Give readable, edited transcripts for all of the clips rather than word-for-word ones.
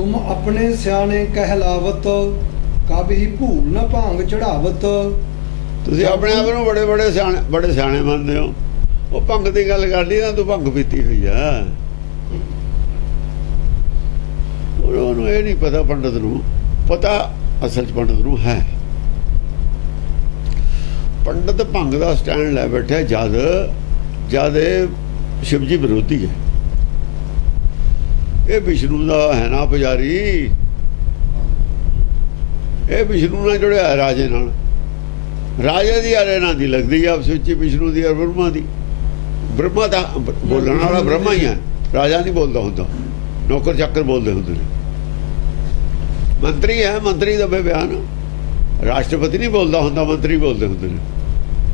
तुम अपने सियाने कहलावत कब ही भूल न भांग चढ़ावत। ਤੁਸੀਂ ਆਪਣੇ ਆਪ ਨੂੰ ਬੜੇ ਸਿਆਣੇ ਮੰਨਦੇ ਹੋ। ਉਹ ਭੰਗ ਦੀ ਗੱਲ ਕਰਦੀ ਨਾ, ਤੂੰ ਭੰਗ ਪੀਤੀ ਹੋਈ ਆ। ਉਹਨੂੰ ਇਹ ਨਹੀਂ ਪਤਾ, ਪੰਡਤ ਨੂੰ ਪਤਾ ਅਸਲ 'ਚ ਪੰਡਤ ਨੂੰ ਹੈ। ਪੰਡਤ ਭੰਗ ਦਾ ਸਟੈਂਡ ਲੈ ਬੈਠਿਆ ਜਦ ਇਹ ਸ਼ਿਵਜੀ ਵਿਰੋਧੀ ਹੈ। ਇਹ ਵਿਸ਼ਨੂੰ ਦਾ ਹੈ ਨਾ ਪੁਜਾਰੀ, ਇਹ ਵਿਸ਼ਨੂੰ ਨਾਲ ਜੁੜਿਆ ਰਾਜੇ ਨਾਲ। ਰਾਜੇ ਦੀ ਅਰੇ ਨਾਲ ਦੀ ਲੱਗਦੀ ਆ ਆਪਸ ਵਿੱਚ ਵਿਸ਼ਨੂੰ ਦੀ ਔਰ ਬ੍ਰਹਮਾ ਦੀ। ਬ੍ਰਹਮਾ ਦਾ ਬੋਲਣ ਵਾਲਾ ਬ੍ਰਹਮਾ ਹੀ ਹੈ, ਰਾਜਾ ਨਹੀਂ ਬੋਲਦਾ ਹੁੰਦਾ। ਨੌਕਰ ਚਾਕਰ ਬੋਲਦੇ ਹੁੰਦੇ ਨੇ। ਮੰਤਰੀ ਹੈ, ਮੰਤਰੀ ਦਾ ਬਿਆਨ। ਰਾਸ਼ਟਰਪਤੀ ਨਹੀਂ ਬੋਲਦਾ ਹੁੰਦਾ, ਮੰਤਰੀ ਬੋਲਦੇ ਹੁੰਦੇ ਨੇ।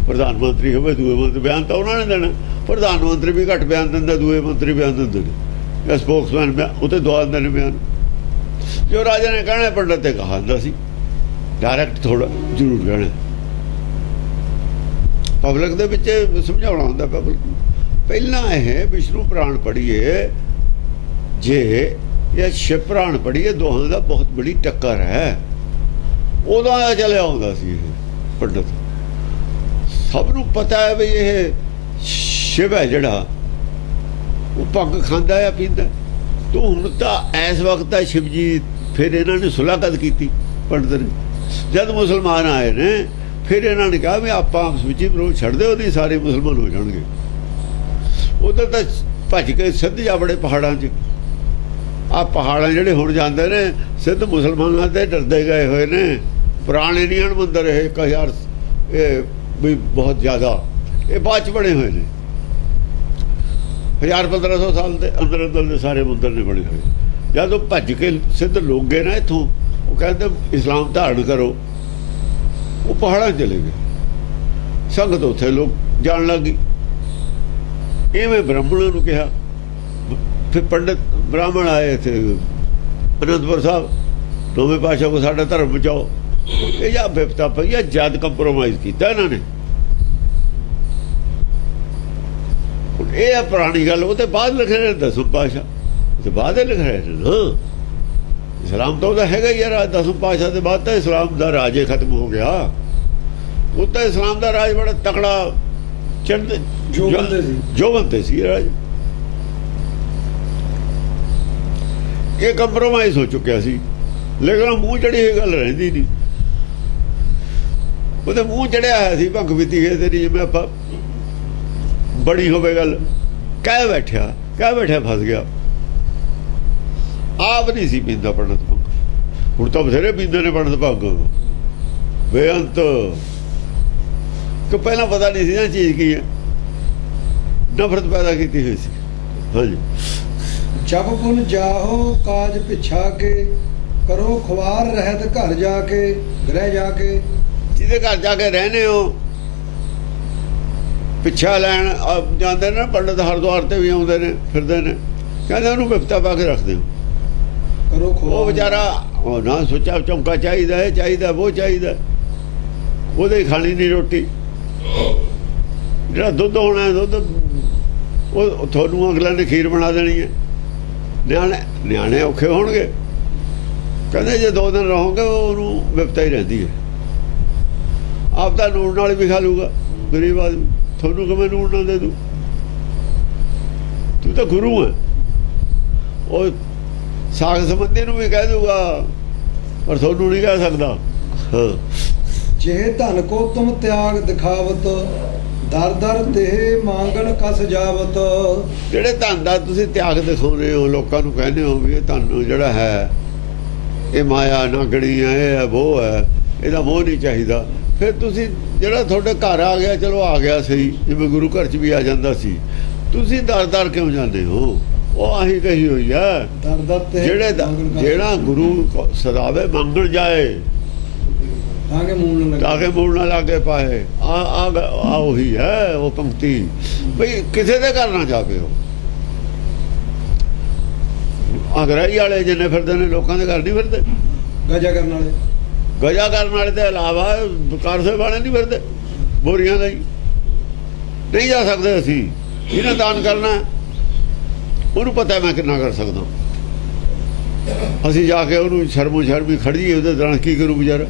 ਪ੍ਰਧਾਨ ਮੰਤਰੀ ਹੋਵੇ, ਦੂਏ ਮੰਤਰੀ ਬਿਆਨ ਤਾਂ ਉਹਨਾਂ ਨੇ ਦੇਣਾ। ਪ੍ਰਧਾਨ ਮੰਤਰੀ ਵੀ ਘੱਟ ਬਿਆਨ ਦਿੰਦਾ, ਦੂਏ ਮੰਤਰੀ ਬਿਆਨ ਦਿੰਦੇ ਨੇ। ਜਾਂ ਸਪੋਕਸਮੈਨ ਉੱਥੇ ਦਵਾ ਦਿੰਦੇ ਨੇ ਬਿਆਨ। ਜੋ ਰਾਜਾ ਨੇ ਕਹਿਣਾ ਪੰਡਤ ਤੇ ਕਹਾ ਹੁੰਦਾ ਸੀ, ਡਾਇਰੈਕਟ ਥੋੜਾ ਜ਼ਰੂਰ ਕਹਿਣਾ। ਪਬਲਿਕ ਦੇ ਵਿੱਚ ਸਮਝਾਉਣਾ ਹੁੰਦਾ ਪਬਲਿਕ ਨੂੰ। ਪਹਿਲਾਂ ਇਹ ਵਿਸ਼ਨੂੰ ਪੁਰਾਣ ਪੜ੍ਹੀਏ ਜੇ ਇਹ ਸ਼ਿਵ ਪੁਰਾਣ ਪੜ੍ਹੀਏ, ਦੋਹਾਂ ਦਾ ਬਹੁਤ ਬੜੀ ਟੱਕਰ ਹੈ। ਉਦੋਂ ਚੱਲਿਆ ਆਉਂਦਾ ਸੀ ਇਹ ਪੰਡਤ। ਸਭ ਨੂੰ ਪਤਾ ਹੈ ਵੀ ਇਹ ਸ਼ਿਵ ਹੈ ਜਿਹੜਾ, ਉਹ ਭੰਗ ਖਾਂਦਾ ਆ, ਪੀਂਦਾ। ਤੂੰ ਹੁਣ ਤਾਂ ਇਸ ਵਕਤ ਤਾਂ ਸ਼ਿਵ ਜੀ, ਫਿਰ ਇਹਨਾਂ ਨੇ ਸੁਲਾਕਤ ਕੀਤੀ ਪੰਡਤ ਨੇ। ਜਦ ਮੁਸਲਮਾਨ ਆਏ ਨੇ, ਫਿਰ ਇਹਨਾਂ ਨੇ ਕਿਹਾ ਵੀ ਆਪਾਂ ਸੂਚੀ ਵਿਰੋਧ ਛੱਡ ਦਿਓ, ਨਹੀਂ ਸਾਰੇ ਮੁਸਲਮਾਨ ਹੋ ਜਾਣਗੇ। ਉਧਰ ਤਾਂ ਭੱਜ ਕੇ ਸਿੱਧ ਜਾ ਬੜੇ ਪਹਾੜਾਂ 'ਚ। ਆਹ ਪਹਾੜਾਂ ਜਿਹੜੇ ਹੁਣ ਜਾਂਦੇ ਨੇ, ਸਿੱਧ ਮੁਸਲਮਾਨਾਂ ਤੇ ਡਰਦੇ ਗਏ ਹੋਏ ਨੇ। ਪੁਰਾਣੇ ਨਹੀਂ ਹਨ ਮੰਦਰ, ਇਹ 1000 ਇਹ ਵੀ ਬਹੁਤ ਜ਼ਿਆਦਾ, ਇਹ ਬਾਅਦ 'ਚ ਬਣੇ ਹੋਏ ਨੇ। 1000-1500 ਸਾਲ ਦੇ ਅੰਦਰ ਦੇ ਸਾਰੇ ਮੰਦਰ ਨੇ ਬਣੇ ਹੋਏ। ਜਦ ਉਹ ਭੱਜ ਕੇ ਸਿੱਧ ਲੋਕ ਗਏ ਨਾ ਇੱਥੋਂ, ਉਹ ਕਹਿੰਦੇ ਇਸਲਾਮ ਧਾਰਨ ਕਰੋ, ਉਹ ਪਹਾੜਾਂ ਚਲੇ ਗਏ। ਸੰਗਤ ਉੱਥੇ ਲੋਕ ਜਾਣ ਲੱਗ ਗਈ। ਇਵੇਂ ਬ੍ਰਾਹਮਣਾਂ ਨੂੰ ਕਿਹਾ। ਫਿਰ ਪੰਡਤ ਬ੍ਰਾਹਮਣ ਆਏ ਇੱਥੇ ਅਨੰਦਪੁਰ ਸਾਹਿਬ, ਨੌਵੇਂ ਪਾਤਸ਼ਾਹ ਕੋ ਸਾਡਾ ਧਰਮ ਬਚਾਓ। ਇਹ ਜਾਂ ਬਿਪਤਾ ਪਈ ਆ, ਜਦ ਕੰਪਰੋਮਾਈਜ਼ ਕੀਤਾ ਇਹਨਾਂ ਨੇ। ਇਹ ਆ ਪੁਰਾਣੀ ਗੱਲ। ਉਹ ਤੇ ਬਾਅਦ ਲਿਖ ਰਹੇ ਨੇ ਦਸਮ ਪਾਤਸ਼ਾਹ, ਤੇ ਬਾਅਦ ਲਿਖ ਰਹੇ ਨੇ ਨਾ। ਇਸਲਾਮ ਤਾਂ ਉਹਦਾ ਹੈਗਾ ਹੀ ਯਾਰ। ਦਸਮ ਪਾਤਸ਼ਾਹ ਦੇ ਬਾਅਦ ਤਾਂ ਇਸਲਾਮ ਦਾ ਰਾਜ ਖਤਮ ਹੋ ਗਿਆ। ਉਹ ਤਾਂ ਇਸਲਾਮ ਦਾ ਰਾਜ ਬੜਾ ਤਕੜਾ ਚੜ੍ਹਦੇ ਜੋ ਬੰਦੇ ਸੀ ਰਾਜ। ਇਹ ਕੰਪਰੋਮਾਈਜ਼ ਹੋ ਚੁੱਕਿਆ ਸੀ, ਲੇਕਿਨ ਮੂੰਹ ਚੜੀ ਹੋਈ ਗੱਲ ਰਹਿੰਦੀ ਨਹੀਂ। ਉਹਦੇ ਮੂੰਹ ਚੜਿਆ ਹੋਇਆ ਸੀ ਭੰਗ ਪੀਤੀ ਹੈ ਤੇਰੀ, ਜਿਵੇਂ ਆਪਾਂ ਬੜੀ ਹੋਵੇ ਗੱਲ। ਕਹਿ ਬੈਠਿਆ ਫਸ ਗਿਆ। ਆਪ ਨਹੀਂ ਸੀ ਪੀਂਦਾ ਪੰਡਤ ਭੰਗ। ਹੁਣ ਤਾਂ ਬਥੇਰੇ ਪੀਂਦੇ ਨੇ ਪੰਡਤ ਭੰਗ ਬੇਅੰਤ। ਕਿ ਪਹਿਲਾਂ ਪਤਾ ਨਹੀਂ ਸੀ ਨਾ ਚੀਜ਼ ਕੀ ਹੈ, ਨਫ਼ਰਤ ਪੈਦਾ ਕੀਤੀ ਹੋਈ ਸੀ। ਹਾਂਜੀ। ਜਬ ਪੁਨ ਜਾਹੋ ਕਾਜ ਪਿਛਾ ਕੇ, ਕਰੋ ਖਵਾਰ ਰਹਿਤ ਘਰ ਜਾ ਕੇ, ਗ੍ਰਹਿ ਜਾ ਕੇ। ਜਿਹਦੇ ਘਰ ਜਾ ਕੇ ਰਹਿੰਦੇ ਹੋ, ਪਿੱਛਾ ਲੈਣ ਜਾਂਦੇ ਨੇ ਪੰਡਤ, ਹਰਿਦੁਆਰ ਤੇ ਵੀ ਆਉਂਦੇ ਨੇ, ਫਿਰਦੇ ਨੇ। ਕਹਿੰਦੇ ਉਹਨੂੰ ਬਿਪਤਾ ਪਾ ਕੇ ਰੱਖਦੇ ਹੋ। ਕਰੋ ਖਵਾਰ। ਉਹ ਵਿਚਾਰਾ ਉਹ ਨਾ ਸੋਚਾ ਚੌਂਕਾ ਚਾਹੀਦਾ, ਇਹ ਚਾਹੀਦਾ, ਉਹ ਚਾਹੀਦਾ। ਉਹਦੇ ਖਾਣੀ ਨਹੀਂ ਰੋਟੀ। ਜਿਹੜਾ ਦੁੱਧ ਹੋਣਾ, ਦੁੱਧ ਉਹ ਤੁਹਾਨੂੰ ਅਗਲਾ ਨੇ ਖੀਰ ਬਣਾ ਦੇਣੀ ਹੈ। ਨਿਆਣੇ ਔਖੇ ਹੋਣਗੇ। ਕਹਿੰਦੇ ਜੇ 2 ਦਿਨ ਰਹੋਗੇ ਉਹਨੂੰ ਬਿਪਤਾ ਹੀ ਰਹਿੰਦੀ ਹੈ। ਆਪ ਤਾਂ ਨੂਣ ਨਾਲ ਵੀ ਖਾ ਲੂਗਾ ਗਰੀਬ ਆਦਮੀ, ਤੁਹਾਨੂੰ ਕਿਵੇਂ ਨੂਣ ਨਾਲ ਦੇ ਦੂ? ਤੂੰ ਤਾਂ ਗੁਰੂ ਹੈ। ਉਹ ਸਾਖ ਸੰਬੰਧੀ ਨੂੰ ਵੀ ਕਹਿ ਦੂਗਾ, ਪਰ ਤੁਹਾਨੂੰ ਨਹੀਂ ਕਹਿ ਸਕਦਾ। ਜੇ ਧਨ ਕੋ ਤੁਮ ਤਿਆਗ ਦਿਖਾਵਤ, ਦਰ ਦਰ ਦੇਹ ਮੰਗਣ ਕਸ ਜਾਵਤ। ਜਿਹੜੇ ਧਨ ਦਾ ਤੁਸੀਂ ਤਿਆਗ ਦਿਖਾਉਂਦੇ ਹੋ, ਲੋਕਾਂ ਨੂੰ ਕਹਿੰਦੇ ਹੋ ਵੀ ਇਹ ਧਨ ਜਿਹੜਾ ਹੈ ਇਹ ਮਾਇਆ ਨਾਗਣੀ ਹੈ, ਇਹ ਹੈ, ਉਹ ਹੈ, ਇਹਦਾ ਮੋਹ ਨਹੀਂ ਚਾਹੀਦਾ। ਫਿਰ ਤੁਸੀਂ ਜਿਹੜਾ ਤੁਹਾਡੇ ਘਰ ਆ ਗਿਆ, ਚਲੋ ਆ ਗਿਆ ਸਹੀ, ਜਿਵੇਂ ਗੁਰੂ ਘਰ 'ਚ ਵੀ ਆ ਜਾਂਦਾ ਸੀ। ਤੁਸੀਂ ਦਰ ਦਰ ਕਿਉਂ ਜਾਂਦੇ ਹੋ? ਉਹ ਆਹੀ ਕਹੀ ਹੋਈ ਹੈ, ਜਿਹੜਾ ਗੁਰੂ ਸਦਾਵੇ ਮੰਗਣ ਜਾਏ ਤਾਕੇ ਮੂਲ ਨਾ ਲਾਗੇ ਪਾਏ। ਆ ਉਹੀ ਹੈ ਉਹ ਪੰਕਤੀ, ਬਈ ਕਿਸੇ ਦੇ ਘਰ ਨਾ ਜਾਵੇ। ਉਹ ਅੰਗਰੇਜ਼ੀ ਵਾਲੇ ਜਿੰਨੇ ਫਿਰਦੇ ਨੇ, ਲੋਕਾਂ ਦੇ ਘਰ ਨਹੀਂ ਫਿਰਦੇ। ਗਜਾ ਕਰਨ ਵਾਲੇ ਦੇ ਇਲਾਵਾ ਕਾਰਸੇ ਵਾਲੇ ਨਹੀਂ ਫਿਰਦੇ। ਬੋਰੀਆਂ ਲਈ ਨਹੀਂ ਜਾ ਸਕਦੇ ਅਸੀਂ। ਜਿਹਨੇ ਦਾਨ ਕਰਨਾ ਉਹਨੂੰ ਪਤਾ ਮੈਂ ਕਿੰਨਾ ਕਰ ਸਕਦਾ। ਅਸੀਂ ਜਾ ਕੇ ਉਹਨੂੰ ਸ਼ਰਮੋ ਸ਼ਰਮੀ ਖੜੀਏ ਉਹਦੇ ਦੌਰਾਨ ਕੀ ਕਰੂ ਵਿਚਾਰਾ?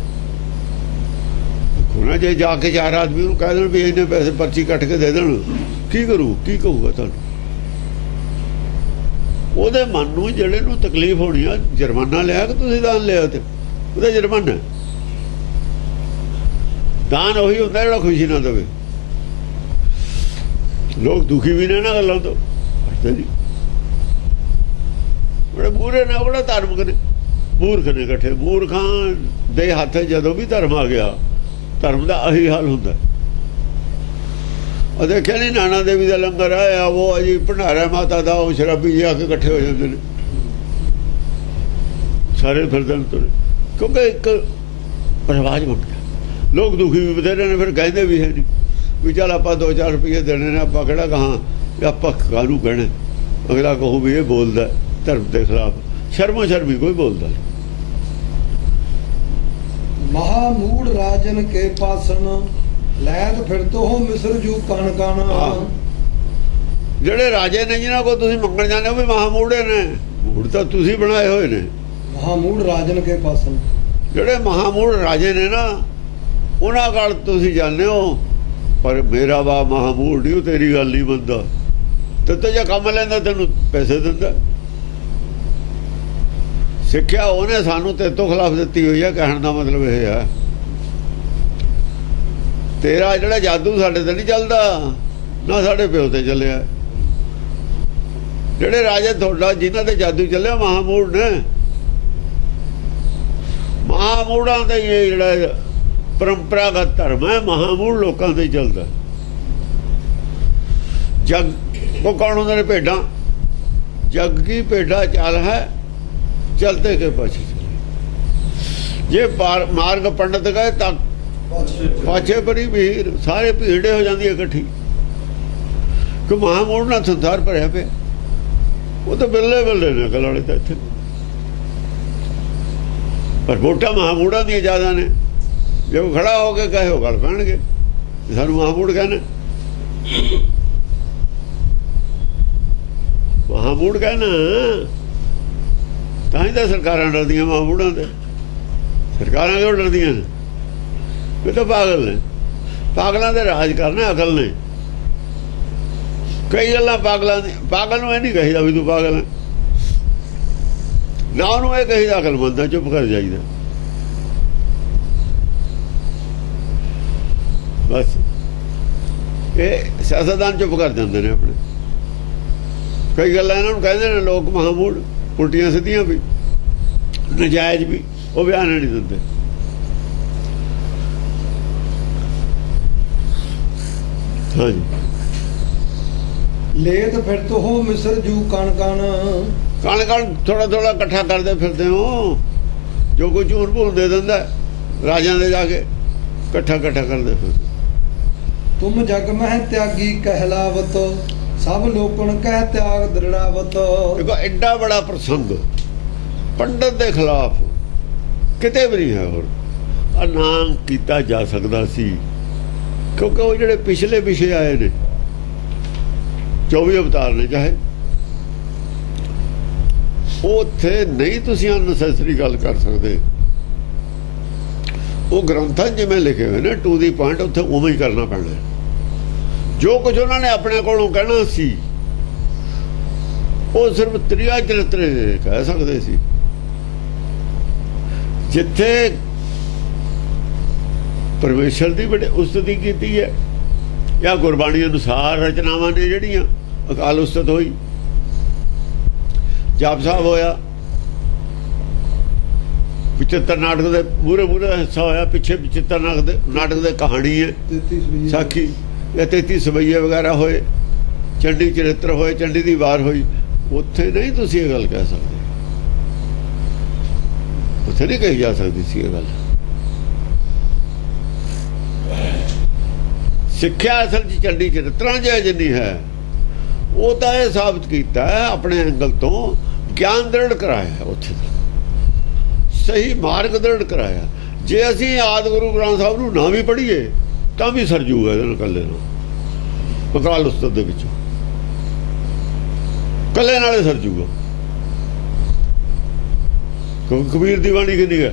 ਉਹਨਾਂ ਜੇ ਜਾ ਕੇ 4 ਆਦਮੀ ਉਹਨੂੰ ਕਹਿ ਦੇਣ ਵੀ ਇੰਨੇ ਪੈਸੇ ਪਰਚੀ ਕੱਟ ਕੇ ਦੇ ਦੇਣ, ਕੀ ਕਰੂ? ਕੀ ਕਹੂਗਾ ਤੁਹਾਨੂੰ? ਉਹਦੇ ਮਨ ਨੂੰ ਜਿਹੜੇ ਨੂੰ ਤਕਲੀਫ ਹੋਣੀ ਆ, ਜੁਰਮਾਨਾ ਲਿਆ ਕਿ ਤੁਸੀਂ ਦਾਨ ਲਿਆ, ਤੇ ਉਹਦਾ ਜੁਰਮਾਨਾ। ਦਾਨ ਉਹੀ ਹੁੰਦਾ ਜਿਹੜਾ ਖੁਸ਼ੀ ਨਾ ਦੇਵੇ। ਲੋਕ ਦੁਖੀ ਵੀ ਨੇ ਨਾ ਗੱਲਾਂ ਤੋਂ, ਜੀ ਬੜੇ ਮੂਹਰੇ ਨੇ, ਬੜਾ ਧਾਰਮਿਕ ਨੇ, ਮੂਰਖ ਨੇ ਇਕੱਠੇ। ਮੂਰਖਾਂ ਦੇ ਹੱਥ ਜਦੋਂ ਵੀ ਧਰਮ ਆ ਗਿਆ, ਧਰਮ ਦਾ ਇਹੀ ਹਾਲ ਹੁੰਦਾ। ਉਹ ਦੇਖਿਆ ਨਹੀਂ ਨਾਨਾ ਦੇਵੀ ਦਾ ਲੰਗਰ ਆਇਆ, ਉਹ ਅਜੀ ਭੰਡਾਰਾ ਮਾਤਾ ਦਾ, ਉਹ ਸ਼ਰਾਬੀ ਜੀ ਆ ਕੇ ਇਕੱਠੇ ਹੋ ਜਾਂਦੇ ਨੇ ਸਾਰੇ ਫਿਰਦੇ ਤੁਰੇ, ਕਿਉਂਕਿ ਇੱਕ ਰਿਵਾਜ ਬਣ ਗਿਆ। ਲੋਕ ਦੁਖੀ ਵੀ ਬਥੇਰੇ ਨੇ, ਫਿਰ ਕਹਿੰਦੇ ਵੀ ਹੈ ਨਹੀਂ ਵੀ ਚੱਲ ਆਪਾਂ 2-4 ਰੁਪਏ ਦੇਣੇ ਨੇ, ਆਪਾਂ ਕਿਹੜਾ ਕਹਾਂ ਆਪਾਂ ਕਾਹਨੂੰ ਕਹਿਣਾ। ਅਗਲਾ ਕਹੂ ਵੀ ਇਹ ਬੋਲਦਾ ਧਰਮ ਦੇ ਖਿਲਾਫ, ਸ਼ਰਮੋ ਸ਼ਰਮੀ ਕੋਈ ਬੋਲਦਾ ਨਹੀਂ। ਮਹਾਮੂੜ ਰਾਜਨ ਕੇ ਪਾਸਨ ਲੈਤ ਫਿਰ ਤੋ ਹੋ ਮਿਸਰ ਜੂ ਕਣ ਕਣ। ਜਿਹੜੇ ਰਾਜੇ ਨੇ ਜਿਹਨਾਂ ਕੋਲ ਤੁਸੀਂ ਮੰਗਣ ਜਾਂਦੇ ਹੋ ਵੀ ਮਹਾਮੂੜੇ ਨੇ, ਮੂੜ ਤਾਂ ਤੁਸੀਂ ਬਣਾਏ ਹੋਏ ਨੇ। ਮਹਾਮੂੜ ਰਾਜਨ ਕੇ ਪਾਸਨ, ਜਿਹੜੇ ਮਹਾਮੂੜ ਰਾਜੇ ਨੇ ਨਾ, ਉਹਨਾਂ ਕੋਲ ਤੁਸੀਂ ਜਾਂਦੇ ਹੋ, ਪਰ ਮੇਰਾ ਵਾ ਮਹਾਮੂੜ ਨਹੀਂ, ਤੇਰੀ ਗੱਲ ਨਹੀਂ ਮੰਨਦਾ। ਤੇ ਜੇ ਕੰਮ ਲੈਂਦਾ ਤੈਨੂੰ ਪੈਸੇ ਦਿੰਦਾ। ਸਿੱਖਿਆ ਉਹਨੇ ਸਾਨੂੰ ਤੇਰੇ ਤੋਂ ਖਿਲਾਫ ਦਿੱਤੀ ਹੋਈ ਆ, ਕਹਿਣ ਦਾ ਮਤਲਬ ਇਹ ਆ ਤੇਰਾ ਜਿਹੜਾ ਜਾਦੂ ਸਾਡੇ ਤੇ ਨਹੀਂ ਚੱਲਦਾ, ਨਾ ਸਾਡੇ ਪਿਓ ਤੇ ਚੱਲਿਆ। ਜਿਹੜੇ ਰਾਜੇ ਤੁਹਾਡਾ ਜਿਨ੍ਹਾਂ ਤੇ ਜਾਦੂ ਚੱਲਿਆ ਮਹਾਮੂੜ ਨੇ। ਮਹਾਮੂੜਾਂ ਦਾ ਇਹ ਜਿਹੜਾ ਪਰੰਪਰਾਗਤ ਧਰਮ ਹੈ, ਮਹਾਮੂੜ ਲੋਕਾਂ ਤੇ ਚੱਲਦਾ। ਜਗ ਉਹ ਕੌਣ ਹੁੰਦੇ ਨੇ? ਭੇਡਾਂ। ਜਗ ਕੀ ਭੇਡਾਂ ਚਾਲ ਹੈ, ਚਲਤੇ ਕੇ ਪਾਛੇ ਚਲੇ। ਜੇ ਮਾਰਗ ਪੰਡਤ ਗਏ ਤਾਂ ਪਾਛੇ ਪਰੀ ਭੀੜ, ਸਾਰੇ ਭੀੜੇ ਹੋ ਜਾਂਦੀ ਇਕੱਠੀ। ਕਿ ਮਹਾਮੂੜ ਨਾਲ ਸੰਸਾਰ ਭਰਿਆ ਪਿਆ। ਉਹ ਤਾਂ ਬਿੱਲੇ ਬਿੱਲੇ ਨੇ ਅਕਲ ਵਾਲੇ ਤਾਂ ਇੱਥੇ, ਪਰ ਵੋਟਾਂ ਮਹਾਮੂੜਾਂ ਦੀਆਂ ਜ਼ਿਆਦਾ ਨੇ। ਜੇ ਉਹ ਖੜਾ ਹੋ ਕੇ ਕਹੇ ਉਹ ਗੱਲ ਪੈਣਗੇ, ਸਾਨੂੰ ਮਹਾਮੂੜ ਕਹਿੰਦੇ। ਮਹਾਮੂੜ ਕਹਿਣਾ ਤਾਂ ਹੀ ਤਾਂ ਸਰਕਾਰਾਂ ਡਰਦੀਆਂ ਮਹਾਮੂੜਾਂ ਦੇ। ਸਰਕਾਰਾਂ ਕਿਉਂ ਡਰਦੀਆਂ ਨੇ? ਇਹ ਤਾਂ ਪਾਗਲ ਨੇ। ਪਾਗਲਾਂ ਦੇ ਰਾਜ ਕਰਨਾ ਅਕਲ ਨੇ। ਕਈ ਗੱਲਾਂ ਪਾਗਲਾਂ ਦੀ, ਪਾਗਲ ਨੂੰ ਇਹ ਨਹੀਂ ਕਹੀਦਾ ਵੀ ਤੂੰ ਪਾਗਲ ਹੈ, ਨਾ ਉਹਨੂੰ ਇਹ ਕਹੀਦਾ ਅਕਲਮੰਦ ਹੈ, ਚੁੱਪ ਕਰ ਜਾਈਦਾ ਬਸ। ਇਹ ਸਿਆਸਤਦਾਨ ਚੁੱਪ ਕਰ ਜਾਂਦੇ ਨੇ ਆਪਣੇ। ਕਈ ਗੱਲਾਂ ਇਹਨਾਂ ਨੂੰ ਕਹਿੰਦੇ ਨੇ ਲੋਕ ਮਹਾਮੂੜ, ਉਲਟੀਆਂ ਸਿੱਧੀਆਂ ਵੀ, ਨਜਾਇਜ਼ ਵੀ, ਉਹ ਬਿਆਨ ਨਹੀਂ ਦਿੰਦੇ। ਹਾਂਜੀ, ਲੇਤ ਫਿਰ ਤੋ ਹੋ ਮਿਸਰ ਜੂ ਕਣ ਕਣ। ਕਣ ਕਣ ਥੋੜਾ ਥੋੜਾ ਇਕੱਠਾ ਕਰਦੇ ਫਿਰਦੇ ਹੋ। ਜੋ ਕੋਈ ਝੂਠ ਭੂਲ ਦੇ ਦਿੰਦਾ ਰਾਜਾਂ ਦੇ, ਜਾ ਕੇ ਇਕੱਠਾ ਕਰਦੇ ਫਿਰਦੇ। ਤੁਮ ਜਗ ਮਹਿ ਤਿਆਗੀ ਕਹਿਲਾਵਤ, ਸਭ ਲੋਕਣ ਕਹਿ ਤਿਆਗ ਦ੍ਰਿੜਾਵਤ। ਦੇਖੋ ਐਡਾ ਬੜਾ ਪ੍ਰਸੰਗ ਪੰਡਤ ਦੇ ਖਿਲਾਫ ਕਿਤੇ ਵੀ ਨਹੀਂ ਹੈ ਹੋਰ ਨਾ ਕੀਤਾ ਜਾ ਸਕਦਾ ਸੀ, ਕਿਉਂਕਿ ਉਹ ਜਿਹੜੇ ਪਿਛਲੇ ਵਿਸ਼ੇ ਆਏ ਨੇ 24 ਅਵਤਾਰ ਨੇ, ਚਾਹੇ ਉੱਥੇ ਨਹੀਂ ਤੁਸੀਂ ਅਨਸੈਸਰੀ ਗੱਲ ਕਰ ਸਕਦੇ। ਉਹ ਗ੍ਰੰਥਾਂ ਜਿਵੇਂ ਲਿਖੇ ਹੋਏ ਨੇ ਟੂ ਦੀ ਪੁਆਇੰਟ, ਉੱਥੇ ਉਵੇਂ ਹੀ ਕਰਨਾ ਪੈਣਾ। ਜੋ ਕੁਝ ਉਹਨਾਂ ਨੇ ਆਪਣੇ ਕੋਲੋਂ ਕਹਿਣਾ ਸੀ ਉਹ ਸਿਰਫ ਤ੍ਰਿਆ ਚਰਿਤਰੇ ਕਹਿ ਸਕਦੇ ਸੀ। ਜਿੱਥੇ ਪਰਮੇਸ਼ਰ ਦੀ ਬੜੀ ਉਸਤਤੀ ਕੀਤੀ ਹੈ, ਜਾਂ ਗੁਰਬਾਣੀ ਅਨੁਸਾਰ ਰਚਨਾਵਾਂ ਨੇ ਜਿਹੜੀਆਂ, ਅਕਾਲ ਉਸਤਤ ਹੋਈ, ਜਾਪ ਸਾਹਿਬ ਹੋਇਆ, 75 ਨਾਟਕ ਦੇ ਮੂਹਰੇ ਹਿੱਸਾ ਹੋਇਆ, ਪਿੱਛੇ 75 ਨਾਟਕ ਦੇ ਕਹਾਣੀ ਹੈ, ਸਾਖੀ ਜਾਂ 33 ਸਵਈਏ ਵਗੈਰਾ ਹੋਏ, ਚੰਡੀ ਚਰਿੱਤਰ ਹੋਏ, ਚੰਡੀ ਦੀ ਵਾਰ ਹੋਈ। ਉੱਥੇ ਨਹੀਂ ਤੁਸੀਂ ਇਹ ਗੱਲ ਕਹਿ ਸਕਦੇ, ਉੱਥੇ ਨਹੀਂ ਕਹੀ ਜਾ ਸਕਦੀ ਸੀ ਇਹ ਗੱਲ। ਸਿੱਖਿਆ ਅਸਲ 'ਚ ਚੰਡੀ ਚਰਿੱਤਰਾਂ ਜਿੰਨੀ ਹੈ, ਉਹ ਤਾਂ ਇਹ ਸਾਬਤ ਕੀਤਾ ਆਪਣੇ ਐਂਗਲ ਤੋਂ, ਗਿਆਨ ਦ੍ਰਿੜ ਕਰਾਇਆ, ਉੱਥੇ ਸਹੀ ਮਾਰਗ ਦ੍ਰਿੜ ਕਰਾਇਆ। ਜੇ ਅਸੀਂ ਆਦਿ ਗੁਰੂ ਗ੍ਰੰਥ ਸਾਹਿਬ ਨੂੰ ਨਾ ਵੀ ਪੜ੍ਹੀਏ ਤਾਂ ਵੀ ਸਰ ਜੂਗਾ ਇਹਦੇ ਨਾਲ, ਇਕੱਲੇ ਨਾਲ, ਅਕਾਲ ਉਸਤਤ ਦੇ ਵਿੱਚੋਂ ਇਕੱਲੇ ਨਾਲੇ ਸਰ ਜੂਗਾ। ਕਿਉਂਕਿ ਕਬੀਰ ਦੀ ਬਾਣੀ ਕਿੰਨੀ ਹੈ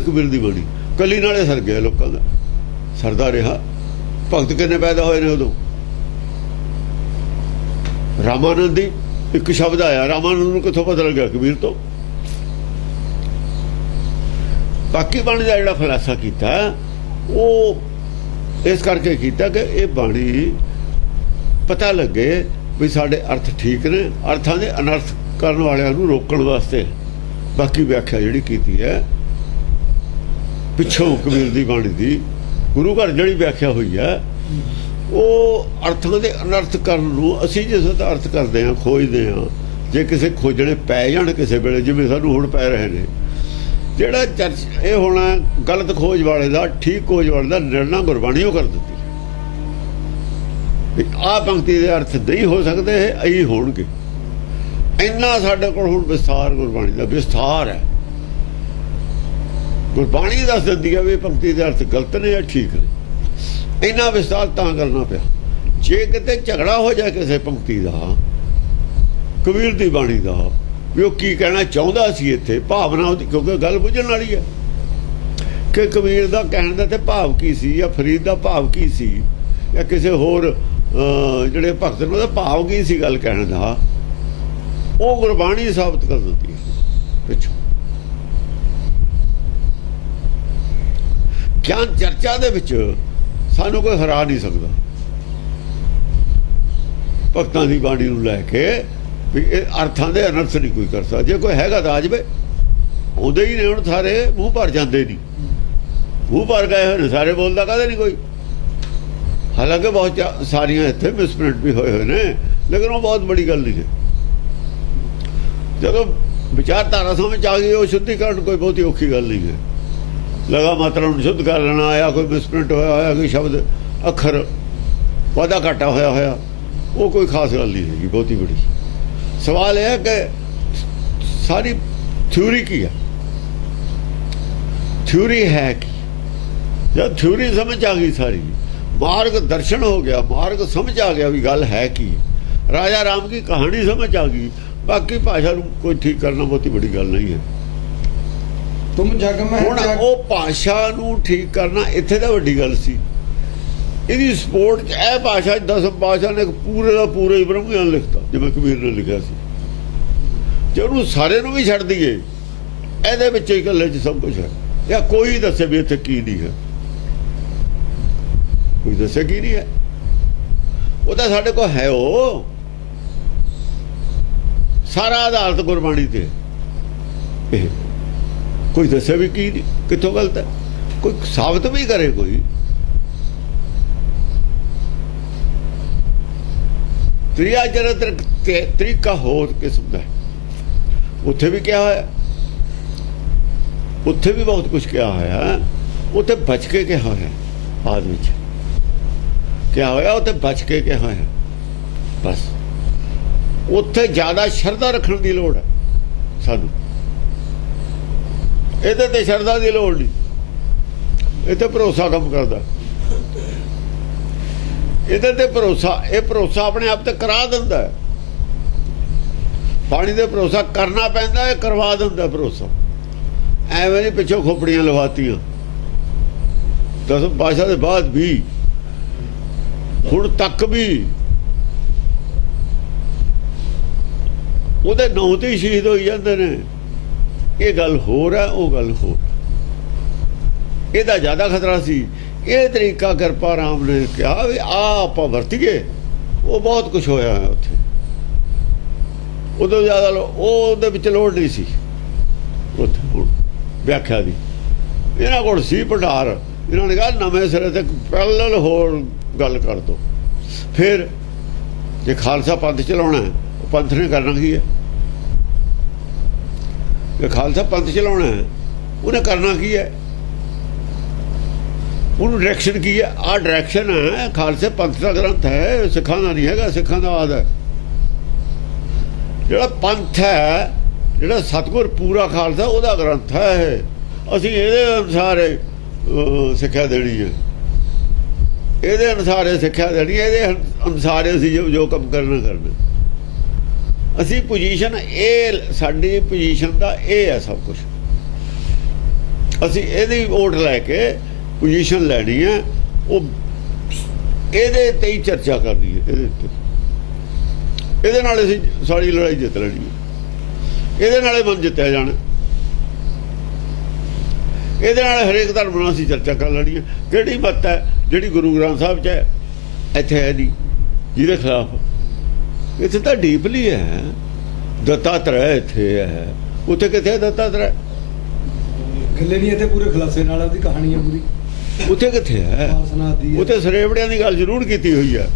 ਕਬੀਰ ਦੀ ਬਾਣੀ ਕਲੀ ਨਾਲੇ ਸਰ ਗਿਆ ਲੋਕਾਂ ਦਾ ਸਰਦਾ ਰਿਹਾ। ਭਗਤ ਕਿੰਨੇ ਪੈਦਾ ਹੋਏ ਨੇ ਉਦੋਂ। ਰਾਮਾਨੰਦ ਦੀ ਇੱਕ ਸ਼ਬਦ ਆਇਆ, ਰਾਮਾਨੰਦ ਨੂੰ ਕਿੱਥੋਂ ਪਤਾ ਲੱਗਿਆ ਕਬੀਰ ਤੋਂ। ਬਾਕੀ ਬਾਣੀ ਦਾ ਜਿਹੜਾ ਖੁਲਾਸਾ ਕੀਤਾ ਉਹ ਇਸ ਕਰਕੇ ਕੀਤਾ ਕਿ ਇਹ ਬਾਣੀ ਪਤਾ ਲੱਗੇ ਵੀ ਸਾਡੇ ਅਰਥ ਠੀਕ ਨੇ, ਅਰਥਾਂ ਦੇ ਅਨਰਥ ਕਰਨ ਵਾਲਿਆਂ ਨੂੰ ਰੋਕਣ ਵਾਸਤੇ। ਬਾਕੀ ਵਿਆਖਿਆ ਜਿਹੜੀ ਕੀਤੀ ਹੈ ਪਿੱਛੋਂ ਕਬੀਰ ਦੀ ਬਾਣੀ ਦੀ ਗੁਰੂ ਘਰ ਜਿਹੜੀ ਵਿਆਖਿਆ ਹੋਈ ਹੈ ਉਹ ਅਰਥਾਂ ਦੇ ਅਨਰਥ ਕਰਨ ਨੂੰ ਅਸੀਂ ਜਿਸ ਦਾ ਅਰਥ ਕਰਦੇ ਹਾਂ ਖੋਜਦੇ ਹਾਂ। ਜੇ ਕਿਸੇ ਖੋਜਣੇ ਪੈ ਜਾਣ ਕਿਸੇ ਵੇਲੇ ਜਿਵੇਂ ਸਾਨੂੰ ਹੁਣ ਪੈ ਰਹੇ ਨੇ, ਜਿਹੜਾ ਚਰਚ ਇਹ ਹੋਣਾ ਗਲਤ ਖੋਜ ਵਾਲੇ ਦਾ ਠੀਕ ਖੋਜ ਵਾਲੇ ਦਾ ਨਿਰਣਾ ਗੁਰਬਾਣੀ ਉਹ ਕਰ ਦਿੱਤੀ। ਆਹ ਪੰਕਤੀ ਦੇ ਅਰਥ ਨਹੀਂ ਹੋ ਸਕਦੇ, ਇਹ ਅਈ ਹੋਣਗੇ। ਇੰਨਾ ਸਾਡੇ ਕੋਲ ਹੁਣ ਵਿਸਥਾਰ ਗੁਰਬਾਣੀ ਦਾ ਵਿਸਥਾਰ ਹੈ। ਗੁਰਬਾਣੀ ਦੱਸ ਦਿੰਦੀ ਹੈ ਵੀ ਪੰਕਤੀ ਦੇ ਅਰਥ ਗਲਤ ਨੇ ਜਾਂ ਠੀਕ ਨੇ। ਇੰਨਾ ਵਿਸਥਾਰ ਤਾਂ ਕਰਨਾ ਪਿਆ। ਜੇ ਕਿਤੇ ਝਗੜਾ ਹੋ ਜਾਏ ਕਿਸੇ ਪੰਕਤੀ ਦਾ ਕਬੀਰ ਦੀ ਬਾਣੀ ਦਾ ਵੀ ਉਹ ਕੀ ਕਹਿਣਾ ਚਾਹੁੰਦਾ ਸੀ ਇੱਥੇ ਭਾਵਨਾ ਉਹਦੀ, ਕਿਉਂਕਿ ਗੱਲ ਬੁੱਝਣ ਵਾਲੀ ਹੈ ਕਿ ਕਬੀਰ ਦਾ ਕਹਿਣ ਦਾ ਤੇ ਭਾਵ ਕੀ ਸੀ ਜਾਂ ਫਰੀਦ ਦਾ ਭਾਵ ਕੀ ਸੀ ਜਾਂ ਕਿਸੇ ਹੋਰ ਜਿਹੜੇ ਭਗਤ ਨੇ ਉਹਦਾ ਭਾਵ ਕੀ ਸੀ ਗੱਲ ਕਹਿਣ ਦਾ, ਉਹ ਗੁਰਬਾਣੀ ਸਾਬਤ ਕਰ ਦਿੰਦੀ ਹੈ ਪਿੱਛੋਂ। ਗਿਆਨ ਚਰਚਾ ਦੇ ਵਿੱਚ ਸਾਨੂੰ ਕੋਈ ਹਰਾ ਨਹੀਂ ਸਕਦਾ ਭਗਤਾਂ ਦੀ ਬਾਣੀ ਨੂੰ ਲੈ ਕੇ ਵੀ ਇਹ ਅਰਥਾਂ ਦੇ ਅਨਰਥ ਨਹੀਂ ਕੋਈ ਕਰ ਸਕਦਾ। ਜੇ ਕੋਈ ਹੈਗਾ ਤਾਂ ਆ ਜਾਵੇ, ਆਉਂਦੇ ਹੀ ਨੇ ਹੁਣ ਸਾਰੇ, ਮੂੰਹ ਭਰ ਜਾਂਦੇ ਨਹੀਂ, ਮੂੰਹ ਭਰ ਗਏ ਹੋਏ ਨੇ ਸਾਰੇ, ਬੋਲਦਾ ਕਦੇ ਨਹੀਂ ਕੋਈ। ਹਾਲਾਂਕਿ ਬਹੁਤ ਸਾਰੀਆਂ ਇੱਥੇ ਮਿਸਪ੍ਰਿੰਟ ਵੀ ਹੋਏ ਹੋਏ ਨੇ, ਲੇਕਿਨ ਉਹ ਬਹੁਤ ਬੜੀ ਗੱਲ ਨਹੀਂ ਹੈ। ਜਦੋਂ ਵਿਚਾਰਧਾਰਾ ਸਮਝ ਆ ਗਈ ਉਹ ਸ਼ੁੱਧੀਕਰਨ ਕੋਈ ਬਹੁਤੀ ਔਖੀ ਗੱਲ ਨਹੀਂ ਹੈ। ਲਗਾ ਮਾਤਰਾ ਨੂੰ ਸ਼ੁੱਧ ਕਰ ਲੈਣਾ, ਆਇਆ ਕੋਈ ਮਿਸਪ੍ਰਿੰਟ ਹੋਇਆ ਕੋਈ ਸ਼ਬਦ ਅੱਖਰ ਵਾਧਾ ਘਾਟਾ ਹੋਇਆ ਉਹ ਕੋਈ ਖਾਸ ਗੱਲ ਨਹੀਂ ਹੈਗੀ ਬਹੁਤੀ ਬੜੀ। ਸਵਾਲ ਇਹ ਹੈ ਕਿ ਸਾਰੀ ਥਿਊਰੀ ਕੀ ਹੈ, ਥਿਊਰੀ ਹੈ ਕੀ। ਜਦ ਥਿਊਰੀ ਸਮਝ ਆ ਗਈ ਸਾਰੀ, ਮਾਰਗ ਦਰਸ਼ਨ ਹੋ ਗਿਆ, ਮਾਰਗ ਸਮਝ ਆ ਗਿਆ ਵੀ ਗੱਲ ਹੈ ਕੀ, ਰਾਜਾ ਰਾਮ ਦੀ ਕਹਾਣੀ ਸਮਝ ਆ ਗਈ, ਬਾਕੀ ਭਾਸ਼ਾ ਨੂੰ ਕੋਈ ਠੀਕ ਕਰਨਾ ਬਹੁਤੀ ਬੜੀ ਗੱਲ ਨਹੀਂ ਹੈ। ਤੁਮ ਜਗ ਮੈਂ ਹੁਣ ਉਹ ਭਾਸ਼ਾ ਨੂੰ ਠੀਕ ਕਰਨਾ ਇੱਥੇ ਤਾਂ ਵੱਡੀ ਗੱਲ ਸੀ। ਇਹਦੀ ਸਪੋਰਟ 'ਚ ਇਹ ਭਾਸ਼ਾ 10 ਭਾਸ਼ਾ ਨੇ ਪੂਰੇ ਦਾ ਪੂਰਾ ਹੀ ਬ੍ਰਹਮ ਗਿਆਨ ਲਿਖਤਾ ਜਿਵੇਂ ਕਬੀਰ ਨੇ ਲਿਖਿਆ ਸੀ। ਜੇ ਉਹਨੂੰ ਸਾਰੇ ਨੂੰ ਵੀ ਛੱਡ ਦਈਏ ਇਹਦੇ ਵਿੱਚ ਹੀ ਇਕੱਲੇ 'ਚ ਸਭ ਕੁਝ ਹੈ, ਜਾਂ ਕੋਈ ਦੱਸੇ ਵੀ ਇੱਥੇ ਕੀ ਨਹੀਂ ਹੈ, ਕੋਈ ਦੱਸੇ ਕੀ ਨਹੀਂ ਹੈ। ਉਹ ਤਾਂ ਸਾਡੇ ਕੋਲ ਹੈ, ਉਹ ਸਾਰਾ ਆਧਾਰਿਤ ਗੁਰਬਾਣੀ ਤੇ। ਇਹ ਕੋਈ ਦੱਸੇ ਵੀ ਕੀ ਨਹੀਂ, ਕਿੱਥੋਂ ਗਲਤ ਹੈ, ਕੋਈ ਸਾਬਤ ਵੀ ਕਰੇ। ਕੋਈ ਤ੍ਰਿਆ ਚਰਿਤਰ ਤਰੀਕਾ ਹੋਰ ਕਿਸਮ ਦਾ, ਉੱਥੇ ਵੀ ਕਿਹਾ ਹੋਇਆ, ਉੱਥੇ ਵੀ ਬਹੁਤ ਕੁਝ ਕਿਹਾ ਹੋਇਆ। ਉੱਥੇ ਬਚ ਕੇ ਕਿਹਾ ਹੋਇਆ, ਬਾਅਦ ਵਿੱਚ ਕਿਹਾ ਹੋਇਆ, ਉੱਥੇ ਬਚ ਕੇ ਕਿਹਾ ਹੋਇਆ। ਬਸ ਉੱਥੇ ਜ਼ਿਆਦਾ ਸ਼ਰਧਾ ਰੱਖਣ ਦੀ ਲੋੜ ਹੈ ਸਾਨੂੰ, ਇਹਦੇ ਤੇ ਸ਼ਰਧਾ ਦੀ ਲੋੜ ਨਹੀਂ। ਇੱਥੇ ਭਰੋਸਾ ਕੰਮ ਕਰਦਾ, ਇਹਦੇ ਤੇ ਭਰੋਸਾ, ਇਹ ਭਰੋਸਾ ਆਪਣੇ ਆਪ ਤੇ ਕਰਾ ਦਿੰਦਾ ਹੈ। ਪਾਣੀ ਦੇ ਭਰੋਸਾ ਕਰਨਾ ਪੈਂਦਾ, ਇਹ ਕਰਵਾ ਦਿੰਦਾ ਭਰੋਸਾ। ਐਵੇਂ ਨਹੀਂ ਪਿੱਛੋਂ ਖੋਪੜੀਆਂ ਲਵਾਤੀਆਂ 10 ਪਾਸ਼ਾ ਦੇ ਬਾਅਦ ਵੀ, ਹੁਣ ਤੱਕ ਵੀ ਉਹਦੇ ਨਾਂ ਤੇ ਸ਼ਹੀਦ ਹੋਈ ਜਾਂਦੇ ਨੇ। ਇਹ ਗੱਲ ਹੋਰ ਹੈ, ਉਹ ਗੱਲ ਹੋਰ। ਇਹਦਾ ਜ਼ਿਆਦਾ ਖਤਰਾ ਸੀ। ਇਹ ਤਰੀਕਾ ਕਿਰਪਾ ਰਾਮ ਨੇ ਕਿਹਾ ਵੀ ਆ ਆਪਾਂ ਵਰਤੀਏ, ਉਹ ਬਹੁਤ ਕੁਝ ਹੋਇਆ ਹੈ ਉੱਥੇ। ਉਦੋਂ ਜ਼ਿਆਦਾ ਉਹਦੇ ਵਿੱਚ ਲੋੜ ਨਹੀਂ ਸੀ ਉੱਥੇ ਹੁਣ ਵਿਆਖਿਆ ਦੀ। ਇਹਨਾਂ ਕੋਲ ਸੀ ਭੰਡਾਰ, ਇਹਨਾਂ ਨੇ ਕਿਹਾ ਨਵੇਂ ਸਿਰੇ ਤੇ ਪੈਰਲਲ ਹੋਰ ਗੱਲ ਕਰ ਦੋ। ਫਿਰ ਜੇ ਖਾਲਸਾ ਪੰਥ ਚਲਾਉਣਾ, ਉਹ ਪੰਥ ਨੇ ਕਰਨਾ ਕੀ ਹੈ? ਜੇ ਖਾਲਸਾ ਪੰਥ ਚਲਾਉਣਾ ਉਹਨੇ ਕਰਨਾ ਕੀ ਹੈ? ਉਹਨੂੰ ਡਾਇਰੈਕਸ਼ਨ ਕੀ ਹੈ? ਆਹ ਡਾਇਰੈਕਸ਼ਨ ਹੈ, ਖਾਲਸੇ ਪੰਥ ਦਾ ਗ੍ਰੰਥ ਹੈ, ਸਿੱਖਾਂ ਦਾ ਨਹੀਂ ਹੈਗਾ, ਸਿੱਖਾਂ ਦਾ ਆਦ ਹੈ। ਜਿਹੜਾ ਪੰਥ ਹੈ, ਜਿਹੜਾ ਸਤਿਗੁਰ ਪੂਰਾ ਖਾਲਸਾ ਉਹਦਾ ਗ੍ਰੰਥ ਹੈ ਇਹ। ਅਸੀਂ ਇਹਦੇ ਅਨੁਸਾਰ ਸਿੱਖਿਆ ਦੇਣੀ ਹੈ, ਇਹਦੇ ਅਨੁਸਾਰ ਸਿੱਖਿਆ ਦੇਣੀ ਹੈ, ਇਹਦੇ ਅਨੁਸਾਰ ਅਸੀਂ ਜੋ ਕੰਮ ਕਰਨਾ। ਅਸੀਂ ਪੋਜੀਸ਼ਨ, ਇਹ ਸਾਡੀ ਪੋਜੀਸ਼ਨ ਦਾ ਇਹ ਹੈ ਸਭ ਕੁਝ। ਅਸੀਂ ਇਹਦੀ ਵੋਟ ਲੈ ਕੇ ਪੋਜੀਸ਼ਨ ਲੈਣੀ ਹੈ, ਉਹ ਇਹਦੇ ਤੇ ਹੀ ਚਰਚਾ ਕਰਨੀ ਹੈ। ਇਹਦੇ ਉੱਤੇ, ਇਹਦੇ ਨਾਲ ਅਸੀਂ ਸਾਰੀ ਲੜਾਈ ਜਿੱਤ ਲੈਣੀ ਹੈ, ਇਹਦੇ ਨਾਲੇ ਮਨ ਜਿੱਤਿਆ ਜਾਣਾ, ਇਹਦੇ ਨਾਲ ਹਰੇਕ ਧਰਮ ਨਾਲ ਅਸੀਂ ਚਰਚਾ ਕਰ ਲੈਣੀ ਹੈ। ਕਿਹੜੀ ਮੱਤ ਹੈ ਜਿਹੜੀ ਗੁਰੂ ਗ੍ਰੰਥ ਸਾਹਿਬ 'ਚ ਹੈ, ਇੱਥੇ ਹੈ ਨਹੀਂ, ਜਿਹਦੇ ਖਿਲਾਫ। ਇੱਥੇ ਤਾਂ ਡੀਪਲੀ ਹੈ, ਦੱਤਾਤਰੇय ਇੱਥੇ ਹੈ, ਉੱਥੇ ਕਿੱਥੇ ਹੈ ਦੱਤਾਤਰੇय? ਗੱਲੇ ਨਹੀਂ ਇੱਥੇ ਪੂਰੇ ਖੁਲਾਸੇ ਨਾਲ ਉਹਦੀ ਕਹਾਣੀ ਹੈ ਪੂਰੀ। ਉੱਥੇ ਕਿੱਥੇ ਹੈ? ਉੱਥੇ ਸਰੇਵੜਿਆਂ ਦੀ ਗੱਲ ਜ਼ਰੂਰ ਕੀਤੀ ਹੋਈ ਹੈ,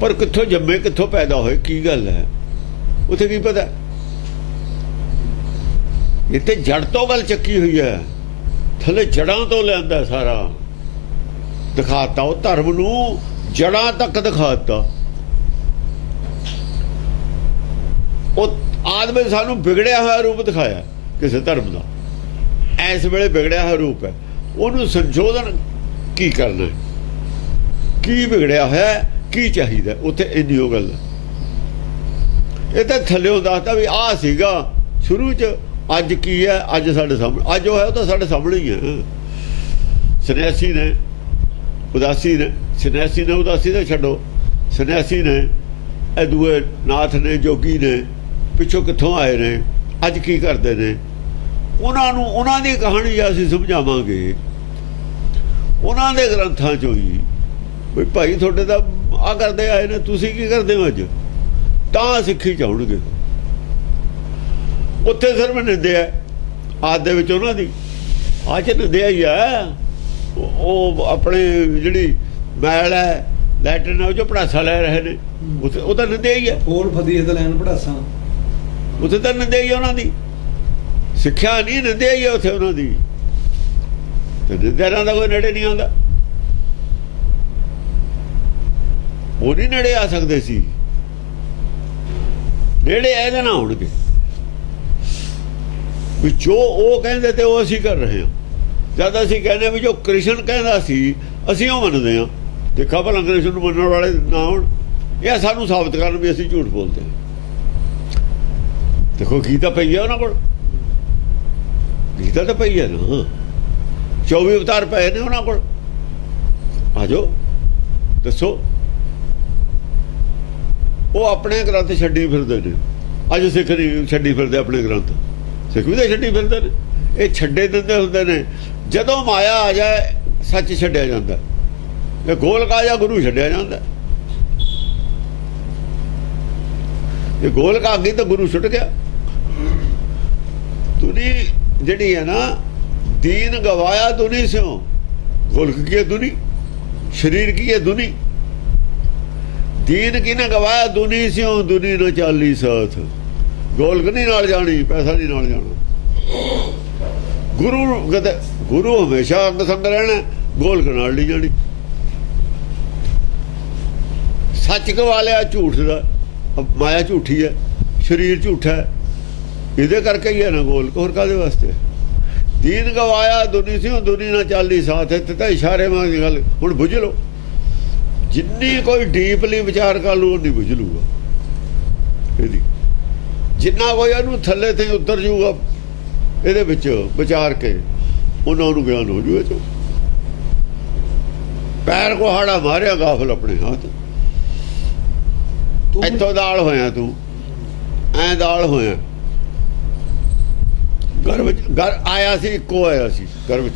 ਪਰ ਕਿੱਥੋਂ ਜੰਮੇ, ਕਿੱਥੋਂ ਪੈਦਾ ਹੋਏ, ਕੀ ਗੱਲ ਹੈ, ਉੱਥੇ ਕੀ ਪਤਾ? ਇੱਥੇ ਜੜ ਤੋਂ ਗੱਲ ਚੱਕੀ ਹੋਈ ਹੈ, ਥੱਲੇ ਜੜਾਂ ਤੋਂ ਲਿਆਂਦਾ ਸਾਰਾ, ਦਿਖਾਤਾ ਉਹ ਧਰਮ ਨੂੰ ਜੜਾਂ ਤੱਕ ਦਿਖਾਤਾ। ਉਹ ਆਦਮੀ ਸਾਨੂੰ ਵਿਗੜਿਆ ਹੋਇਆ ਰੂਪ ਦਿਖਾਇਆ ਕਿਸੇ ਧਰਮ ਦਾ, ਇਸ ਵੇਲੇ ਵਿਗੜਿਆ ਹੋਇਆ ਰੂਪ ਹੈ, ਉਹਨੂੰ ਸੰਸ਼ੋਧਨ ਕੀ ਕਰਨਾ, ਕੀ ਵਿਗੜਿਆ ਹੋਇਆ, ਕੀ ਚਾਹੀਦਾ, ਉੱਥੇ ਇੰਨੀ ਉਹ ਗੱਲ ਹੈ। ਇਹ ਤਾਂ ਥੱਲਿਓਂ ਦੱਸਦਾ ਵੀ ਆਹ ਸੀਗਾ ਸ਼ੁਰੂ 'ਚ, ਅੱਜ ਕੀ ਹੈ, ਅੱਜ ਸਾਡੇ ਸਾਹਮਣੇ, ਅੱਜ ਉਹ ਹੈ ਉਹ ਤਾਂ ਸਾਡੇ ਸਾਹਮਣੇ ਹੀ ਹੈ। ਸੰਨਿਆਸੀ ਨੇ, ਉਦਾਸੀ ਨੇ, ਸੰਨਿਆਸੀ ਨੇ ਉਦਾਸੀ ਨੇ ਛੱਡੋ, ਸੰਨਿਆਸੀ ਨੇ, ਇਹ ਦੂਏ ਨਾਥ ਨੇ, ਜੋਗੀ ਨੇ, ਪਿੱਛੋਂ ਕਿੱਥੋਂ ਆਏ ਨੇ, ਅੱਜ ਕੀ ਕਰਦੇ ਨੇ, ਉਹਨਾਂ ਨੂੰ ਉਹਨਾਂ ਦੀ ਕਹਾਣੀ ਅਸੀਂ ਸਮਝਾਵਾਂਗੇ, ਉਹਨਾਂ ਦੇ ਗ੍ਰੰਥਾਂ 'ਚੋਂ ਹੀ। ਵੀ ਭਾਈ ਤੁਹਾਡੇ ਤਾਂ ਆਹ ਕਰਦੇ ਆਏ ਨੇ, ਤੁਸੀਂ ਕੀ ਕਰਦੇ ਹੋ ਅੱਜ, ਤਾਂ ਸਿੱਖੀ ਚਾਹੁੰਗੇ। ਉੱਥੇ ਸਿਰਫ ਨਿੰਦਿਆ ਆਦ ਦੇ ਵਿੱਚ ਉਹਨਾਂ ਦੀ, ਆਹ 'ਚ ਨਿੰਦਿਆ ਹੀ ਹੈ। ਉਹ ਆਪਣੇ ਜਿਹੜੀ ਮੈਲ ਹੈ, ਲੈਟਰਨ ਉਹ 'ਚੋਂ ਪੜਾਸਾ ਲੈ ਰਹੇ ਨੇ, ਉੱਥੇ ਉਹ ਤਾਂ ਨਿੰਦਿਆ ਹੀ ਹੈ। ਫੋਲ ਫਦੀਹਤ ਲੈਣ ਪੜਾਸਾ, ਉੱਥੇ ਤਾਂ ਨਿੰਦਿਆ ਹੀ ਉਹਨਾਂ ਦੀ, ਸਿੱਖਿਆ ਨਹੀਂ, ਨਿੰਦਿਆ ਹੀ ਹੈ ਉੱਥੇ ਉਹਨਾਂ ਦੀ। ਤੇ ਨਿੰਦਿਆਂ ਦਾ ਕੋਈ ਨੇੜੇ ਨਹੀਂ ਆਉਂਦਾ, ਉਹ ਨਹੀਂ ਨੇੜੇ ਆ ਸਕਦੇ ਸੀ, ਨੇੜੇ ਇਹਦੇ ਨਾਲ ਹੋਣਗੇ ਵੀ ਜੋ ਉਹ ਕਹਿੰਦੇ ਤੇ ਉਹ ਅਸੀਂ ਕਰ ਰਹੇ ਹਾਂ। ਜਦ ਅਸੀਂ ਕਹਿੰਦੇ ਵੀ ਜੋ ਕ੍ਰਿਸ਼ਨ ਕਹਿੰਦਾ ਸੀ ਅਸੀਂ ਉਹ ਮੰਨਦੇ ਹਾਂ, ਦੇਖਾ ਭਲਾ ਕ੍ਰਿਸ਼ਨ ਨੂੰ ਮੰਨਣ ਵਾਲੇ ਨਾ ਹੋਣ, ਇਹ ਸਾਨੂੰ ਸਾਬਤ ਕਰਨ ਵੀ ਅਸੀਂ ਝੂਠ ਬੋਲਦੇ ਹਾਂ। ਦੇਖੋ ਗੀਤਾ ਪਈ ਹੈ ਉਹਨਾਂ ਕੋਲ, ਗੀਤਾ ਤਾਂ ਪਈ ਹੈ ਨਾ, 24 ਅਵਤਾਰ ਪਏ ਨੇ ਉਹਨਾਂ ਕੋਲ, ਆ ਜਾਓ ਦੱਸੋ। ਉਹ ਆਪਣੇ ਗ੍ਰੰਥ ਛੱਡੀ ਫਿਰਦੇ ਨੇ, ਅੱਜ ਸਿੱਖ ਨਹੀਂ ਛੱਡੀ ਫਿਰਦੇ ਆਪਣੇ ਗ੍ਰੰਥ, ਸਿੱਖ ਵੀ ਤਾਂ ਛੱਡੀ ਫਿਰਦੇ ਨੇ। ਇਹ ਛੱਡੇ ਦਿੰਦੇ ਹੁੰਦੇ ਨੇ, ਜਦੋਂ ਮਾਇਆ ਆ ਜਾਏ ਸੱਚ ਛੱਡਿਆ ਜਾਂਦਾ, ਇਹ ਗੋਲਕ ਆ ਜਾ ਗੁਰੂ ਛੱਡਿਆ ਜਾਂਦਾ। ਇਹ ਗੋਲਕ ਆ ਗਈ ਤਾਂ ਗੁਰੂ ਛੁੱਟ ਗਿਆ। ਦੁਨੀ ਜਿਹੜੀ ਹੈ ਨਾ, ਦੀਨ ਗਵਾਇਆ ਦੁਨੀ ਸਿਓ, ਗੋਲਕ ਕੀ ਹੈ ਦੁਨੀ, शरीर की है दुनी, दीन की ने गवाया दुनी सियों, दुनी न चाली साथ, गोलक नहीं नाल जानी, पैसा नहीं नाल जाना। गुरु कहते गुरु हमेशा अंग संग रहना, गोलक नाल नहीं जानी। सच गवा लिया झूठ का, माया झूठी है, शरीर झूठा है, इहदे करके ही है ना गोलक, होर काहदे वास्ते। दीन गवाया दुनी सियों, दुनी ना चाली साथ, इत्थे तां इशारे मां दी गल हुण बुझ लो। जिन्नी कोई डीपली विचार कर लू उन्नी बुझ लूगा इहदी, जिन्ना कोई इहनूं थल्ले ते उतर जूगा ਇਹਦੇ ਵਿੱਚ ਵਿਚਾਰ ਕੇ ਉਹਨਾਂ ਨੂੰ ਗਿਆਨ ਹੋ ਜੂਏ। ਤੂੰ ਪੈਰ ਕੋਹਾੜਾ ਮਾਰਿਆ ਗਾਫਲ ਆਪਣੇ ਹੱਥ, ਇੱਥੋਂ ਦਾਲ ਹੋਇਆ ਤੂੰ, ਐ ਦਾਲ ਹੋਇਆ। ਘਰ ਵਿੱਚ ਘਰ ਆਇਆ ਸੀ, ਇੱਕੋ ਆਇਆ ਸੀ ਘਰ ਵਿੱਚ,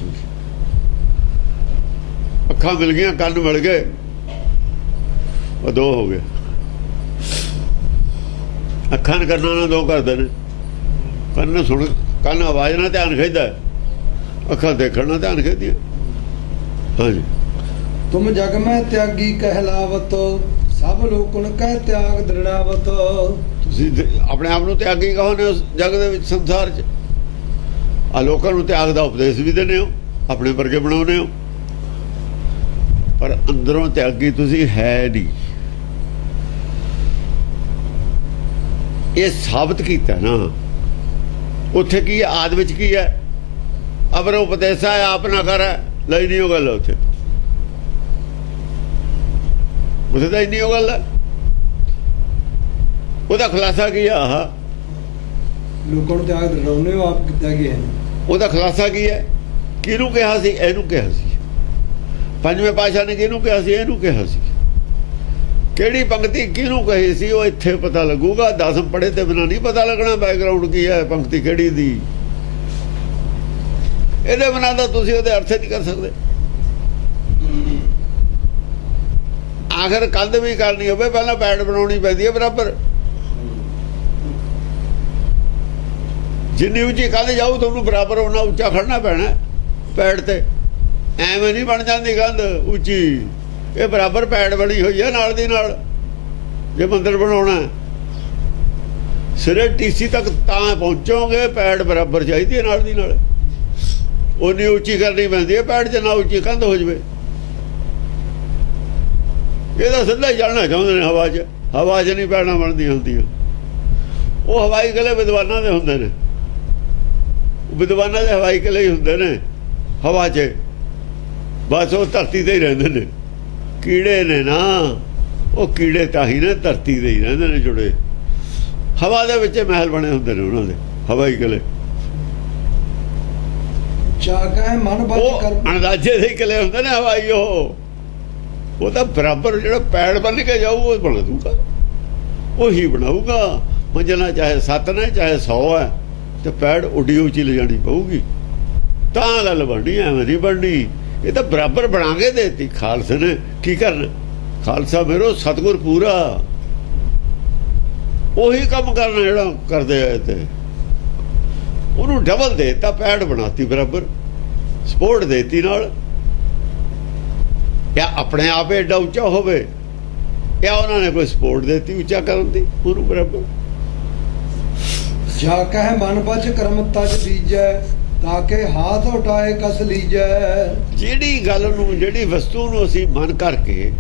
ਅੱਖਾਂ ਮਿਲ ਗਈਆਂ, ਕੰਨ ਮਿਲ ਗਏ, ਉਹ ਦੋ ਹੋ ਗਏ। ਅੱਖਾਂ ਨੇ ਕੰਨਾਂ ਨਾਲ ਦੋ ਕਰਦੇ ਨੇ, ਕੰਨ ਸੁਣ, ਕੰਨ ਆਵਾਜ਼ ਨਾਲ ਧਿਆਨ ਖਿੱਚਦਾ, ਅੱਖਾਂ ਦੇਖਣ ਨਾਲ ਧਿਆਨ ਖਿੱਚਦੀਆਂ। ਹਾਂਜੀ, ਤੁਮ ਜਗ ਮੈਂ ਤਿਆਗੀ ਕਹਿਲਾਵਤ, ਸਭ ਲੋਕਨ ਕਹਿ ਤਿਆਗ ਦ੍ਰਿੜਾਵਤ। ਤੁਸੀਂ ਆਪਣੇ ਆਪ ਨੂੰ ਤਿਆਗੀ ਕਹੋ ਨੇ ਉਸ ਜਗ ਦੇ ਵਿੱਚ, ਸੰਸਾਰ 'ਚ। ਆ ਲੋਕਾਂ ਨੂੰ ਤਿਆਗ ਦਾ ਉਪਦੇਸ਼ ਵੀ ਦਿੰਦੇ ਹੋ, ਆਪਣੇ ਵਰਗੇ ਬਣਾਉਂਦੇ ਹੋ, ਪਰ ਅੰਦਰੋਂ ਤਿਆਗੀ ਤੁਸੀਂ ਹੈ ਨਹੀਂ। ਇਹ ਸਾਬਤ ਕੀਤਾ ਨਾ ਉੱਥੇ ਕੀ ਹੈ, ਆਦ ਵਿੱਚ ਕੀ ਹੈ, ਅਬਰ ਉਪਦੇਸ਼ਾ ਹੈ ਆਪ ਨਾ ਕਰ, ਲਈ ਨਹੀਂ ਉਹ ਗੱਲ ਉੱਥੇ, ਉੱਥੇ ਤਾਂ ਇੰਨੀ ਉਹ ਗੱਲ ਹੈ। ਉਹਦਾ ਖੁਲਾਸਾ ਕੀ ਆ? ਆਹ ਲੋਕਾਂ ਨੂੰ ਤਿਆਗ ਦਰੜਾਉਂਦੇ ਹੋ ਆਪ ਕਿੱਦਾਂ ਗਏ ਹਨ? ਉਹਦਾ ਖੁਲਾਸਾ ਕੀ ਹੈ? ਕਿਹਨੂੰ ਕਿਹਾ ਸੀ? ਇਹਨੂੰ ਕਿਹਾ ਸੀ। ਪੰਜਵੇਂ ਪਾਤਸ਼ਾਹ ਨੇ ਕਿਹਨੂੰ ਕਿਹਾ ਸੀ? ਇਹਨੂੰ ਕਿਹਾ ਸੀ। ਕਿਹੜੀ ਪੰਕਤੀ ਕਿਹਨੂੰ ਕਹੀ ਸੀ? ਉਹ ਇੱਥੇ ਪਤਾ ਲੱਗੂਗਾ। 10 ਪੜ੍ਹੇ ਤੇ ਬਿਨਾਂ ਨਹੀਂ ਪਤਾ ਲੱਗਣਾ ਬੈਕਗ੍ਰਾਉਂਡ ਕੀ ਹੈ, ਪੰਕਤੀ ਕਿਹੜੀ ਦੀ। ਇਹਦੇ ਬਿਨਾਂ ਤਾਂ ਤੁਸੀਂ ਉਹਦੇ ਅਰਥ ਨਹੀਂ ਕਰ ਸਕਦੇ। ਆਖਰ ਕੰਧ ਵੀ ਕਰਨੀ ਹੋਵੇ ਪਹਿਲਾਂ ਪੈੜ ਬਣਾਉਣੀ ਪੈਂਦੀ ਹੈ ਬਰਾਬਰ। ਜਿੰਨੀ ਉੱਚੀ ਕੰਧ ਜਾਊ ਤੁਹਾਨੂੰ ਬਰਾਬਰ ਉਹਨਾਂ ਉੱਚਾ ਖੜਨਾ ਪੈਣਾ ਪੈੜ ਤੇ। ਐਵੇਂ ਨਹੀਂ ਬਣ ਜਾਂਦੀ ਕੰਧ ਉੱਚੀ। ਇਹ ਬਰਾਬਰ ਪੈੜ ਬਣੀ ਹੋਈ ਹੈ ਨਾਲ ਦੀ ਨਾਲ। ਜੇ ਮੰਦਿਰ ਬਣਾਉਣਾ ਸਿਰੇ ਟੀਸੀ ਤੱਕ ਤਾਂ ਪਹੁੰਚੋਗੇ, ਪੈੜ ਬਰਾਬਰ ਚਾਹੀਦੀ ਹੈ ਨਾਲ ਦੀ ਨਾਲ। ਉਨੀ ਉੱਚੀ ਕਰਨੀ ਪੈਂਦੀ ਹੈ ਪੈੜ, ਜਿੰਨਾ ਉੱਚੀ ਕੰਧ ਹੋ ਜਾਵੇ। ਇਹਦਾ ਸਿੱਧਾ ਹੀ ਜਾਣਾ ਚਾਹੁੰਦੇ ਨੇ ਹਵਾ 'ਚ। ਹਵਾ 'ਚ ਨਹੀਂ ਪੈੜਾਂ ਬਣਦੀਆਂ ਹੁੰਦੀਆਂ। ਉਹ ਹਵਾਈ ਕਿਲੇ ਵਿਦਵਾਨਾਂ ਦੇ ਹੁੰਦੇ ਨੇ। ਵਿਦਵਾਨਾਂ ਦੇ ਹਵਾਈ ਕਿਲੇ ਹੀ ਹੁੰਦੇ ਨੇ ਹਵਾ 'ਚ। ਬਸ ਉਹ ਧਰਤੀ ਤੇ ਹੀ ਰਹਿੰਦੇ ਨੇ। ਕੀੜੇ ਨੇ ਨਾ, ਉਹ ਕੀੜੇ ਤਾਂ ਹੀ ਨੇ ਧਰਤੀ ਤੇ ਹੀ ਰਹਿੰਦੇ ਨੇ ਜੁੜੇ। ਹਵਾ ਦੇ ਵਿੱਚ ਮਹਿਲ ਬਣੇ ਹੁੰਦੇ ਨੇ ਉਹਨਾਂ ਦੇ ਹਵਾਈ ਕਿਲੇ। ਉਹ ਅੰਦਾਜ਼ੇ ਦੇ ਕਿਲੇ ਹੁੰਦੇ ਨੇ ਹਵਾਈ। ਉਹ ਤਾਂ ਬਰਾਬਰ ਜਿਹੜਾ ਪੈੜ ਬਣ ਕੇ ਜਾਊ ਉਹ ਬਣਾ ਦੂਗਾ, ਉਹੀ ਬਣਾਊਗਾ। ਮੰਜ਼ਲਾਂ ਚਾਹੇ 7 ਨੇ ਚਾਹੇ 100 ਹੈ, ਤੇ ਪੈੜ ਉੱਡੀ ਉੱਚੀ ਲਿਜਾਣੀ ਪਊਗੀ ਤਾਂ ਗੱਲ ਬਣਨੀ। ਐਵੇਂ ਨਹੀਂ ਬਣਨੀ। ਇਹ ਤਾਂ ਬਰਾਬਰ ਬਣਾ ਕੇ ਦੇਤੀ ਖਾਲਸੇ ਨੇ। ਕੀ ਕਰਨਾ? ਖਾਲਸਾ ਮੇਰੋ ਸਤਿਗੁਰ ਪੂਰਾ, ਉਹੀ ਕੰਮ ਕਰਨਾ ਜਿਹੜਾ ਕਰਦੇ ਆਏ ਤੇ। ਉਹਨੂੰ ਡਬਲ ਦੇਤਾ, ਪੈੜ ਬਣਾਤੀ ਬਰਾਬਰ, ਸਪੋਰਟ ਦੇਤੀ ਨਾਲ। ਜਾਂ ਆਪਣੇ ਆਪ ਐਡਾ ਉੱਚਾ ਹੋਵੇ, ਜਾਂ ਉਹਨਾਂ ਨੇ ਕੋਈ ਸਪੋਰਟ ਦੇਤੀ ਉੱਚਾ ਕਰਨ ਦੀ ਉਹਨੂੰ ਬਰਾਬਰ। ਜਾ ਕਹਿ ਮਨ ਬਚ ਕਰਮ ਤਜ ਬੀਜੈ, ਤਾਂ ਕਿ ਹਾਥ ਉਠਾਏ ਕਸ ਲੀਜੈ। ਜਿਹੜੀ ਗੱਲ ਨੂੰ, ਜਿਹੜੀ ਵਸਤੂ ਨੂੰ ਅਸੀਂ ਮਨ ਕਰਕੇ,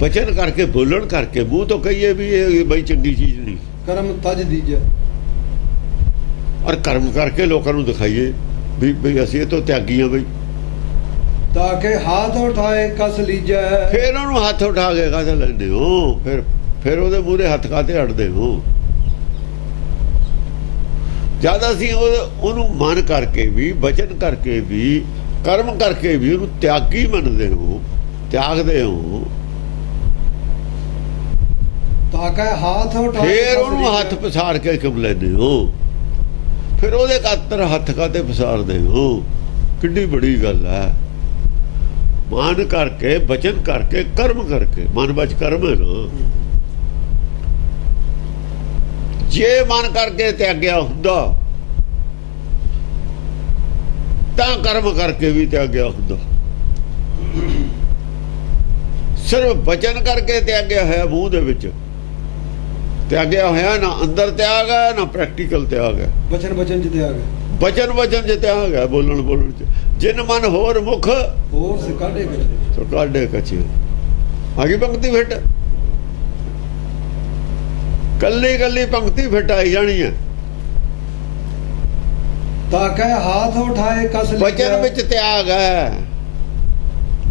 ਬਚਨ ਕਰਕੇ, ਬੋਲਣ ਕਰਕੇ, ਮੂੰਹ ਤੋਂ ਕਹੀਏ ਵੀ ਇਹ ਬਈ ਚੰਗੀ ਚੀਜ਼ ਨਹੀਂ, ਕਰਮ ਤਜ ਦੀਜੈ, ਔਰ ਕਰਮ ਕਰਕੇ ਲੋਕਾਂ ਨੂੰ ਦਿਖਾਈਏ ਵੀ ਅਸੀਂ ਇਹ ਤੋਂ ਤਿਆਗੀ ਹਾਂ ਬਈ, ਤਾਂ ਕਿ ਹਾਥ ਉਠਾਏ ਕਸ ਲੀਜੈ। ਫਿਰ ਉਹਨੂੰ ਹੱਥ ਉਠਾ ਕੇ ਕਾਹਦੇ ਲੈਂਦੇ ਹੋ? ਫਿਰ ਉਹਦੇ ਮੂਹਰੇ ਹੱਥ ਕਾਹਤੇ ਅੜਦੇ ਹੋ? ਜਦ ਅਸੀਂ ਉਹਨੂੰ ਮਨ ਕਰਕੇ ਵੀ, ਬਚਨ ਕਰਕੇ ਵੀ, ਕਰਮ ਕਰਕੇ ਵੀ ਉਹਨੂੰ ਤਿਆਗੀ ਮੰਨਦੇ ਹੋ, ਤਿਆਗਦੇ ਹੋ, ਤਾਂ ਕਿ ਹਾਥ ਉਠਾਏ, ਫਿਰ ਉਹਨੂੰ ਹੱਥ ਪਸਾਰ ਕੇ ਕਿਉਂ ਲੈਂਦੇ ਹੋ? ਫਿਰ ਉਹਦੇ ਖਾਤਰ ਹੱਥ ਕਾਹਤੇ ਪਸਾਰਦੇ ਹੋ? ਕਿੰਨੀ ਬੜੀ ਗੱਲ ਹੈ। ਮਨ ਕਰਕੇ, ਬਚਨ ਕਰਕੇ, ਕਰਮ ਕਰਕੇ। ਮਨ ਬਚ ਕਰਮ ਹੈ ਨਾ। ਜੇ ਮਨ ਕਰਕੇ ਤਿਆਗਿਆ ਹੁੰਦਾ ਤਾਂ ਕਰਮ ਕਰਕੇ ਵੀ ਤਿਆਗਿਆ ਹੁੰਦਾ। ਸਿਰਫ ਬਚਨ ਕਰਕੇ ਤਿਆਗਿਆ ਹੋਇਆ, ਮੂੰਹ ਦੇ ਵਿੱਚ ਤਿਆਗਿਆ ਹੋਇਆ, ਨਾ ਅੰਦਰ ਤਿਆਗ ਹੈ ਨਾ ਪ੍ਰੈਕਟੀਕਲ ਤਿਆਗ ਹੈ। ਬਚਨ ਚ ਤਿਆਗ ਹੈ। ਬਚਨ ਚ ਤਿਆਗ ਹੈ। ਬੋਲਣ ਚ। ਜਿਨ ਮਨ ਹੋਰ ਮੁਖ ਹੋਰ ਸਿਕਾਡੇ ਸੋ ਕਾਢੇ ਕਛੇ। ਆਗੀ ਪੰਕਤੀ ਫਿੱਟ, ਕੱਲੀ ਪੰਕਤੀ ਫਿੱਟ ਆਈ ਜਾਣੀ ਹੈ। ਤਾਂ ਕਿ ਹਾਥ ਉਠਾਏ ਕਸ ਲੀਜੈ। ਬਚਨ ਵਿੱਚ ਤਿਆਗ ਹੈ,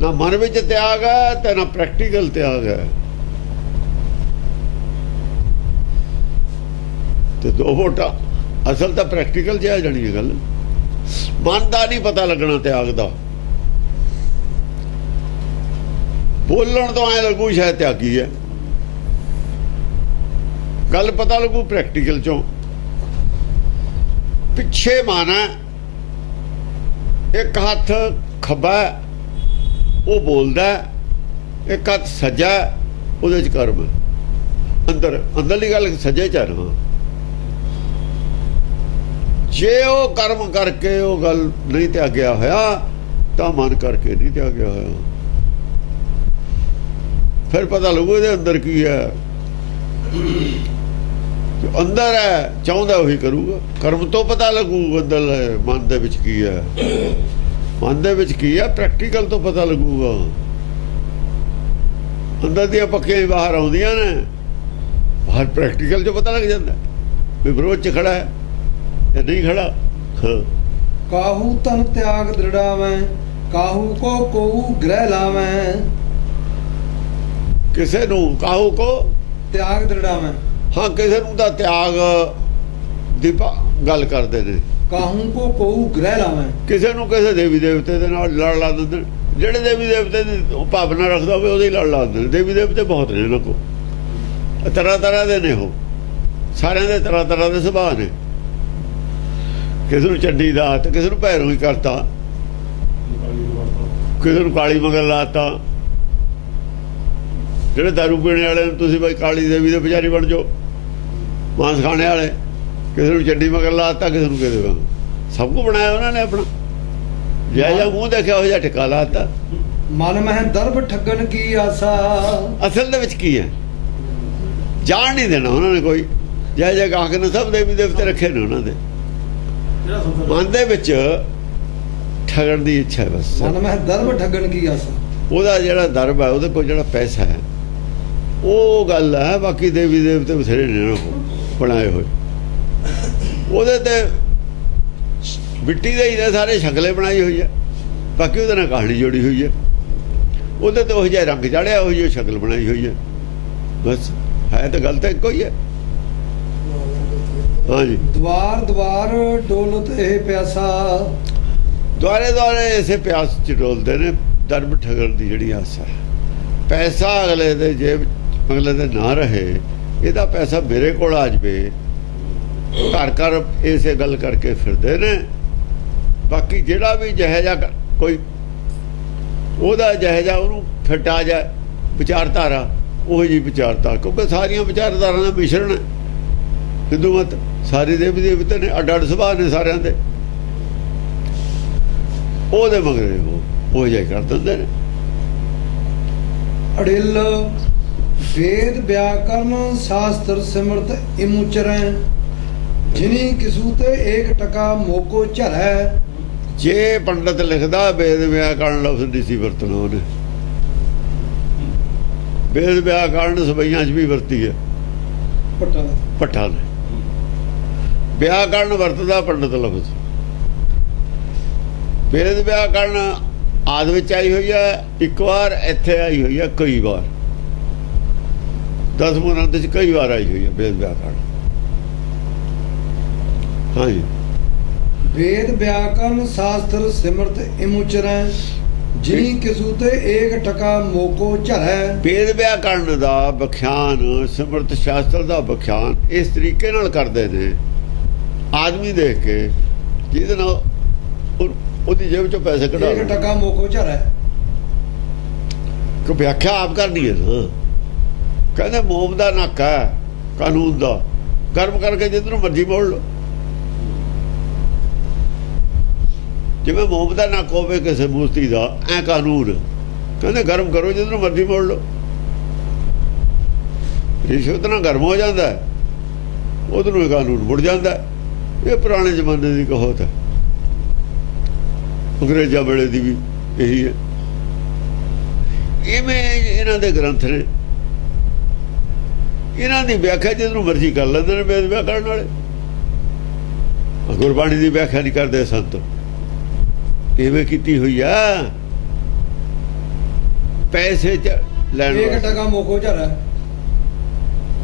ਨਾ ਮਨ ਵਿੱਚ ਤਿਆਗ ਹੈ ਤੇ ਨਾ ਪ੍ਰੈਕਟੀਕਲ ਤਿਆਗ ਹੈ। ਤੇ ਦੋ ਵੋਟਾਂ। ਅਸਲ ਤਾਂ ਪ੍ਰੈਕਟੀਕਲ 'ਚ ਆ ਜਾਣੀ ਹੈ ਗੱਲ। ਮਨ ਦਾ ਨਹੀਂ ਪਤਾ ਲੱਗਣਾ ਤਿਆਗ ਦਾ। ਬੋਲਣ ਤੋਂ ਐ ਲੱਗੂ ਸ਼ਾਇਦ ਤਿਆਗੀ ਹੈ, ਗੱਲ ਪਤਾ ਲੱਗੂ ਪ੍ਰੈਕਟੀਕਲ ਚੋਂ। ਪਿੱਛੇ ਮਨ ਹੈ, ਇੱਕ ਹੱਥ ਖੱਬਾ ਉਹ ਬੋਲਦਾ, ਇੱਕ ਹੱਥ ਸੱਜਾ ਉਹਦੇ 'ਚ ਕਰਮ ਹੈ। ਅੰਦਰਲੀ ਗੱਲ ਸੱਜੇ 'ਚ ਹੈ ਨਾ। ਜੇ ਉਹ ਕਰਮ ਕਰਕੇ ਉਹ ਗੱਲ ਨਹੀਂ ਤਿਆਗਿਆ ਹੋਇਆ ਤਾਂ ਮਨ ਕਰਕੇ ਨਹੀਂ ਤਿਆਗਿਆ ਹੋਇਆ। ਫਿਰ ਪਤਾ ਲੱਗੂ ਇਹਦੇ ਅੰਦਰ ਕੀ ਹੈ। ਅੰਦਰ ਹੈ, ਚਾਹੁੰਦਾ ਉਹੀ ਕਰੂਗਾ। ਕਰਮ ਤੋਂ ਪਤਾ ਲੱਗੂ ਅੰਦਰ ਮਨ ਦੇ ਵਿੱਚ ਕੀ ਹੈ। ਮਨ ਦੇ ਵਿੱਚ ਕੀ ਹੈ ਪ੍ਰੈਕਟੀਕਲ ਤੋਂ ਪਤਾ ਲੱਗੂਗਾ। ਅੰਦਰ ਦੀਆਂ ਪੱਕੀਆਂ ਹੀ ਬਾਹਰ ਆਉਂਦੀਆਂ ਨੇ, ਬਾਹਰ ਪ੍ਰੈਕਟੀਕਲ 'ਚ ਪਤਾ ਲੱਗ ਜਾਂਦਾ ਵੀ ਵਿਰੋਧ 'ਚ ਖੜਾ ਹੈ ਜਾਂ ਨਹੀਂ ਖੜਾ। ਕਾਹੂ ਤਨ ਤਿਆਗ ਦ੍ਰਿੜਾਵੈਂ, ਕਾਹੂ ਕੋ ਗ੍ਰਹਿ ਲਾਵੈਂ। ਕਿਸੇ ਨੂੰ ਕਾਹੂ ਕੋ ਤਿਆਗ ਦ੍ਰਿੜਾਵੈਂ, ਹਾਂ ਕਿਸੇ ਨੂੰ ਤਾਂ ਤਿਆਗ ਦੀ ਗੱਲ ਕਰਦੇ ਨੇ। ਕਾਹੂ ਕੋ ਕੋਊ ਗ੍ਰਹਿ ਲਾਵੇਂ, ਕਿਸੇ ਨੂੰ ਕਿਸੇ ਦੇਵੀ ਦੇਵਤੇ ਦੇ ਨਾਲ ਲੜ ਲਾ ਦਿੰਦੇ। ਜਿਹੜੇ ਦੇਵੀ ਦੇਵਤੇ ਦੀ ਭਾਵਨਾ ਰੱਖਦਾ ਹੋਵੇ ਉਹਦੇ ਲੜ ਲਾ ਦਿੰਦੇ। ਦੇਵੀ ਦੇਵਤੇ ਬਹੁਤ ਨੇ ਇਹਨਾਂ ਕੋਲ, ਤਰ੍ਹਾਂ ਤਰ੍ਹਾਂ ਦੇ ਨੇ, ਉਹ ਸਾਰਿਆਂ ਦੇ ਤਰ੍ਹਾਂ ਤਰ੍ਹਾਂ ਦੇ ਸੁਭਾਅ ਨੇ। ਕਿਸੇ ਨੂੰ ਚੰਡੀ ਦਾ ਤੇ ਕਿਸੇ ਨੂੰ ਭੈਰੋਂ ਹੀ ਕਰਤਾ, ਕਿਸੇ ਨੂੰ ਕਾਲੀ ਮਗਰ ਲਾਤਾ। ਜਿਹੜੇ ਦਾਰੂ ਪੀਣੇ ਵਾਲੇ ਨੂੰ ਤੁਸੀਂ ਬਾਈ ਕਾਲੀ ਦੇਵੀ ਦੇ ਪੁਜਾਰੀ ਬਣ ਜਾਓ, ਮਾਂਸ ਖਾਣੇ ਵਾਲੇ, ਕਿਸੇ ਨੂੰ ਚੰਡੀ ਮਗਰ ਲਾਤਾ, ਕਿਸੇ ਨੂੰ ਕਿਸੇ ਸਭ ਕੁ ਬਣਾਇਆ ਉਹਨਾਂ ਨੇ ਆਪਣਾ। ਜਿਹਾ ਮੂੰਹ ਦੇਖਿਆ ਉਹ ਜਿਹਾ ਟਿੱਕਾ ਲਾਤਾ। ਮਨ ਮਹਿ ਦਰਬ ਠੱਗਣ ਕੀ ਆਸਾ, ਅਸਲ ਦੇ ਵਿੱਚ ਕੀ ਹੈ ਜਾਣ ਨਹੀਂ ਦੇਣਾ ਉਹਨਾਂ ਨੇ ਕੋਈ। ਜਿਹਾ ਗਾਹਕ ਨੇ ਸਭ ਦੇਵੀ ਦੇਵਤੇ ਰੱਖੇ ਨੇ ਉਹਨਾਂ ਦੇ ਮਨ ਦੇ ਵਿੱਚ, ਠਗਣ ਦੀ ਇੱਛਾ ਹੈ ਬਸ। ਮਨ ਮਹਿ ਦਰਬ ਠੱਗਣ ਕੀ ਆਸਾ, ਉਹਦਾ ਜਿਹੜਾ ਦਰਬ ਹੈ, ਉਹਦੇ ਕੋਲ ਜਿਹੜਾ ਪੈਸਾ ਹੈ, ਉਹ ਗੱਲ ਹੈ। ਬਾਕੀ ਦੇਵੀ ਦੇਵਤੇ ਬਥੇਰੇ ਨੇ ਉਹ ਬਣਾਏ ਹੋਏ, ਉਹਦੇ ਤੇ ਮਿੱਟੀ ਦੇ ਹੀ ਨੇ ਸਾਰੇ, ਸ਼ਕਲੇ ਬਣਾਈ ਹੋਈ ਹੈ। ਬਾਕੀ ਉਹਦੇ ਨਾਲ ਕਹਾਣੀ ਜੋੜੀ ਹੋਈ ਹੈ, ਉਹਦੇ ਤੇ ਉਹ ਜਿਹਾ ਰੰਗ ਚੜਿਆ ਹੋਈ ਹੈ, ਸ਼ਕਲ ਬਣਾਈ ਹੋਈ ਹੈ। ਬਸ ਹੈ ਤਾਂ ਗੱਲ ਤਾਂ ਇੱਕੋ ਹੀ ਹੈ। ਹਾਂਜੀ, ਦਵਾਰ ਦਵਾਰ ਡੋਲਤ ਇਹ ਪਿਆਸਾ, ਦੁਆਰੇ ਦੁਆਰੇ ਇਸੇ ਪਿਆਸ ਚ ਡੋਲਦੇ ਨੇ। ਦਰਬ ਠਗਣ ਦੀ ਜਿਹੜੀ ਆਸ ਹੈ, ਪੈਸਾ ਅਗਲੇ ਦੇ ਜੇਬ ਅਗਲੇ ਦੇ ਨਾ ਰਹੇ, ਇਹਦਾ ਪੈਸਾ ਮੇਰੇ ਕੋਲ ਆ ਜਾਵੇ, ਘਰ ਘਰ ਇਸੇ ਗੱਲ ਕਰਕੇ ਫਿਰਦੇ ਨੇ। ਬਾਕੀ ਜਿਹੜਾ ਵੀ ਜਿਹੋ ਜਿਹਾ ਕੋਈ ਉਹਦਾ ਜਿਹੋ ਜਿਹਾ ਉਹਨੂੰ ਫਿੱਟ ਆ ਜਾਏ ਵਿਚਾਰਧਾਰਾ, ਉਹੋ ਜਿਹੀ ਵਿਚਾਰਧਾਰਾ। ਕਿਉਂਕਿ ਸਾਰੀਆਂ ਵਿਚਾਰਧਾਰਾਂ ਦਾ ਮਿਸ਼ਰਣ ਹੈ ਹਿੰਦੂ ਮਤ। ਸਾਰੇ ਦੇਵੀ ਦੇਵਤੇ ਨੇ, ਅੱਡ ਅੱਡ ਸੁਭਾਅ ਨੇ ਸਾਰਿਆਂ ਦੇ, ਉਹਦੇ ਮਗਰੇ ਉਹ ਜਿਹਾ ਕਰ ਦਿੰਦੇ ਨੇ। ਅੜਿਲ ਵੇਦ ਵਿਆਕਰਨ ਸ਼ਾਸਤਰ ਸਿਮਰਤ ਇਮੁਚਰੈ, ਜਿਨੀ ਕਿਸੂ ਤੇ ਏਕ ਟਕਾ ਮੋਕੋ ਝਰੈ। ਜੇ ਪੰਡਤ ਲਿਖਦਾ ਵੇਦ ਵਿਆਕਰਨ ਲਫ਼ਜ਼ ਨਹੀਂ ਸੀ ਵਰਤਣਾ ਉਹਨੇ। ਵੇਦ ਵਿਆਕਰਨ ਸਬਈਆਂ 'ਚ ਵੀ ਵਰਤੀ ਹੈ ਭੱਠਾ ਨੇ। ਵਿਆਕਰਨ ਵਰਤਦਾ ਪੰਡਤ ਲਫ਼ਜ਼। ਵੇਦ ਵਿਆਕਰਨ ਆਦਿ ਵਿੱਚ ਆਈ ਹੋਈ ਹੈ ਇੱਕ ਵਾਰ, ਇੱਥੇ ਆਈ ਹੋਈ ਹੈ ਕਈ ਵਾਰ। 10 ਗ੍ਰੰਥ 'ਚ ਕਈ ਵਾਰ ਆਈ ਹੋਈ ਹੈ ਵੇਦ ਵਿਆਕਰਨ। ਹਾਂਜੀ, ਵੇਦ ਵਿਆਕਰਨ ਸ਼ਾਸਤਰ ਸਿਮਰਤ ਇਮੁਚਰੈ, ਜਿਨੀ ਕਿਸੂ ਤੇ ਏਕ ਟਕਾ ਮੋਕੋ ਝਰੈ। ਵੇਦ ਵਿਆਕਰਨ ਦਾ ਵਿਖਿਆਨ, ਸਿਮਰਤ ਸ਼ਾਸਤਰ ਦਾ ਵਿਖਿਆਨ ਇਸ ਤਰੀਕੇ ਨਾਲ ਕਰਦੇ ਨੇ ਆਦਮੀ ਦੇਖ ਕੇ, ਜਿਹਦੇ ਨਾਲ ਉਹਦੀ ਜੇਬ ਚੋਂ ਪੈਸੇ ਕਢਾ ਏਕ ਟਕਾ ਮੋਕੋ ਝਰੈ। ਕਿ ਵਿਆਖਿਆ ਆਪ ਕਰਨੀ ਹੈ ਨਾ। ਕਹਿੰਦੇ ਮੋਮ ਦਾ ਨੱਕ ਹੈ ਕਾਨੂੰਨ ਦਾ, ਗਰਮ ਕਰਕੇ ਜਿੱਧਰੋਂ ਮਰਜ਼ੀ ਮੋੜ ਲਓ। ਜਿਵੇਂ ਮੋਮ ਦਾ ਨੱਕ ਹੋਵੇ ਕਿਸੇ ਮੂਰਤੀ ਦਾ, ਐ ਕਾਨੂੰਨ ਕਹਿੰਦੇ ਗਰਮ ਕਰੋ ਜਿੱਧਰੋਂ ਮਰਜ਼ੀ ਮੋੜ ਲਓ। ਰਿਸ਼ਵਤ ਨਾਲ ਗਰਮ ਹੋ ਜਾਂਦਾ, ਉਧਰੋਂ ਇਹ ਕਾਨੂੰਨ ਮੁੜ ਜਾਂਦਾ। ਇਹ ਪੁਰਾਣੇ ਜ਼ਮਾਨੇ ਦੀ ਕਹਾਵਤ ਹੈ, ਅੰਗਰੇਜ਼ਾਂ ਵੇਲੇ ਦੀ ਵੀ ਇਹੀ ਹੈ। ਇਵੇਂ ਇਹਨਾਂ ਦੇ ਗ੍ਰੰਥ ਨੇ, ਇਹਨਾਂ ਦੀ ਵਿਆਖਿਆ ਜਿੱਧਰੋਂ ਮਰਜ਼ੀ ਕਰ ਲੈਂਦੇ ਨੇ ਵੇਦ ਵਿਆਕਰਨ ਵਾਲੇ। ਗੁਰਬਾਣੀ ਦੀ ਵਿਆਖਿਆ ਨਹੀਂ ਕਰਦੇ ਸੰਤ। ਇਵੇਂ ਕੀਤੀ ਹੋਈ ਆ ਪੈਸੇ ਚ ਲੈਣ, ਏਕ ਟਕਾ ਮੋਕੋ ਝਰੈ।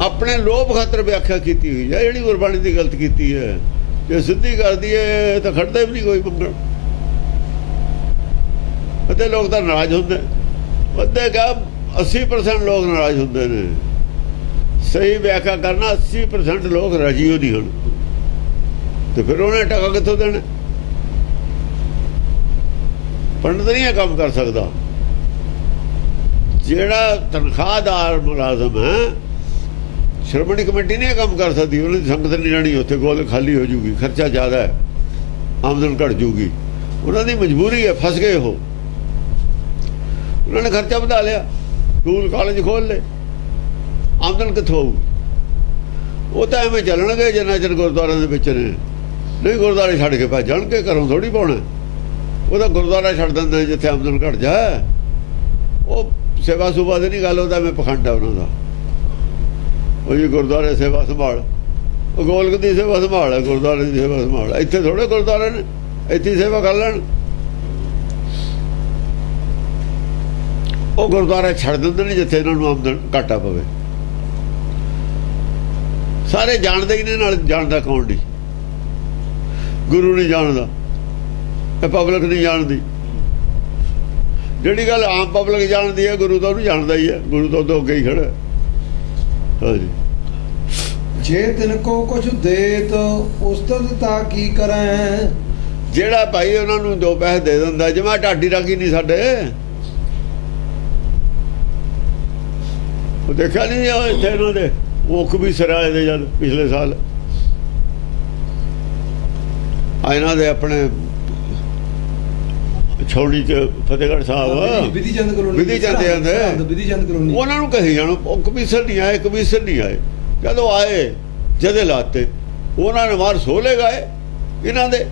ਆਪਣੇ ਲੋਭ ਖਾਤਰ ਵਿਆਖਿਆ ਕੀਤੀ ਹੋਈ ਹੈ ਜਿਹੜੀ ਗੁਰਬਾਣੀ ਦੀ ਗਲਤ ਕੀਤੀ ਹੈ। ਜੇ ਸਿੱਧੀ ਕਰਦੀ ਹੈ ਤਾਂ ਖੜਦਾ ਵੀ ਨਹੀਂ ਕੋਈ ਮੰਗਣ। ਅੱਧੇ ਲੋਕ ਤਾਂ ਨਾਰਾਜ਼ ਹੁੰਦੇ, ਅੱਧੇ ਕਾ 80% ਲੋਕ ਨਾਰਾਜ਼ ਹੁੰਦੇ ਨੇ। ਸਹੀ ਵਿਆਖਿਆ ਕਰਨਾ 80% ਲੋਕ ਰਾਜੀ ਹੋ ਨਹੀਂ ਹੁਣ, ਤੇ ਫਿਰ ਉਹਨੇ ਟਕਾ ਕਿੱਥੋਂ ਦੇਣਾ? ਪੰਡਤ ਨਹੀਂ ਇਹ ਕੰਮ ਕਰ ਸਕਦਾ। ਜਿਹੜਾ ਤਨਖਾਹਦਾਰ ਮੁਲਾਜ਼ਮ ਹੈ, ਸ਼੍ਰੋਮਣੀ ਕਮੇਟੀ ਨਹੀਂ ਇਹ ਕੰਮ ਕਰ ਸਕਦੀ। ਉਹਨੇ ਸੰਗਤ ਨਹੀਂ ਰਹਿਣੀ, ਉੱਥੇ ਗੋਲ ਖਾਲੀ ਹੋ ਜੂਗੀ, ਖਰਚਾ ਜ਼ਿਆਦਾ ਹੈ, ਆਮਦਨ ਘਟ ਜੂਗੀ। ਉਹਨਾਂ ਦੀ ਮਜਬੂਰੀ ਹੈ, ਫਸ ਗਏ ਉਹ। ਉਹਨਾਂ ਨੇ ਖਰਚਾ ਵਧਾ ਲਿਆ, ਸਕੂਲ ਕਾਲਜ ਖੋਲ ਲਏ, ਆਮਦਨ ਕਿੱਥੋਂ ਆਊਗੀ? ਉਹ ਤਾਂ ਐਵੇਂ ਚੱਲਣਗੇ ਜਿੰਨਾ ਚਿਰ ਗੁਰਦੁਆਰਿਆਂ ਦੇ ਵਿੱਚ ਨੇ। ਨਹੀਂ ਗੁਰਦੁਆਰੇ ਛੱਡ ਕੇ ਭੱਜ ਜਾਣਗੇ, ਘਰੋਂ ਥੋੜ੍ਹੀ ਪਾਉਣਾ। ਉਹਦਾ ਗੁਰਦੁਆਰਾ ਛੱਡ ਦਿੰਦੇ ਜਿੱਥੇ ਆਮਦਨ ਘਟ ਜਾ। ਉਹ ਸੇਵਾ ਸੁਭਾ ਦੀ ਨਹੀਂ ਗੱਲ, ਉਹਦਾ ਮੈਂ ਪਖੰਡ ਆ ਉਹਨਾਂ ਦਾ। ਉਹ ਜੀ ਗੁਰਦੁਆਰੇ ਸੇਵਾ ਸੰਭਾਲ, ਉਹ ਗੋਲਕ ਦੀ ਸੇਵਾ ਸੰਭਾਲ ਹੈ, ਗੁਰਦੁਆਰੇ ਦੀ ਸੇਵਾ ਸੰਭਾਲ। ਇੱਥੇ ਥੋੜੇ ਗੁਰਦੁਆਰੇ ਨੇ, ਇੱਥੇ ਸੇਵਾ ਕਰ ਲੈਣ। ਉਹ ਗੁਰਦੁਆਰਾ ਛੱਡ ਦਿੰਦੇ ਨੇ ਜਿੱਥੇ ਇਹਨਾਂ ਨੂੰ ਆਮਦਨ ਘਾਟਾ ਪਵੇ। ਸਾਰੇ ਜਾਣਦੇ ਹੀ ਨੇ, ਨਾਲ ਜਾਣਦਾ ਕੌਣ ਨਹੀਂ? ਗੁਰੂ ਨਹੀਂ ਜਾਣਦਾ, ਇਹ ਪਬਲਿਕ ਨਹੀਂ ਜਾਣਦੀ। ਜਿਹੜੀ ਗੱਲ ਆਮ ਪਬਲਿਕ ਜਾਣਦੀ ਹੈ, ਗੁਰੂ ਤਾਂ ਉਹਨੂੰ ਜਾਣਦਾ ਹੀ ਹੈ, ਗੁਰੂ ਤਾਂ ਉਹਦੇ ਅੱਗੇ ਹੀ ਖੜਾ। ਹਾਂਜੀ, ਜੇ ਤਿਨ ਕੋ ਕੁਛ ਦੇਤ ਉਸਤਤ ਤਾ ਕੀ ਕਰੈ। ਜਿਹੜਾ ਭਾਈ ਉਹਨਾਂ ਨੂੰ 2 ਪੈਸੇ ਦੇ ਦਿੰਦਾ, ਜਿਵੇਂ ਢਾਡੀ ਰਾਗੀ ਨਹੀਂ ਸਾਡੇ, ਉਹ ਦੇਖਿਆ ਨਹੀਂ ਇੱਥੇ ਇਹਨਾਂ ਦੇ ਮੁੱਖ ਵੀ ਸਰਾਏ ਦੇ ਜਦ ਪਿਛਲੇ ਸਾਲ ਇਹਨਾਂ ਦੇ ਆਪਣੇ ਛੋੜੀ ਚ ਫਤਿਹਗੜ੍ਹ ਸਾਹਿਬ ਵਿਧੀ ਚੰਦ ਕਲੋਨੀ, ਵਿਧੀ ਚੰਦ ਕਲੋਨੀ, ਉਹਨਾਂ ਨੂੰ ਕਹੀ ਜਾਣੋ ਉਹ ਕਮਿਸ਼ਨ ਨਹੀਂ ਆਏ, ਕਮਿਸ਼ਨ ਨਹੀਂ ਆਏ। ਜਦੋਂ ਆਏ ਜਦੇ ਲਾਤੇ, ਉਹਨਾਂ ਨੇ ਮਾਰ ਸੋਲੇ ਗਾਏ ਇਹਨਾਂ ਦੇ।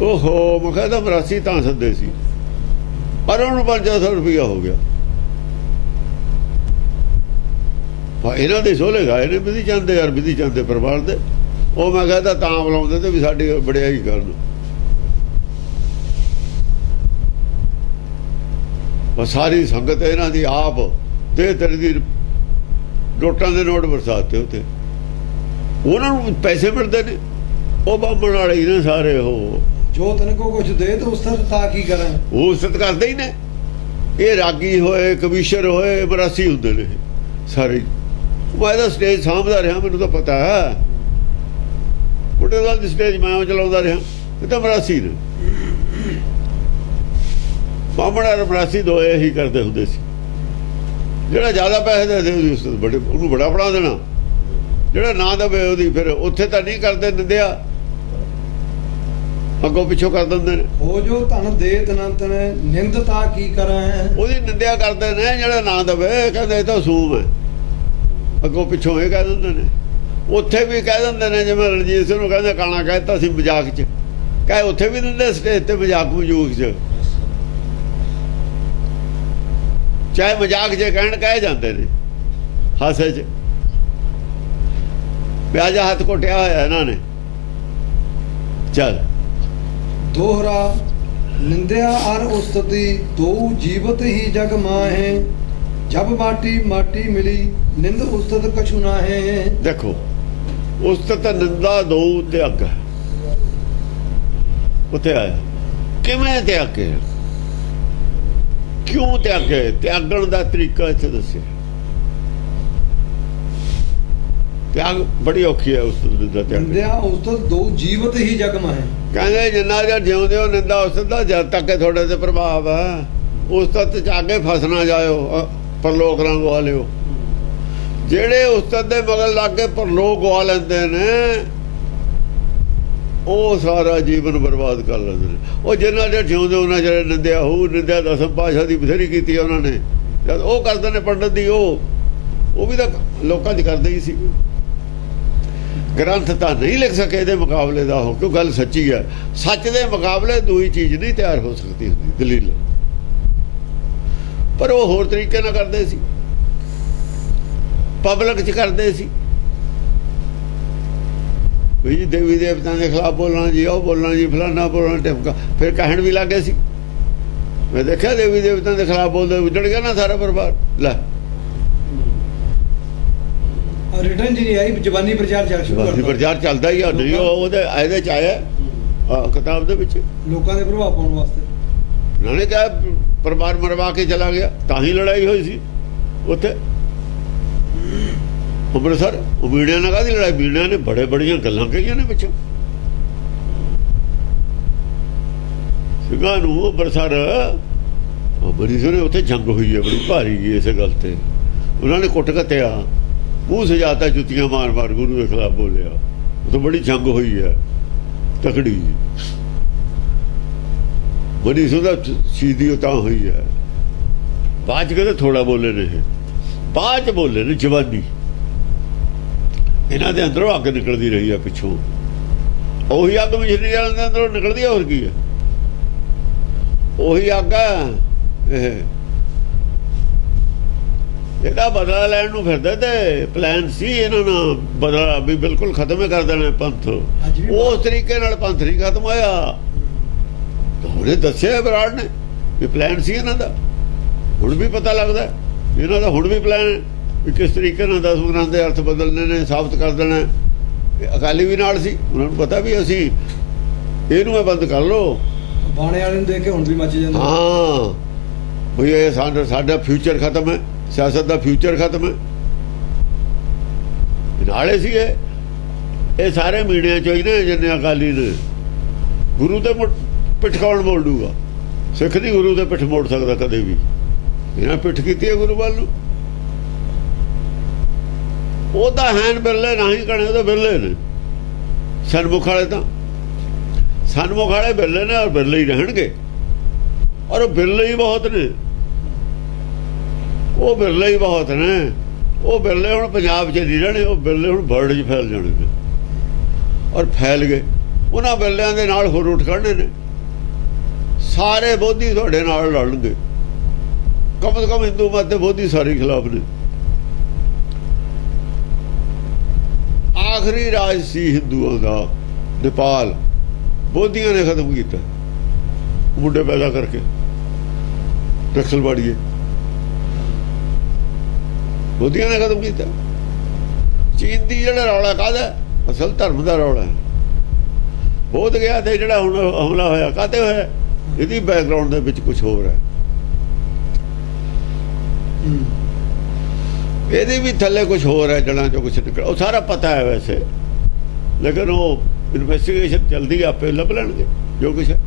ਓਹੋ, ਮੈਂ ਕਹਿੰਦਾ ਮਰਾਸੀ ਤਾਂ ਸੱਦੇ ਸੀ, ਪਰ ਉਹਨੂੰ 500 ਰੁਪਇਆ ਹੋ ਗਿਆ। ਇਹਨਾਂ ਦੇ ਸੋਲੇ ਗਾਏ ਨੇ ਵਿਧੀ ਚੰਦ ਦੇ, ਯਾਰ ਵਿਧੀ ਚੰਦ ਦੇ ਪਰਿਵਾਰ ਦੇ। ਉਹ ਮੈਂ ਕਹਿੰਦਾ ਤਾਂ ਬੁਲਾਉਂਦੇ ਤੇ ਵੀ ਸਾਡੀ ਵਡਿਆਈ ਕਰਨ। ਸਾਰੀ ਸੰਗਤ ਇਹਨਾਂ ਦੀ ਆਪ ਦੇ ਤੇਰੇ ਦੀ ਨੋਟਾਂ ਦੇ ਨੋਟ ਬਰਸਾਤੇ ਉੱਤੇ, ਉਹਨਾਂ ਨੂੰ ਪੈਸੇ ਮਿਲਦੇ ਨੇ। ਉਹ ਬਾਬਣ ਵਾਲੇ ਹੀ ਨੇ ਸਾਰੇ। ਉਹ ਜੋ ਤਨ ਕੋ ਕੁਛ ਦੇ ਤੇ ਉਸਤਤ ਤਾ ਕੀ ਕਰੈ, ਉਹ ਉਸਤਤ ਕਰਦੇ ਹੀ ਨੇ। ਇਹ ਰਾਗੀ ਹੋਏ, ਕਮਿਸ਼ਨਰ ਹੋਏ, ਮਰਾਸੀ ਹੁੰਦੇ ਨੇ ਸਾਰੇ। ਮੈਂ ਇਹਦਾ ਸਟੇਜ ਸਾਂਭਦਾ ਰਿਹਾ, ਮੈਨੂੰ ਤਾਂ ਪਤਾ ਹੈ। ਬੁੱਢੇਵਾਲ ਦੀ ਸਟੇਜ ਮੈਂ ਚਲਾਉਂਦਾ ਰਿਹਾ, ਇਹ ਤਾਂ ਮਰਾਸੀ ਨੇ। ਬਾਹਮਣ ਔਰ ਮਰਾਸੀ ਦੋਏ ਹੀ ਕਰਦੇ ਹੁੰਦੇ ਸੀ। ਜਿਹੜਾ ਜ਼ਿਆਦਾ ਪੈਸੇ ਦੇ ਉਹਦੀ ਉਸਤਤ ਬੜੇ, ਉਹਨੂੰ ਬੜਾ ਬਣਾ ਦੇਣਾ। ਜਿਹੜਾ ਨਾ ਦੇਵੇ ਉਹਦੀ ਫਿਰ ਉੱਥੇ ਤਾਂ ਨਹੀਂ ਕਰਦੇ, ਨਿੰਦਿਆ ਅੱਗੋਂ ਪਿੱਛੋਂ ਕਰ ਦਿੰਦੇ ਨੇ। ਹੋ ਜੋ ਧਨ ਦੇ ਤਨੰਤਨ ਨਿੰਦ ਤਾ ਕੀ ਕਰੈ, ਉਹਦੀ ਨਿੰਦਿਆ ਕਰਦੇ ਨੇ। ਜਿਹੜਾ ਨਾ ਦੇਵੇ ਕਹਿੰਦੇ ਇਹ ਤਾਂ ਸੂਮ ਹੈ, ਅੱਗੋਂ ਪਿੱਛੋਂ ਇਹ ਕਹਿ ਦਿੰਦੇ ਨੇ। ਉੱਥੇ ਵੀ ਕਹਿ ਦਿੰਦੇ ਨੇ, ਜਿਵੇਂ ਰਣਜੀਤ ਸਿੰਘ ਨੂੰ ਕਹਿੰਦੇ ਕਾਣਾ ਕਹਿਤਾ ਸੀ ਮਜ਼ਾਕ 'ਚ, ਕਹੇ ਉੱਥੇ ਵੀ ਦਿੰਦੇ ਸਟੇਜ ਤੇ ਮਜ਼ਾਕ ਮਜੂਕ 'ਚ, ਚਾਹੇ ਮਜ਼ਾਕ 'ਚ ਕਹਿਣ ਕਹਿ ਜਾਂਦੇ ਨੇ ਹਾਸੇ 'ਚ। ਪਿਆਜਾ ਹੱਥ ਘੁੱਟਿਆ ਹੋਇਆ ਇਹਨਾਂ ਨੇ। ਚੱਲ ਦੋਹਰਾ ਨਿੰਦਿਆ ਅਰ ਉਸਤਤੀ ਦੋ ਜੀਵਤ ਹੀ ਜਗ ਮਾਹੇ, ਜਬ ਮਾਟੀ ਮਾਟੀ ਮਿਲੀ ਨਿੰਦ ਉਸਤਤ ਕਛੂ ਨਾਹੇ। ਦੇਖੋ, ਉਸਤਤ ਨਿੰਦਾ ਦੋ ਤਿਆਗ ਹੈ। ਉੱਥੇ ਆਇਆ ਕਿਵੇਂ ਤਿਆਗੇ, ਕਿਉਂ ਤਿਆਗੇ, ਤਿਆਗਣ ਦਾ ਤਰੀਕਾ ਇੱਥੇ ਦੱਸਿਆ। ਤਿਆਗ ਬੜੀ ਔਖੀ ਹੈ ਉਸਤਤ ਨਿੰਦਾ ਤਿਆਗ। ਨਿੰਦਿਆ ਉਸਤਤ ਦੋ ਜੀਵਤ ਹੀ ਜਗ ਮਾਹੇ, ਕਹਿੰਦੇ ਜਿੰਨਾ ਚਿਰ ਜਿਉਂਦੇ ਹੋ ਨਿੰਦਾ ਉਸਤਤ ਦਾ, ਜਦ ਤੱਕ ਤੁਹਾਡੇ ਤੇ ਪ੍ਰਭਾਵ ਹੈ। ਉਸਤਤ ਚ ਅੱਗੇ ਫਸ ਨਾ ਜਾਇਓ, ਪਰਲੋਕ ਨਾ ਗਵਾ ਲਿਓ। ਜਿਹੜੇ ਉਸਤਤ ਦੇ ਮਗਰ ਲੱਗ ਕੇ ਪਰਲੋਕ ਗਵਾ ਲੈਂਦੇ ਨੇ, ਉਹ ਸਾਰਾ ਜੀਵਨ ਬਰਬਾਦ ਕਰ ਲੈਂਦੇ ਨੇ। ਉਹ ਜਿੰਨਾ ਚਿਰ ਜਿਉਂਦੇ ਉਹਨਾਂ ਜਿਹੜੇ ਨਿੰਦਿਆ ਹੋਊ, ਨਿੰਦਿਆ ਦਸਮ ਪਾਤਸ਼ਾਹ ਦੀ ਬਥੇਰੀ ਕੀਤੀ ਉਹਨਾਂ ਨੇ। ਜਦ ਉਹ ਕਰਦੇ ਨੇ ਪੰਡਤ ਦੀ, ਉਹ ਵੀ ਤਾਂ ਲੋਕਾਂ 'ਚ ਕਰਦੇ ਹੀ ਸੀ। ਗ੍ਰੰਥ ਤਾਂ ਨਹੀਂ ਲਿਖ ਸਕੇ ਇਹਦੇ ਮੁਕਾਬਲੇ ਦਾ, ਹੋ ਕਿਉਂ ਗੱਲ ਸੱਚੀ ਹੈ। ਸੱਚ ਦੇ ਮੁਕਾਬਲੇ ਦੂਈ ਚੀਜ਼ ਨਹੀਂ ਤਿਆਰ ਹੋ ਸਕਦੀ ਹੁੰਦੀ ਦਲੀਲ। ਪਰ ਉਹ ਹੋਰ ਤਰੀਕੇ ਨਾਲ ਕਰਦੇ ਸੀ, ਪਬਲਿਕ 'ਚ ਕਰਦੇ ਸੀ ਵੀ ਜੀ ਦੇਵੀ ਦੇਵਤਾਂ ਦੇ ਖਿਲਾਫ ਬੋਲਣਾ ਜੀ, ਉਹ ਬੋਲਣਾ ਜੀ, ਫਲਾਨਾ ਬੋਲਣਾ, ਟਿਪਕਾ। ਫਿਰ ਕਹਿਣ ਵੀ ਲੱਗੇ ਸੀ। ਮੈਂ ਦੇਖਿਆ ਦੇਵੀ ਦੇਵਤਾਂ ਦੇ ਖਿਲਾਫ ਬੋਲਦੇ ਉੱਜੜ ਗਿਆ ਨਾ ਸਾਰਾ ਪਰਿਵਾਰ। ਲੈ ਰਿਟਰਨ ਜੀ ਆਈ, ਜ਼ਬਾਨੀ ਪ੍ਰਚਾਰ ਚੱਲ ਸ਼ੁਰੂ ਕਰਤਾ। ਪ੍ਰਚਾਰ ਚੱਲਦਾ ਹੀ ਆ। ਨਹੀਂ ਉਹਦੇ ਇਹਦੇ 'ਚ ਆਇਆ ਕਿਤਾਬ ਦੇ ਵਿੱਚ, ਲੋਕਾਂ ਦੇ ਪ੍ਰਭਾਵ ਪਾਉਣ ਵਾਸਤੇ। ਉਹਨਾਂ ਨੇ ਕਿਹਾ ਪਰਿਵਾਰ ਮਰਵਾ ਕੇ ਚਲਾ ਗਿਆ, ਤਾਂ ਹੀ ਲੜਾਈ ਹੋਈ ਸੀ ਉੱਥੇ ਅੰਮ੍ਰਿਤਸਰ। ਉਹ ਮੀਡੀਆ ਨਾਲ ਕਾਹਦੀ ਲੜਾਈ, ਮੀਡੀਆ ਨੇ ਬੜੇ ਬੜੀਆਂ ਗੱਲਾਂ ਕਹੀਆਂ ਨੇ ਪਿੱਛੋਂ। ਸਿੰਘਾਂ ਨੂੰ ਅੰਮ੍ਰਿਤਸਰ ਬੜੀ ਸੋਹਣੀ ਉੱਥੇ ਜੰਗ ਹੋਈ ਹੈ, ਬੜੀ ਭਾਰੀ ਇਸੇ ਗੱਲ ਤੇ। ਉਹਨਾਂ ਨੇ ਕੁੱਟ ਘੱਤਿਆ, ਮੂੰਹ ਸਜਾਤਾ, ਜੁੱਤੀਆਂ ਮਾਰ ਮਾਰ ਗੁਰੂ ਦੇ ਖਿਲਾਫ ਬੋਲਿਆ। ਉੱਥੇ ਬੜੀ ਜੰਗ ਹੋਈ ਹੈ ਤਕੜੀ। ਬੜੀ ਸੋਹਣਾ ਸ਼ਹੀਦੀ ਤਾਂ ਹੋਈ ਹੈ। ਬਾਅਦ 'ਚ ਕਹਿੰਦੇ ਥੋੜਾ ਬੋਲੇ ਨੇ, ਬਾਅਦ 'ਚ ਬੋਲੇ ਨੇ ਜਵਾਨੀ। ਇਹਨਾਂ ਦੇ ਅੰਦਰੋਂ ਅੱਗ ਨਿਕਲਦੀ ਰਹੀ ਹੈ ਪਿੱਛੋਂ। ਉਹੀ ਅੱਗ ਮਿਸ਼ਰੀ ਵਾਲਿਆਂ ਦੇ ਅੰਦਰੋਂ ਨਿਕਲਦੀ ਹੈ, ਹੋਰ ਕੀ ਹੈ। ਉਹੀ ਅੱਗ ਹੈ। ਇਹਦਾ ਬਦਲਾ ਲੈਣ ਨੂੰ ਫਿਰਦੇ ਤੇ ਪਲਾਨ ਸੀ ਇਹਨਾਂ ਨਾਲ, ਬਦਲਾ ਵੀ ਬਿਲਕੁਲ ਖਤਮ ਹੀ ਕਰ ਦੇਣਾ ਪੰਥ। ਉਸ ਤਰੀਕੇ ਨਾਲ ਪੰਥ ਨਹੀਂ ਖਤਮ ਹੋਇਆ। ਉਹਨੇ ਦੱਸਿਆ ਬਰਾੜ ਨੇ ਵੀ ਪਲਾਨ ਸੀ ਇਹਨਾਂ ਦਾ। ਹੁਣ ਵੀ ਪਤਾ ਲੱਗਦਾ ਇਹਨਾਂ ਦਾ, ਹੁਣ ਵੀ ਪਲਾਨ ਹੈ। ਵੀ ਕਿਸ ਤਰੀਕੇ ਨਾਲ 10 ਗੁਰਾਂ ਦੇ ਅਰਥ ਬਦਲਣੇ ਨੇ, ਸਾਬਤ ਕਰ ਦੇਣਾ। ਅਕਾਲੀ ਵੀ ਨਾਲ ਸੀ, ਉਹਨਾਂ ਨੂੰ ਪਤਾ ਵੀ ਅਸੀਂ ਇਹਨੂੰ ਬੰਦ ਕਰ ਲਓ। ਬਾਣੇ ਵਾਲੇ ਨੂੰ ਦੇਖ ਕੇ ਹੁਣ ਵੀ ਮੱਚ ਜਾਂਦਾ। ਹਾਂ ਵੀ ਇਹ ਸਾਡਾ ਫਿਊਚਰ ਖਤਮ ਹੈ, ਸਿਆਸਤ ਦਾ ਫਿਊਚਰ ਖਤਮ ਹੈ। ਨਾਲੇ ਸੀ ਇਹ ਸਾਰੇ ਮੀਡੀਆ ਚੋਂ ਹੀ ਨੇ ਜਿੰਨੇ ਅਕਾਲੀ ਨੇ। ਗੁਰੂ ਤੇ ਪਿੱਠ ਕੌਣ ਮੋੜ ਦੂਗਾ? ਸਿੱਖ ਨਹੀਂ ਗੁਰੂ ਦੇ ਪਿੱਠ ਮੋੜ ਸਕਦਾ ਕਦੇ ਵੀ। ਇਹਨਾਂ ਪਿੱਠ ਕੀਤੀ ਹੈ ਗੁਰੂ ਵੱਲ ਨੂੰ। ਉਹਦਾ ਹੈਨ ਬਿਰਲੇ ਨਹੀਂ ਕਹਣੇ, ਉਹਦੇ ਬਿਰਲੇ ਨੇ। ਸਨਮੁਖ ਵਾਲੇ ਤਾਂ ਸਨਮੁਖ ਵਾਲੇ ਬਿਰਲੇ ਨੇ, ਔਰ ਬਿਰਲੇ ਹੀ ਰਹਿਣਗੇ। ਔਰ ਉਹ ਬਿਰਲੇ ਹੀ ਬਹੁਤ ਨੇ, ਉਹ ਬਿਰਲੇ ਹੀ ਬਹੁਤ ਨੇ। ਉਹ ਬਿਰਲੇ ਹੁਣ ਪੰਜਾਬ 'ਚ ਨਹੀਂ ਰਹਿਣੇ, ਉਹ ਬਿਰਲੇ ਹੁਣ ਵਰਲਡ 'ਚ ਫੈਲ ਜਾਣੇ ਨੇ। ਔਰ ਫੈਲ ਗਏ। ਉਹਨਾਂ ਬਿਰਲਿਆਂ ਦੇ ਨਾਲ ਹੋਰ ਉੱਠ ਖੜਨੇ ਨੇ। ਸਾਰੇ ਬੋਧੀ ਤੁਹਾਡੇ ਨਾਲ ਲੜਨਗੇ। ਕਮ ਤੋਂ ਕਮ ਹਿੰਦੂ ਮਤ ਦੇ ਬੋਧੀ ਸਾਰੇ ਖਿਲਾਫ ਨੇ। ਆਖਰੀ ਰਾਜ ਸੀ ਹਿੰਦੂਆਂ ਦਾ ਨੇਪਾਲ, ਬੋਧੀਆਂ ਨੇ ਖਤਮ ਕੀਤਾ। ਮੁੰਡੇ ਪੈਦਾ ਕਰਕੇ ਨਕਸਲਵਾੜੀਏ ਬੋਧੀਆਂ ਨੇ ਖਤਮ ਕੀਤਾ। ਚੀਨ ਦੀ ਜਿਹੜਾ ਰੌਲਾ ਕਾਹਦਾ? ਅਸਲ ਧਰਮ ਦਾ ਰੌਲਾ ਹੈ। ਬੋਧ ਗਿਆ ਤੇ ਜਿਹੜਾ ਹੁਣ ਹਮਲਾ ਹੋਇਆ ਕਾਹਤੇ ਹੋਇਆ? ਇਹਦੀ ਬੈਕਗਰਾਉਂਡ ਦੇ ਵਿੱਚ ਕੁਝ ਹੋਰ ਹੈ। ਇਹਦੇ ਵੀ ਥੱਲੇ ਕੁਝ ਹੋਰ ਹੈ, ਜੜਾਂ ਚੋਂ ਕੁਝ ਨਿਕਲ। ਉਹ ਸਾਰਾ ਪਤਾ ਹੈ ਵੈਸੇ, ਲੇਕਿਨ ਉਹ ਇਨਵੈਸਟੀਗੇਸ਼ਨ ਚਲਦੀ, ਆਪੇ ਲੱਭ ਲੈਣਗੇ ਜੋ ਕੁਝ ਹੈ।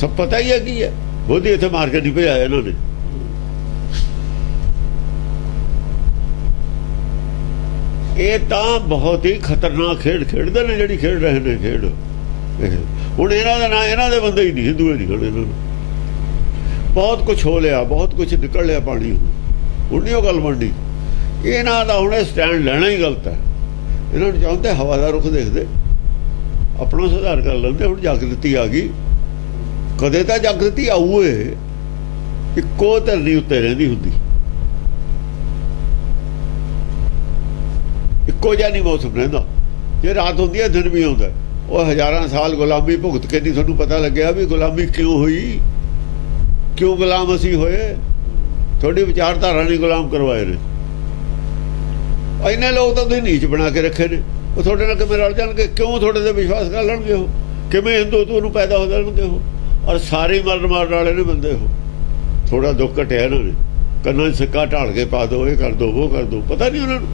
ਸਭ ਪਤਾ ਹੀ ਹੈ ਕੀ ਹੈ। ਬੋਧੀ ਇੱਥੇ ਮਾਰ ਕੇ ਨਹੀਂ ਭਜਾਇਆ ਇਹਨਾਂ ਨੇ। ਇਹ ਤਾਂ ਬਹੁਤ ਹੀ ਖਤਰਨਾਕ ਖੇਡ ਖੇਡਦੇ ਨੇ, ਜਿਹੜੀ ਖੇਡ ਰਹੇ ਨੇ ਖੇਡ। ਹੁਣ ਇਹਨਾਂ ਦਾ ਨਾਂ, ਇਹਨਾਂ ਦੇ ਬੰਦੇ ਹੀ ਨਹੀਂ, ਹਿੰਦੂ ਨਹੀਂ ਖੜੇ। ਇਹਨਾਂ ਨੂੰ ਬਹੁਤ ਕੁਛ ਹੋ ਲਿਆ, ਬਹੁਤ ਕੁਛ ਨਿਕਲ ਲਿਆ ਪਾਣੀ। ਹੁਣ ਨਹੀਂ ਉਹ ਗੱਲ ਬਣਦੀ। ਇਹਨਾਂ ਦਾ ਹੁਣ ਸਟੈਂਡ ਲੈਣਾ ਹੀ ਗਲਤ ਹੈ। ਇਹਨਾਂ ਨੂੰ ਚਾਹੁੰਦੇ ਹਵਾ ਦਾ ਰੁਖ ਦੇਖਦੇ, ਆਪਣਾ ਸੁਧਾਰ ਕਰ ਲੈਂਦੇ। ਹੁਣ ਜਾਗਰਤੀ ਆ ਗਈ। ਕਦੇ ਤਾਂ ਜਾਗਰਤੀ ਆਊ। ਇਹ ਇੱਕੋ ਧਰਨੀ ਉੱਤੇ ਰਹਿੰਦੀ ਹੁੰਦੀ, ਇੱਕੋ ਜਿਹਾ ਨਹੀਂ ਮੌਸਮ ਰਹਿੰਦਾ। ਜੇ ਰਾਤ ਹੁੰਦੀ ਹੈ ਦਿਨ ਵੀ ਆਉਂਦਾ। ਉਹ ਹਜ਼ਾਰਾਂ ਸਾਲ ਗੁਲਾਮੀ ਭੁਗਤ ਕੇ ਨਹੀਂ ਤੁਹਾਨੂੰ ਪਤਾ ਲੱਗਿਆ ਵੀ ਗੁਲਾਮੀ ਕਿਉਂ ਹੋਈ, ਕਿਉਂ ਗੁਲਾਮ ਅਸੀਂ ਹੋਏ? ਤੁਹਾਡੀ ਵਿਚਾਰਧਾਰਾ ਨਹੀਂ ਗੁਲਾਮ ਕਰਵਾਏ ਨੇ। ਇੰਨੇ ਲੋਕ ਤਾਂ ਤੁਸੀਂ ਨੀਚ ਬਣਾ ਕੇ ਰੱਖੇ ਨੇ। ਉਹ ਤੁਹਾਡੇ ਨਾਲ ਕਿਵੇਂ ਰਲ ਜਾਣਗੇ? ਕਿਉਂ ਤੁਹਾਡੇ ਤੇ ਵਿਸ਼ਵਾਸ ਕਰ ਲੈਣਗੇ? ਉਹ ਕਿਵੇਂ ਹਿੰਦੂਤਵ ਨੂੰ ਪੈਦਾ ਹੋ ਜਾਣਗੇ? ਉਹ ਔਰ ਸਾਰੇ ਮਰਨ ਮਾਰਨ ਵਾਲੇ ਨੇ ਬੰਦੇ। ਉਹ ਥੋੜਾ ਦੁੱਖ ਘਟਿਆ ਇਹਨਾਂ ਨੇ, ਕੰਨਾਂ 'ਚ ਸਿੱਕਾ ਢਾਲ ਕੇ ਪਾ ਦਿਓ, ਇਹ ਕਰ ਦਿਓ, ਉਹ ਕਰ ਦਿਓ। ਪਤਾ ਨਹੀਂ ਉਹਨਾਂ ਨੂੰ।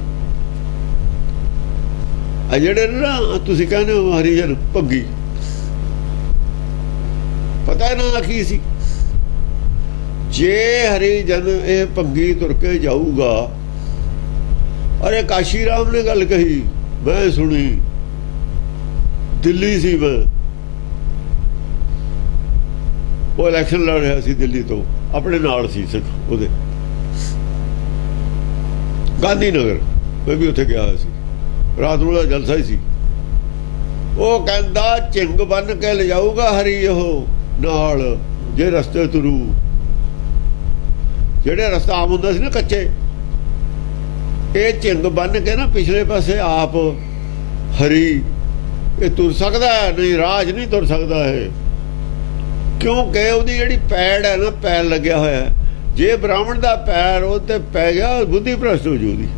ਆ ਜਿਹੜੇ ਨਾ ਤੁਸੀਂ ਕਹਿੰਦੇ ਹੋ ਹਰੀਜਨ ਭੱਗੀ, ਪਤਾ ਇਹਨਾਂ ਦਾ ਕੀ ਸੀ? ਜੇ ਹਰੀਜਨ ਇਹ ਭੰਗੀ ਤੁਰ ਕੇ ਜਾਊਗਾ। ਅਰੇ ਕਾਸ਼ੀ ਰਾਮ ਨੇ ਗੱਲ ਕਹੀ, ਮੈਂ ਸੁਣੀ, ਦਿੱਲੀ ਸੀ ਮੈਂ, ਉਹ ਇਲੈਕਸ਼ਨ ਲੜ ਰਿਹਾ ਸੀ ਦਿੱਲੀ ਤੋਂ, ਆਪਣੇ ਨਾਲ ਸੀ ਸਿੱਖ ਉਹਦੇ, ਗਾਂਧੀ ਨਗਰ। ਮੈਂ ਵੀ ਉੱਥੇ ਗਿਆ ਸੀ, ਰਾਤ ਨੂੰ ਦਾ ਜਲਸਾ ਹੀ ਸੀ। ਉਹ ਕਹਿੰਦਾ ਝਿੰਗ ਬੰਨ ਕੇ ਲਿਜਾਊਗਾ ਹਰੀ ਉਹ ਨਾਲ, ਜੇ ਰਸਤੇ ਤੁਰੂ। ਜਿਹੜੇ ਰਸਤਾ ਆਮ ਹੁੰਦਾ ਸੀ ਨਾ ਕੱਚੇ, ਇਹ ਝਿੰਗ ਬੰਨ ਕੇ ਨਾ ਪਿਛਲੇ ਪਾਸੇ ਆਪ ਹਰੀ ਇਹ ਤੁਰ ਸਕਦਾ, ਨਹੀਂ ਰਾਜ ਨਹੀਂ ਤੁਰ ਸਕਦਾ ਹੈ। ਕਿਉਂਕਿ ਉਹਦੀ ਜਿਹੜੀ ਪੈੜ ਹੈ ਨਾ, ਪੈਰ ਲੱਗਿਆ ਹੋਇਆ। ਜੇ ਬ੍ਰਾਹਮਣ ਦਾ ਪੈਰ ਉਹ ਤੇ ਪੈ ਗਿਆ, ਬੁੱਧੀ ਭ੍ਰਸ਼ਟ ਹੋ ਜੂਦੀ।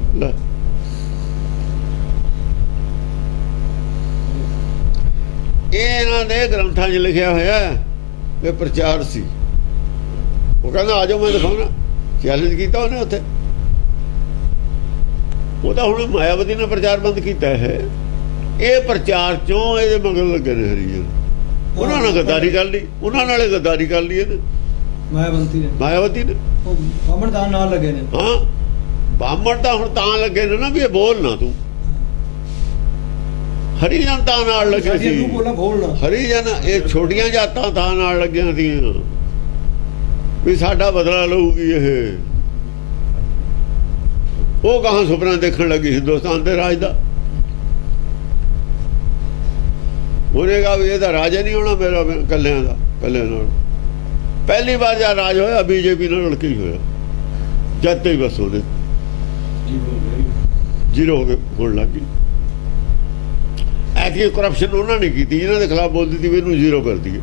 ਇਹ ਇਹਨਾਂ ਦੇ ਗ੍ਰੰਥਾਂ 'ਚ ਲਿਖਿਆ ਹੋਇਆ ਇਹ ਪ੍ਰਚਾਰ ਸੀ। ਉਹ ਕਹਿੰਦਾ ਆ ਜਾਓ ਮੈਂ ਦਿਖਾਉਣਾ। ਚੈਲੰਜ ਕੀਤਾ ਉਹਨੇ ਉੱਥੇ। ਉਹ ਤਾਂ ਹੁਣ ਮਾਇਆਵਤੀ ਨੇ ਪ੍ਰਚਾਰ ਬੰਦ ਕੀਤਾ ਹੈ। ਇਹ ਪ੍ਰਚਾਰ ਚੋਂ ਇਹਦੇ ਮਗਰ ਲੱਗੇ ਨੇ ਹਰੀਜਨ। ਉਹਨਾਂ ਨਾਲ ਗੱਦਾਰੀ ਕਰ ਲਈ, ਉਹਨਾਂ ਨਾਲੇ ਗੱਦਾਰੀ ਕਰ ਲਈ ਇਹਨੇ, ਮਾਇਆਵਤੀ ਨੇ। ਬਾਹਮਣ ਤਾਂ ਨਾਲ ਲੱਗੇ ਨੇ। ਹਾਂ, ਬਾਹਮਣ ਤਾਂ ਹੁਣ ਤਾਂ ਲੱਗੇ ਨੇ ਨਾ ਵੀ ਇਹ ਬੋਲ ਨਾ ਤੂੰ। ਹਰੀਜਨ ਤਾਂ ਨਾਲ ਲੱਗੇ ਸੀ। ਹਰੀਜਨ ਇਹ ਛੋਟੀਆਂ ਜਾਤਾਂ ਤਾਂ ਨਾਲ ਲੱਗੀਆਂ ਸੀ ਵੀ ਸਾਡਾ ਬਦਲਾ ਲਊਗੀ ਇਹ। ਉਹ ਕਹਾਂ ਸੁਪਨਾ ਦੇਖਣ ਲੱਗੀ ਹਿੰਦੁਸਤਾਨ ਦੇ ਰਾਜ ਦਾ। ਉਹਨੇ ਕਹਾ ਵੀ ਇਹਦਾ ਰਾਜ ਨਹੀਂ ਹੋਣਾ ਮੇਰਾ, ਕੱਲਿਆਂ ਦਾ, ਕੱਲਿਆਂ ਨਾਲ। ਪਹਿਲੀ ਵਾਰ ਜਦ ਰਾਜ ਹੋਇਆ ਬੀਜੇਪੀ ਨਾਲ ਲੜ ਕੇ ਹੀ ਹੋਇਆ। ਜਦ ਤੇ ਬਸ ਉਹਨੇ ਜ਼ੀਰੋ ਹੋ ਕੇ ਹੋਣ ਲੱਗ ਗਈ। ਐਤਕੀ ਕਰਪਸ਼ਨ ਉਹਨਾਂ ਨੇ ਕੀਤੀ, ਇਹਨਾਂ ਦੇ ਖਿਲਾਫ ਬੋਲਦੀ ਸੀ ਵੀ ਇਹਨੂੰ ਜ਼ੀਰੋ ਕਰ ਦਈਏ।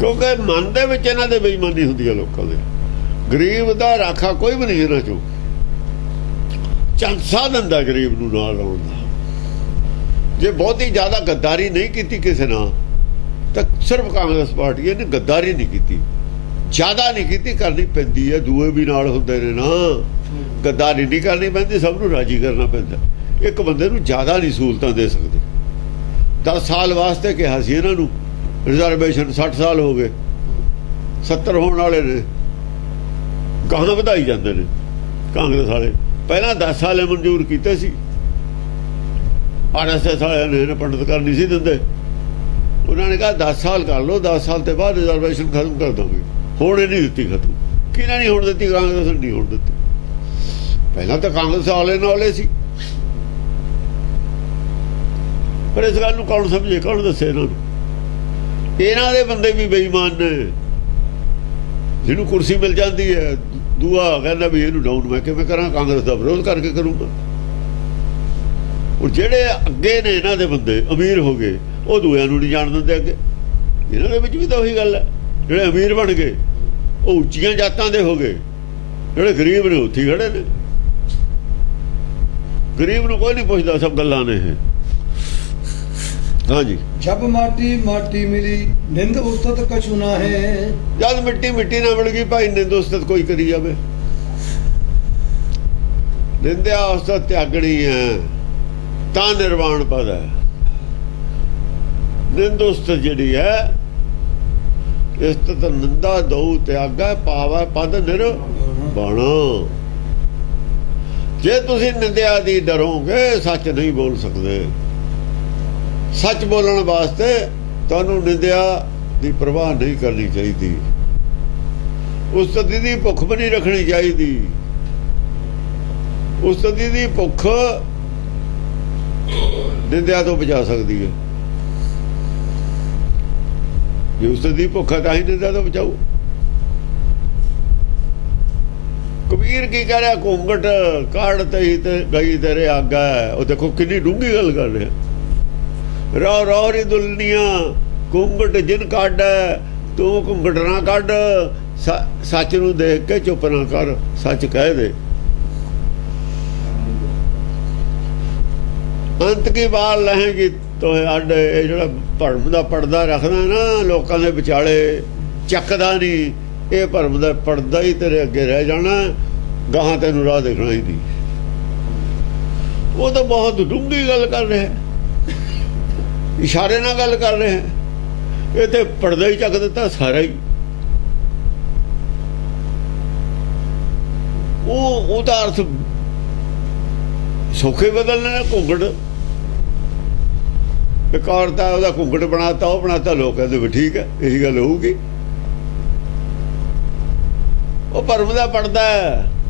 ਕਿਉਂਕਿ ਮਨ ਦੇ ਵਿੱਚ ਇਹਨਾਂ ਦੇ ਬੇਈਮਾਨੀ ਹੁੰਦੀ ਹੈ ਲੋਕਾਂ ਦੇ। ਗਰੀਬ ਦਾ ਰਾਖਾ ਕੋਈ ਵੀ ਨਹੀਂ ਇਹਨਾਂ ਚੋਂ। ਚੰਦ ਸਾਧਨ ਦਾ ਗਰੀਬ ਨੂੰ ਨਾਲ ਲਾਉਣ ਦਾ। ਜੇ ਬਹੁਤੀ ਜ਼ਿਆਦਾ ਗੱਦਾਰੀ ਨਹੀਂ ਕੀਤੀ ਕਿਸੇ ਨਾਲ ਤਾਂ ਸਿਰਫ ਕਾਂਗਰਸ ਪਾਰਟੀ ਨੇ ਗੱਦਾਰੀ ਨਹੀਂ ਕੀਤੀ, ਜ਼ਿਆਦਾ ਨਹੀਂ ਕੀਤੀ, ਕਰਨੀ ਪੈਂਦੀ ਹੈ। ਦੂਏ ਵੀ ਨਾਲ ਹੁੰਦੇ ਨੇ ਨਾ, ਗੱਦਾਰੀ ਨਹੀਂ ਕਰਨੀ ਪੈਂਦੀ, ਸਭ ਨੂੰ ਰਾਜੀ ਕਰਨਾ ਪੈਂਦਾ। ਇੱਕ ਬੰਦੇ ਨੂੰ ਜ਼ਿਆਦਾ ਨਹੀਂ ਸਹੂਲਤਾਂ ਦੇ ਸਕਦੇ। 10 ਸਾਲ ਵਾਸਤੇ ਕਿਹਾ ਸੀ ਇਹਨਾਂ ਨੂੰ ਰਿਜ਼ਰਵੇਸ਼ਨ, 60 ਸਾਲ ਹੋ ਗਏ, 70 ਹੋਣ ਵਾਲੇ ਨੇ, ਗਾਹਾਂ ਵਧਾਈ ਜਾਂਦੇ ਨੇ ਕਾਂਗਰਸ ਵਾਲੇ। ਪਹਿਲਾਂ 10 ਸਾਲ ਮਨਜ਼ੂਰ ਕੀਤੇ ਸੀ, RSS ਵਾਲਿਆਂ ਨੇ ਪੰਡਤ ਕਰ ਨਹੀਂ ਸੀ ਦਿੰਦੇ। ਉਹਨਾਂ ਨੇ ਕਿਹਾ 10 ਸਾਲ ਕਰ ਲਓ, 10 ਸਾਲ ਤੋਂ ਬਾਅਦ ਰਿਜ਼ਰਵੇਸ਼ਨ ਖਤਮ ਕਰ ਦੋਗੇ। ਹੁਣ ਇਹ ਨਹੀਂ ਦਿੱਤੀ ਖਤਮ। ਕਿਹਨਾਂ ਨਹੀਂ ਹੋਣ ਦਿੱਤੀ? ਕਾਂਗਰਸ ਨੇ ਨਹੀਂ ਹੋਣ ਦਿੱਤੀ। ਪਹਿਲਾਂ ਤਾਂ ਕਾਂਗਰਸ ਵਾਲੇ ਨਾਲੇ ਸੀ, ਪਰ ਇਸ ਗੱਲ ਨੂੰ ਕੌਣ ਸਮਝੇ, ਕੌਣ ਦੱਸੇ ਇਹਨਾਂ ਨੂੰ? ਇਹਨਾਂ ਦੇ ਬੰਦੇ ਵੀ ਬੇਈਮਾਨ ਨੇ। ਜਿਹਨੂੰ ਕੁਰਸੀ ਮਿਲ ਜਾਂਦੀ ਹੈ, ਦੂਆ ਕਹਿੰਦਾ ਵੀ ਇਹਨੂੰ ਡਾਊਨ ਮੈਂ ਕਿਵੇਂ ਕਰਾਂ, ਕਾਂਗਰਸ ਦਾ ਵਿਰੋਧ ਕਰਕੇ ਕਰੂੰਗਾ। ਹੁਣ ਜਿਹੜੇ ਅੱਗੇ ਨੇ ਇਹਨਾਂ ਦੇ ਬੰਦੇ ਅਮੀਰ ਹੋ ਗਏ, ਉਹ ਦੂਆਂ ਨੂੰ ਨਹੀਂ ਜਾਣ ਦਿੰਦੇ ਅੱਗੇ। ਇਹਨਾਂ ਦੇ ਵਿੱਚ ਵੀ ਤਾਂ ਉਹੀ ਗੱਲ ਹੈ, ਜਿਹੜੇ ਅਮੀਰ ਬਣ ਗਏ ਉਹ ਉੱਚੀਆਂ ਜਾਤਾਂ ਦੇ ਹੋ ਗਏ, ਜਿਹੜੇ ਗਰੀਬ ਨੇ ਉੱਥੇ ਖੜੇ ਨੇ। ਗਰੀਬ ਨੂੰ ਕੋਈ ਨਹੀਂ ਪੁੱਛਦਾ, ਸਭ ਗੱਲਾਂ ਨੇ ਇਹ। ਹਾਂਜੀ, ਜਬ ਮਾਟੀ ਮਾਟੀ ਮਿਲੀ ਨਿੰਦ ਉਸਤਤ ਕਛੂ ਨਾ ਹੈ। ਜਦ ਮਿੱਟੀ ਮਿੱਟੀ ਨਾ ਮਿਲ ਗਈ ਭਾਈ, ਨਿੰਦ ਉਸਤਤ ਕੋਈ ਕਰੀ ਜਾਵੇ। ਨਿੰਦਿਆ ਉਸਤਤ ਤਿਆਗਣੀ ਹੈ ਤਾਂ ਨਿਰਵਾਣ ਪਦ ਹੈ। ਨਿੰਦ ਉਸਤਤ ਜਿਹੜੀ ਹੈ, ਇਸਤਤ ਨਿੰਦਾ ਦਉ ਤਿਆਗਾ ਪਾਵੈ ਪਦ ਨਿਰਵਾਣ। ਜੇ ਤੁਸੀਂ ਨਿੰਦਿਆ ਦੀ ਡਰੋਗੇ, ਸੱਚ ਨਹੀਂ ਬੋਲ ਸਕਦੇ। ਸੱਚ ਬੋਲਣ ਵਾਸਤੇ ਤੁਹਾਨੂੰ ਨਿੰਦਿਆ ਦੀ ਪ੍ਰਵਾਹ ਨਹੀਂ ਕਰਨੀ ਚਾਹੀਦੀ। ਉਸਤਤ ਦੀ ਭੁੱਖ ਵੀ ਨਹੀਂ ਰੱਖਣੀ ਚਾਹੀਦੀ। ਉਸਤਤ ਦੀ ਭੁੱਖ ਨਿੰਦਿਆ ਤੋਂ ਬਚਾ ਸਕਦੀ ਹੈ। ਜੇ ਉਸਤਤ ਦੀ ਭੁੱਖ ਤਾਂ ਹੀ ਨਿੰਦਿਆ ਤੋਂ ਬਚਾਊ। ਕਬੀਰ ਕੀ ਕਹਿ ਰਿਹਾ? ਘੂੰਘਟ ਕਾੜ ਤੇ ਗਈ ਤੇਰੇ ਆਗਾ। ਉਹ ਦੇਖੋ ਕਿੰਨੀ ਡੂੰਘੀ ਗੱਲ ਕਰ ਰਿਹਾ। ਰੋ ਰੋ ਰੀ ਦੁਲਨੀਆਂ ਘੂੰਘਟ ਜਿਨ ਕੱਢ, ਤੂੰ ਘੂੰਘਟ ਨਾ ਕੱਢ। ਸੱਚ ਨੂੰ ਦੇਖ ਕੇ ਚੁੱਪ ਨਾ ਕਰ, ਸੱਚ ਕਹਿ ਦੇ। ਅੰਤ ਕੀ ਬਾਲ ਲਹੇਗੀ ਤੋਏ ਅੱਡ। ਇਹ ਜਿਹੜਾ ਭਰਮ ਦਾ ਪਰਦਾ ਰੱਖਦਾ ਨਾ ਲੋਕਾਂ ਦੇ ਵਿਚਾਲੇ, ਚੱਕਦਾ ਨਹੀਂ, ਇਹ ਭਰਮ ਦਾ ਪਰਦਾ ਹੀ ਤੇਰੇ ਅੱਗੇ ਰਹਿ ਜਾਣਾ। ਗਾਹਾਂ ਤੈਨੂੰ ਰਾਹ ਦੇਖਣਾ ਹੀ ਨਹੀਂ। ਉਹ ਤਾਂ ਬਹੁਤ ਡੂੰਘੀ ਗੱਲ ਕਰ ਰਿਹਾ, ਇਸ਼ਾਰੇ ਨਾਲ ਗੱਲ ਕਰ ਰਿਹਾ। ਇਹ ਤੇ ਪਰਦਾ ਹੀ ਚੱਕ ਦਿੱਤਾ ਸਾਰਾ ਹੀ। ਉਹਦਾ ਅਰਥ ਸੌਖੇ ਬਦਲਣੇ ਨੇ। ਘੁੰਗੜ ਇੱਕ ਔਰਤ ਆ, ਉਹਦਾ ਘੁੰਗੜ ਬਣਾਤਾ, ਉਹ ਬਣਾਤਾ, ਲੋਕ ਕਹਿੰਦੇ ਵੀ ਠੀਕ ਹੈ, ਇਹੀ ਗੱਲ ਹੋਊਗੀ। ਉਹ ਭਰਮ ਦਾ ਪੜਦਾ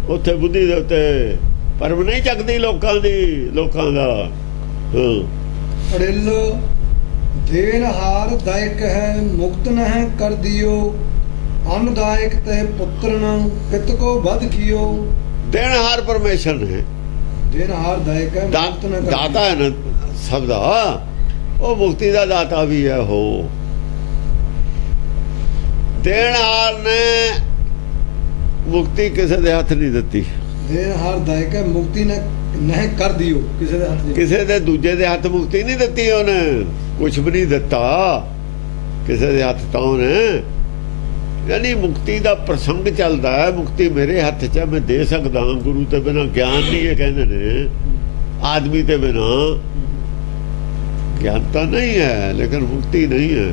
ਉੱਥੇ ਬੁੱਧੀ ਦੇ ਉੱਤੇ। ਭਰਮ ਨਹੀਂ ਚੱਕਦੀ ਲੋਕਾਂ ਦੀ, ਲੋਕਾਂ ਦਾ। ਅੜਿਲ ਦੇਨ ਹਾਰ ਦਾਇਕ ਹੈ ਮੁਕਤ ਨਹਿ ਕਰ ਦਿਓ। ਅਨਦਾਇਕ ਤਹਿ ਪੁੱਤਰਨ ਪਿਤ ਕੋ ਵਧ ਕੀਓ। ਦੇਣਹਾਰ ਪਰਮੇਸ਼ਰ ਨੇ। ਦੇਨਹਾਰ ਦਾਇਕ ਹੈ ਮੁਕਤ ਨਹਿ ਕਰ ਦਾਤਾ ਹੈ ਨਾ ਸਭ ਦਾ। ਉਹ ਮੁਕਤੀ ਦਾ ਦਾਤਾ ਵੀ ਹੈ। ਉਹ ਦੇਣਹਾਰ ਨੇ ਮੁਕਤੀ ਕਿਸੇ ਦੇ ਹੱਥ ਨਹੀਂ ਦਿੱਤੀ। ਦੇਨਹਾਰ ਦਾਇਕ ਹੈ ਮੁਕਤੀ ਨਹਿ ਕਰ ਦਿਓ। ਕਿਸੇ ਦੇ ਹੱਥ, ਕਿਸੇ ਦੇ ਦੂਜੇ ਦੇ ਹੱਥ ਮੁਕਤੀ ਨਹੀਂ ਦਿੱਤੀ ਉਹਨੇ। ਕੁਛ ਵੀ ਨਹੀਂ ਦਿੱਤਾ ਕਿਸੇ ਦੇ ਹੱਥ ਤਾਂ ਉਹਨੇ। ਯਾਨੀ ਮੁਕਤੀ ਦਾ ਪ੍ਰਸੰਗ ਚੱਲਦਾ ਹੈ। ਮੁਕਤੀ ਮੇਰੇ ਹੱਥ 'ਚ ਮੈਂ ਦੇ ਸਕਦਾ। ਗੁਰੂ ਤੇ ਬਿਨਾਂ ਗਿਆਨ ਨਹੀਂ, ਇਹ ਕਹਿੰਦੇ ਨੇ। ਆਦਮੀ ਤੇ ਬਿਨਾਂ ਗਿਆਨ ਤਾਂ ਨਹੀਂ ਹੈ, ਲੇਕਿਨ ਮੁਕਤੀ ਨਹੀਂ ਹੈ।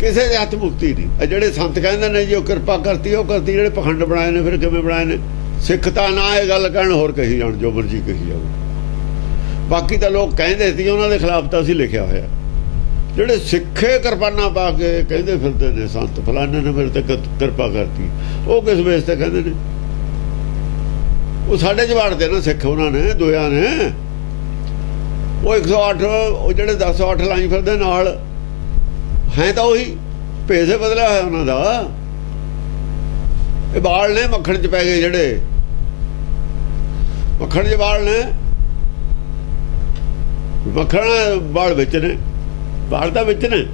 ਕਿਸੇ ਦੇ ਹੱਥ ਮੁਕਤੀ ਨਹੀਂ। ਜਿਹੜੇ ਸੰਤ ਕਹਿੰਦੇ ਨੇ ਜੀ ਉਹ ਕਿਰਪਾ ਕਰਤੀ, ਉਹ ਕਰਤੀ। ਜਿਹੜੇ ਪਖੰਡ ਬਣਾਏ ਨੇ, ਫਿਰ ਕਿਵੇਂ ਬਣਾਏ ਨੇ? ਸਿੱਖ ਤਾਂ ਨਾ ਇਹ ਗੱਲ ਕਹਿਣ, ਹੋਰ ਕਹੀ ਜਾਣ, ਜੋ ਮਰਜੀ ਕਹੀ ਜਾਓ। ਬਾਕੀ ਤਾਂ ਲੋਕ ਕਹਿੰਦੇ ਸੀ, ਉਹਨਾਂ ਦੇ ਖਿਲਾਫ ਤਾਂ ਅਸੀਂ ਲਿਖਿਆ ਹੋਇਆ। ਜਿਹੜੇ ਸਿੱਖੇ ਕਿਰਪਾਨਾਂ ਪਾ ਕੇ ਕਹਿੰਦੇ ਫਿਰਦੇ ਨੇ ਸੰਤ ਫਲਾਣੇ ਨੇ ਮੇਰੇ ਤੇ ਕਿਰਪਾ ਕਰਤੀ, ਉਹ ਕਿਸ ਵੇਸ ਤੇ ਕਹਿੰਦੇ ਨੇ? ਉਹ ਸਾਡੇ ਜਵਾੜਦੇ ਨਾ ਸਿੱਖ, ਉਹਨਾਂ ਨੇ ਦੋਇਆ ਨੇ। ਉਹ 108 ਉਹ ਜਿਹੜੇ 1008 ਲਾਈ ਫਿਰਦੇ ਨਾਲ ਹੈ ਤਾਂ ਉਹੀ ਭੇਸੇ ਬਦਲਿਆ ਹੋਇਆ ਉਹਨਾਂ ਦਾ। ਇਹ ਬਾਲ ਨੇ ਮੱਖਣ 'ਚ ਪੈ ਗਏ, ਜਿਹੜੇ ਮੱਖਣ 'ਚ ਬਾਲ ਨੇ। ਮੱਖਣ ਵਾਲ ਵਿੱਚ ਨੇ, ਵਾਲ ਤਾਂ ਵਿੱਚ ਨੇ,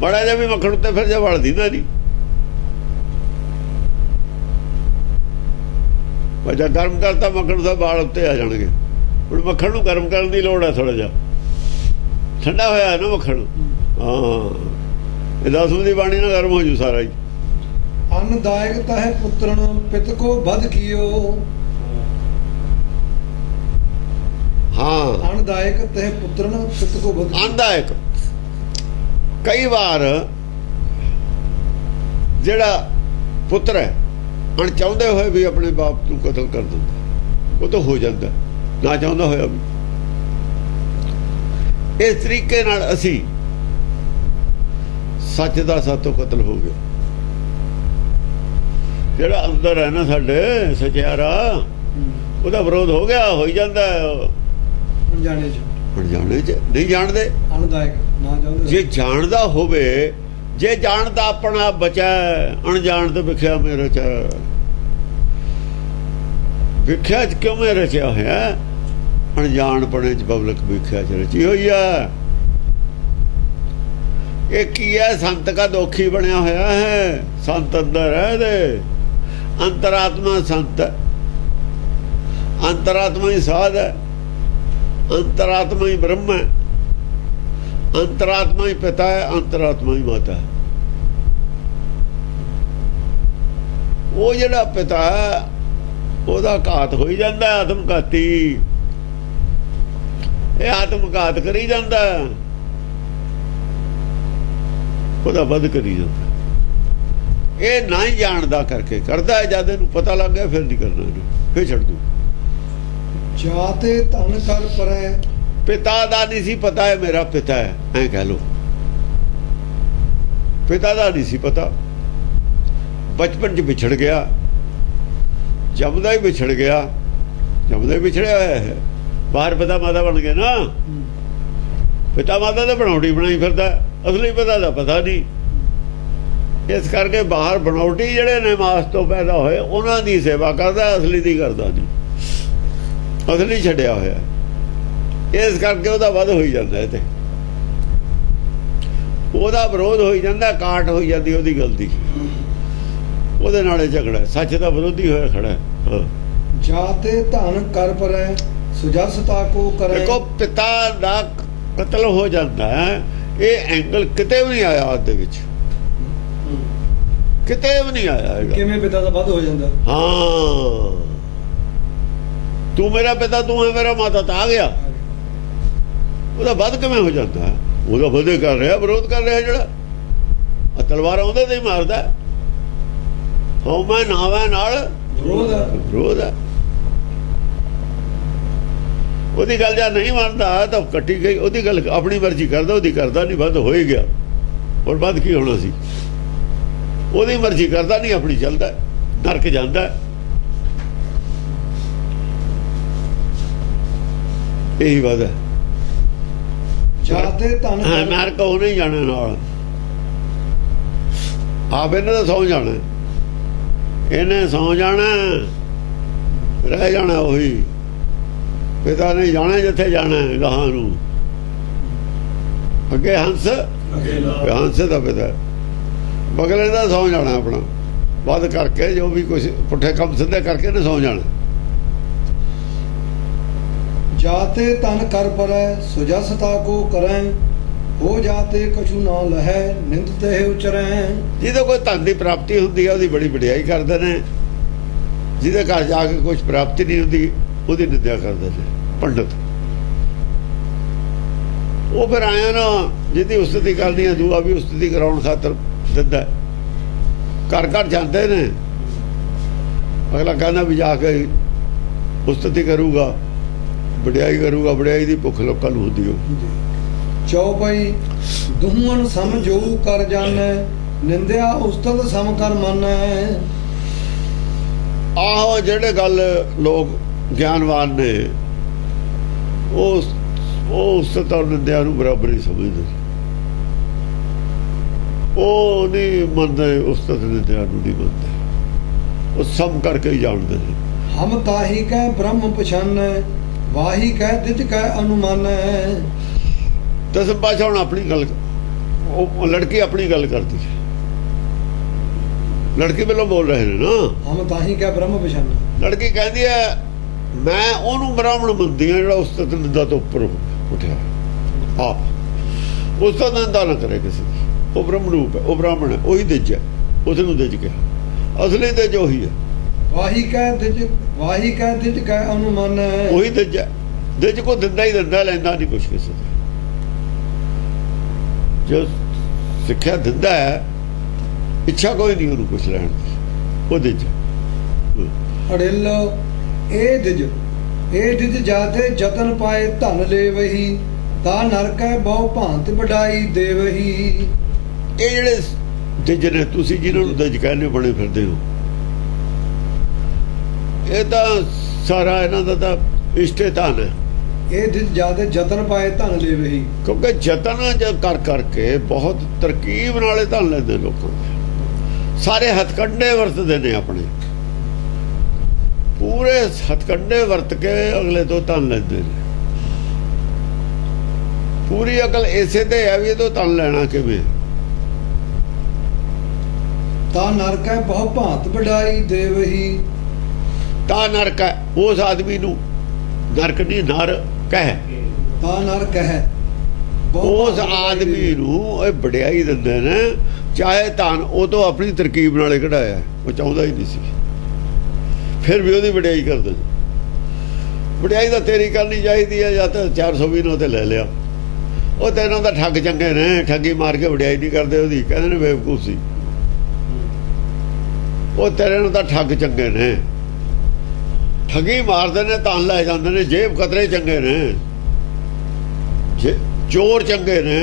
ਬੜਾ ਜਿਹਾ ਵੀ ਮੱਖਣ ਉੱਤੇ ਫਿਰ ਜਾ ਵਾਲ ਦੀਦਾ ਨਹੀਂ। ਜਾਂ ਗਰਮ ਕਰਤਾ ਮੱਖਣ ਦਾ ਵਾਲ ਉੱਤੇ ਆ ਜਾਣਗੇ। ਹੁਣ ਮੱਖਣ ਨੂੰ ਗਰਮ ਕਰਨ ਦੀ ਲੋੜ ਹੈ, ਥੋੜਾ ਜਿਹਾ ਠੰਡਾ ਹੋਇਆ ਹੈ ਨਾ ਮੱਖਣ। ਹਾਂ, ਇਹ 10ਵੀਂ ਦੀ ਬਾਣੀ ਨਾਲ ਗਰਮ ਹੋ ਜੂ ਸਾਰਾ ਹੀ। ਅਨਦਾਇਕ ਤਹਿ ਪੁੱਤਰਨ ਪਿਤ ਕੋ ਬਧ ਕੀਓ। ਹਾਂ, ਅਨਦਾਇਕ ਤਹਿ ਪੁੱਤਰਨ ਪਿਤ ਕੋ ਬਧ। ਅਨਦਾਇਕ ਕਈ ਵਾਰ ਜਿਹੜਾ ਪੁੱਤਰ ਹੈ ਅਣਚਾਹੁੰਦੇ ਹੋਏ ਵੀ ਆਪਣੇ ਬਾਪ ਨੂੰ ਕਤਲ ਕਰ ਦਿੰਦਾ, ਉਹ ਤਾਂ ਹੋ ਜਾਂਦਾ ਨਾ ਚਾਹੁੰਦਾ ਹੋਇਆ ਵੀ। ਇਸ ਤਰੀਕੇ ਨਾਲ ਅਸੀਂ ਸੱਚ ਦਾ ਸਾਤੋਂ ਕਤਲ ਹੋ ਗਿਆ। ਜਿਹੜਾ ਅੰਦਰ ਹੈ ਨਾ ਸਾਡੇ ਸਚਿਆਰਾ, ਉਹਦਾ ਵਿਰੋਧ ਹੋ ਗਿਆ, ਹੋਈ ਜਾਂਦਾ ਅਣਜਾਣੇ ਚ। ਅਣਜਾਣੇ ਚ ਨਹੀਂ ਜਾਣਦੇ। ਅਨਦਾਇਕ ਨਾ ਚਾਹੁੰਦੇ। ਜੇ ਜਾਣਦਾ ਹੋਵੇ, ਜੇ ਜਾਣਦਾ ਆਪਣਾ ਬਚਾ, ਅਣਜਾਣ ਤੇ ਵਿਖਿਆ ਮੇ ਰਚਿਆ। ਵਿਖਿਆ ਚ ਕਿਉਂ ਮੇ ਰਚਿਆ ਹੋਇਆ? ਅਣਜਾਣਪਣੇ ਚ ਪਬਲਿਕ ਵਿਖਿਆ ਚ ਰਚੀ ਹੋਈ ਆ। ਇਹ ਕੀ ਹੈ? ਸੰਤ ਕਾ ਦੋਖੀ ਬਣਿਆ ਹੋਇਆ ਹੈ। ਸੰਤ ਅੰਦਰ ਹੈ, ਇਹਦੇ ਅੰਤਰਾਤਮਾ ਸੰਤ ਹੈ, ਅੰਤਰਾਤਮਾ ਹੀ ਸਾਧ ਹੈ, ਅੰਤਰਾਤਮਾ ਹੀ ਬ੍ਰਹਮ ਹੈ, ਅੰਤਰਾਤਮਾ ਹੀ ਪਿਤਾ ਹੈ, ਅੰਤਰਾਤਮਾ ਹੀ ਮਾਤਾ ਹੈ। ਉਹ ਜਿਹੜਾ ਪਿਤਾ ਹੈ ਉਹਦਾ ਘਾਤ ਹੋਈ ਜਾਂਦਾ, ਆਤਮਘਾਤੀ। ਇਹ ਆਤਮਘਾਤ ਕਰੀ ਜਾਂਦਾ, ਉਹਦਾ ਵੱਧ ਕਰੀ ਜਾਂਦਾ। ਇਹ ਨਾ ਹੀ ਜਾਣਦਾ ਕਰਕੇ ਕਰਦਾ ਹੈ। ਜਦ ਇਹਨੂੰ ਪਤਾ ਲੱਗ ਗਿਆ ਫਿਰ ਨਹੀਂ ਕਰਨਾ, ਫਿਰ ਛੱਡ ਦੂ। ਜਾਤੇ ਧਨ ਕਰ ਪਰੈ। ਪਿਤਾ ਦਾ ਨਹੀਂ ਸੀ ਪਤਾ ਹੈ ਮੇਰਾ ਪਿਤਾ ਹੈ, ਐਂ ਕਹਿ ਲੋ। ਪਿਤਾ ਦਾ ਨਹੀਂ ਸੀ ਪਤਾ, ਬਚਪਨ 'ਚ ਵਿਛੜ ਗਿਆ, ਜੰਮਦਾ ਹੀ ਵਿਛੜ ਗਿਆ, ਜੰਮਦਾ ਹੀ ਵਿਛੜਿਆ ਹੋਇਆ ਹੈ। ਬਾਹਰ ਪਿਤਾ ਮਾਤਾ ਬਣ ਗਏ ਨਾ, ਪਿਤਾ ਮਾਤਾ ਤਾਂ ਬਣਾਉਟੀ ਬਣਾਈ ਫਿਰਦਾ, ਅਸਲੀ ਪਿਤਾ ਦਾ ਪਤਾ ਨਹੀਂ। ਇਸ ਕਰਕੇ ਬਾਹਰ ਬਣਾਉਟੀ ਜਿਹੜੇ ਨੇ ਮਾਸ ਤੋਂ ਪੈਦਾ ਹੋਏ ਉਹਨਾਂ ਦੀ ਸੇਵਾ ਕਰਦਾ, ਅਸਲੀ ਦੀ ਕਰਦਾ ਨਹੀਂ, ਅਸਲੀ ਛੱਡਿਆ ਹੋਇਆ। ਇਸ ਕਰਕੇ ਉਹਦਾ ਵੱਧ ਹੋਈ ਜਾਂਦਾ, ਤੇ ਉਹਦਾ ਵਿਰੋਧ ਹੋਈ ਜਾਂਦਾ, ਕਾਟ ਹੋਈ ਜਾਂਦੀ ਉਹਦੀ ਗਲਤੀ, ਉਹਦੇ ਨਾਲੇ ਝਗੜਾ। ਸੱਚ ਦਾ ਵਿਰੋਧੀ ਹੋਇਆ ਖੜਾ। ਜਾਤੇ ਧਨ ਕਰ ਪਰੈ ਸੁਜਸਤਾ ਕੋ ਕਰੇ। ਦੇਖੋ, ਪਿਤਾ ਦਾ ਕਤਲ ਹੋ ਜਾਂਦਾ ਹੈ, ਇਹ ਐਂਗਲ ਕਿਤੇ ਵੀ ਨਹੀਂ ਆਇਆ ਆਦ ਦੇ ਵਿੱਚ, ਕਿਤੇ ਵੀ ਨਹੀਂ ਆਇਆ ਹੈਗਾ। ਕਿਵੇਂ ਪਿਤਾ ਦਾ ਵੱਧ ਹੋ ਜਾਂਦਾ? ਹਾਂ, ਤੂੰ ਮੇਰਾ ਪਿਤਾ, ਤੂੰ ਹੈ ਮੇਰਾ ਮਾਤਾ, ਤਾਂ ਆ ਗਿਆ। ਉਹਦਾ ਵੱਧ ਕਿਵੇਂ ਹੋ ਜਾਂਦਾ? ਉਹਦਾ ਵਧੇ ਕਰ ਰਿਹਾ, ਵਿਰੋਧ ਕਰ ਰਿਹਾ। ਜਿਹੜਾ ਤਲਵਾਰ ਉਹਦੇ ਤੇ ਹੀ ਮਾਰਦਾ, ਹਉਮੈ ਨਾਵੈ ਨਾਲ ਵਿਰੋਧ ਹੈ, ਵਿਰੋਧ ਹੈ। ਉਹਦੀ ਗੱਲ ਜਾਂ ਨਹੀਂ ਮੰਨਦਾ ਤਾਂ ਕੱਟੀ ਗਈ। ਉਹਦੀ ਗੱਲ ਆਪਣੀ ਮਰਜ਼ੀ ਕਰਦਾ, ਉਹਦੀ ਕਰਦਾ ਨਹੀਂ, ਵੱਧ ਹੋ ਹੀ ਗਿਆ। ਹੋਰ ਵੱਧ ਕੀ ਹੋਣਾ ਸੀ? ਉਹਦੀ ਮਰਜ਼ੀ ਕਰਦਾ ਨਹੀਂ, ਆਪਣੀ ਚੱਲਦਾ, ਨਰਕ ਜਾਂਦਾ। ਇਹੀ ਵੱਧ ਹੈ। ਜਾਤੇ ਧਨ ਨਰਕ ਉਹ ਨਹੀਂ ਜਾਣਾ ਨਾਲ, ਆਪ ਇਹਨੇ ਤਾਂ ਸੌ ਜਾਣਾ, ਇਹਨੇ ਸੌ ਜਾਣਾ, ਰਹਿ ਜਾਣਾ ਉਹੀ। ਪਿਤਾ ਨੇ ਜਾਣਾ ਜਿੱਥੇ ਜਾਣਾ ਗਾਹਾਂ ਨੂੰ। ਅੱਗੇ ਹੰਸ, ਹੰਸ ਦਾ ਪਿਤਾ, ਬਗਲੇ ਦਾ ਸੌ ਜਾਣਾ ਆਪਣਾ, ਵੱਧ ਕਰਕੇ ਜੋ ਵੀ ਕੁਛ ਪੁੱਠੇ ਕੰਮ ਸਿੱਧੇ ਕਰਕੇ ਨੇ ਸੌ ਜਾਣਾ। ਜਾਤੇ ਧਨ ਕਰ ਪਰੈ ਸੁਜਸਤਾ ਕੋ ਕਰੈ। ਹੋ ਜਾਤੇ ਕਛੂ ਨਾ ਲਹੈ ਨਿੰਦ ਤੇ ਉਚਰੈ। ਜਿਹਦੇ ਕੋਈ ਧਨ ਦੀ ਪ੍ਰਾਪਤੀ ਹੁੰਦੀ ਹੈ ਉਹਦੀ ਬੜੀ ਵਡਿਆਈ ਕਰਦੇ ਨੇ, ਜਿਹਦੇ ਘਰ ਜਾ ਕੇ ਕੁਛ ਪ੍ਰਾਪਤੀ ਨਹੀਂ ਹੁੰਦੀ ਉਹਦੀ ਨਿੰਦਿਆ ਕਰਦੇ ਨੇ ਪੰਡਤ। ਉਹ ਫਿਰ ਆਇਆ ਨਾ, ਜਿਹਦੀ ਉਸਤਤੀ ਕਰਨੀ ਹੈ ਦੂਆ ਵੀ ਉਸਤਤੀ ਕਰਾਉਣ ਖਾਤਰ ਦਿੰਦਾ। ਘਰ ਘਰ ਜਾਂਦੇ ਨੇ, ਅਗਲਾ ਕਹਿੰਦਾ ਵੀ ਜਾ ਕੇ ਉਸਤਤੀ ਕਰੂਗਾ, ਵਡਿਆਈ ਕਰੂਗਾ। ਵਡਿਆਈ ਦੀ ਭੁੱਖ ਲੋਕਾਂ ਨੂੰ ਹੁੰਦੀ। ਉਹ ਚੌਪਈ ਦੁਹਮਨ ਸਮ ਜੋ ਕਰ ਜਾਣੈ ਨਿੰਦਿਆ ਉਸਤਤ ਸਮ ਕਰ ਮੰਨੈ। ਆਹੋ, ਜਿਹੜੇ ਗੱਲ ਲੋਕ ਗਿਆਨਵਾਨ ਨੇ ਉਹ ਉਸਤਤ ਔਰ ਨਿੰਦਿਆ ਨੂੰ ਬਰਾਬਰ ਹੀ ਸਮਝਦੇ। ਉਹ ਨਹੀਂ ਮੰਨਦੇ, ਉਸਤਤ ਨਿੰਦਿਆ ਨੂੰ ਨਹੀਂ ਮੰਨਦੇ, ਉਹ ਸਮ ਕਰਕੇ ਹੀ ਜਾਣਦੇ ਨੇ। ਹਮ ਤਾਹੀ ਕੈ ਬ੍ਰਹਮ ਪਛਾਨੈ ਵਾਹੀ ਕਹਿ ਦਿਜ ਕਹਿ ਅਨੁਮਾਨੈ। ਦਸਮ ਪਾਤਸ਼ਾਹ ਹੁਣ ਆਪਣੀ ਗੱਲ, ਉਹ ਲੜਕੀ ਆਪਣੀ ਗੱਲ ਕਰਦੀ ਹੈ, ਲੜਕੀ ਵੱਲੋਂ ਬੋਲ ਰਹੇ ਨੇ ਨਾ। ਹਮ ਤਾਹੀ ਕਹਿ ਬ੍ਰਹਮ ਬਿਸ਼ਾਨਾ। ਲੜਕੀ ਕਹਿੰਦੀ ਹੈ ਮੈਂ ਉਹਨੂੰ ਬ੍ਰਾਹਮਣ ਮੰਨਦੀ ਹਾਂ ਜਿਹੜਾ ਉਸਤਤ ਨਿੰਦਾ ਤੋਂ ਉੱਪਰ ਉੱਠਿਆ ਆਪ। ਉਸਤਤ ਨਿੰਦਾ ਨਾ ਕਰੇ ਕਿਸੇ ਦੀ, ਉਹ ਬ੍ਰਹਮ ਰੂਪ ਹੈ, ਉਹ ਬ੍ਰਾਹਮਣ ਹੈ, ਉਹੀ ਦਿਜ ਹੈ, ਉਸ ਨੂੰ ਦਿਜ ਕਿਹਾ। ਅਸਲੀ ਦਿਜ ਉਹੀ ਹੈ। ਵਾਹੀ ਕਹਿ ਦਿਜ ਕਹਿ ਅਨੁਮਾਨੈ। ਉਹੀ ਦਿਜ ਹੈ। ਦਿਜ ਕੋ ਦਿੰਦਾ ਹੀ ਦਿੰਦਾ, ਲੈਂਦਾ ਨਹੀਂ ਕੁਛ ਕਿਸੇ ਤੋਂ। ਜੋ ਸਿੱਖਿਆ ਦਿੰਦਾ ਹੈ, ਇੱਛਾ ਕੋਈ ਨਹੀਂ ਉਹਨੂੰ ਕੁਛ ਲੈਣ ਦੀ, ਉਹ ਦਿਜ ਹੈ। ਅੜਿਲ ਇਹ ਦਿਜ ਜਾਤੇ ਜਤਨ ਪਾਏ ਧਨ ਲੇਵਹੀ। ਤਾ ਨਰਕੈ ਬਹੁ ਭਾਂਤ ਵਡਾਈ ਦੇਵਹੀ। ਇਹ ਜਿਹੜੇ ਦਿਜ ਨੇ, ਤੁਸੀਂ ਜਿਹਨਾਂ ਨੂੰ ਦਿਜ ਕਹਿੰਦੇ ਬਣੇ ਫਿਰਦੇ ਹੋ, ਇਹ ਤਾਂ ਸਾਰਾ ਇਹਨਾਂ ਦਾ ਤਾਂ ਇਸ਼ਟੇ ਧਨ ਹੈ। ਇਹ ਦਿਜ ਜਾਤੇ ਜਤਨ ਪਾਏ ਧਨ ਲੇਵਹੀ। ਕਿਉਂਕਿ ਯਤਨ ਕਰ ਕਰਕੇ ਬਹੁਤ ਤਰਕੀਬ ਨਾਲੇ ਧਨ ਲੈਂਦੇ ਲੋਕਾਂ ਦੇ। ਸਾਰੇ ਹਥਕੰਡੇ ਵਰਤਦੇ ਨੇ, ਆਪਣੇ ਪੂਰੇ ਹਥਕੰਡੇ ਵਰਤ ਕੇ ਅਗਲੇ ਤੋਂ ਧਨ ਲੈਂਦੇ ਨੇ। ਪੂਰੀ ਅਕਲ ਇਸੇ ਤੇ ਹੈ ਵੀ ਇਹ ਤੋਂ ਧਨ ਲੈਣਾ ਕਿਵੇਂ। ਤਾ ਨਰਕ ਹੈ ਬਹੁ ਭਾਂਤ ਵਡਾਈ ਦੇਵਹੀ। ਤਾ ਨਰਕ ਹੈ ਉਸ ਆਦਮੀ ਨੂੰ, ਨਰਕ ਨਹੀਂ ਨਰ ਕਹਿ, ਤਾ ਨਰਕ ਹੈ ਉਸ ਆਦਮੀ ਨੂੰ ਇਹ ਵਡਿਆਈ ਦਿੰਦੇ ਨੇ। ਚਾਹੇ ਧਨ ਉਹ ਤੋਂ ਆਪਣੀ ਤਰਕੀਬ ਨਾਲੇ ਕਢਾਇਆ, ਉਹ ਚਾਹੁੰਦਾ ਹੀ ਨਹੀਂ ਸੀ, ਫਿਰ ਵੀ ਉਹਦੀ ਵਡਿਆਈ ਕਰਦੇ। ਵਡਿਆਈ ਤਾਂ ਤੇਰੀ ਕਰਨੀ ਚਾਹੀਦੀ ਹੈ, ਜਾਂ ਤਾਂ 420 ਨੂੰ ਤੇ ਲੈ ਲਿਆ। ਉਹ ਤੈਨੂੰ ਤਾਂ ਠੱਗ ਚੰਗੇ ਨੇ, ਠੱਗੀ ਮਾਰ ਕੇ ਵਡਿਆਈ ਨਹੀਂ ਕਰਦੇ ਉਹਦੀ, ਕਹਿੰਦੇ ਨੇ ਬੇਵਕੂਫ ਸੀ। ਉਹ ਤੇਰੇ ਨੂੰ ਤਾਂ ਠੱਗ ਚੰਗੇ ਨੇ, ਠੱਗੀ ਮਾਰਦੇ ਨੇ, ਧਨ ਲੈ ਜਾਂਦੇ ਨੇ, ਜੇਬ ਕਤਰੇ ਚੰਗੇ ਨੇ, ਚੋਰ ਚੰਗੇ ਨੇ,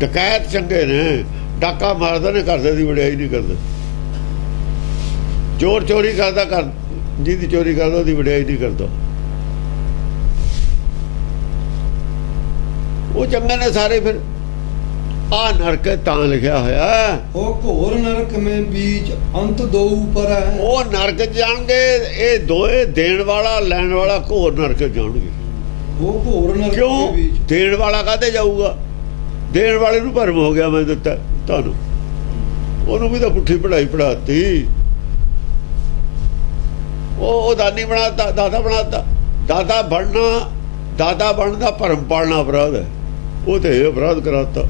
ਡਕੈਤ ਚੰਗੇ ਨੇ, ਡਾਕਾ ਮਾਰਦੇ ਨੇ, ਕਰਦੇ ਦੀ ਵਡਿਆਈ ਨਹੀਂ ਕਰਦੇ। ਚੋਰ ਚੋਰੀ ਕਰਦਾ, ਜਿਹਦੀ ਚੋਰੀ ਕਰਦਾ ਉਹਦੀ ਵਡਿਆਈ ਨਹੀਂ ਕਰਦਾ। ਉਹ ਚੰਗੇ ਨੇ ਸਾਰੇ। ਫਿਰ ਆ ਨਰਕ ਤਾਂ ਲਿਖਿਆ ਹੋਇਆ, ਉਹ ਘੋਰ ਨਰਕ ਮੇ ਬੀਚ ਅੰਤ ਦੋ ਪਰ ਹੈ। ਉਹ ਨਰਕ ਜਾਣਗੇ, ਇਹ ਦੋਏ ਦੇਣ ਵਾਲਾ ਲੈਣ ਵਾਲਾ ਘੋਰ ਨਰਕ ਜਾਣਗੇ। ਉਹ ਘੋਰ ਨਰਕ ਕਿਉਂ? ਦੇ ਵਿੱਚ ਦੇਣ ਵਾਲਾ ਕਾਹਤੇ ਜਾਊਗਾ? ਦੇਣ ਵਾਲੇ ਨੂੰ ਭਰਮ ਹੋ ਗਿਆ, ਮੈਂ ਦਿੱਤਾ ਤੁਹਾਨੂੰ, ਉਹਨੂੰ ਵੀ ਤਾਂ ਪੁੱਠੀ ਪੜਾਈ ਪੜਾਤੀ। ਉਹ ਦਾਨੀ ਬਣਾਤਾ, ਦਾਦਾ ਬਣਾਤਾ। ਦਾਦਾ ਬਣਨ ਦਾ ਭਰਮ ਪਾਲਣਾ ਅਪਰਾਧ ਹੈ, ਉਹ ਤੇ ਇਹ ਅਪਰਾਧ ਕਰਾਤਾ।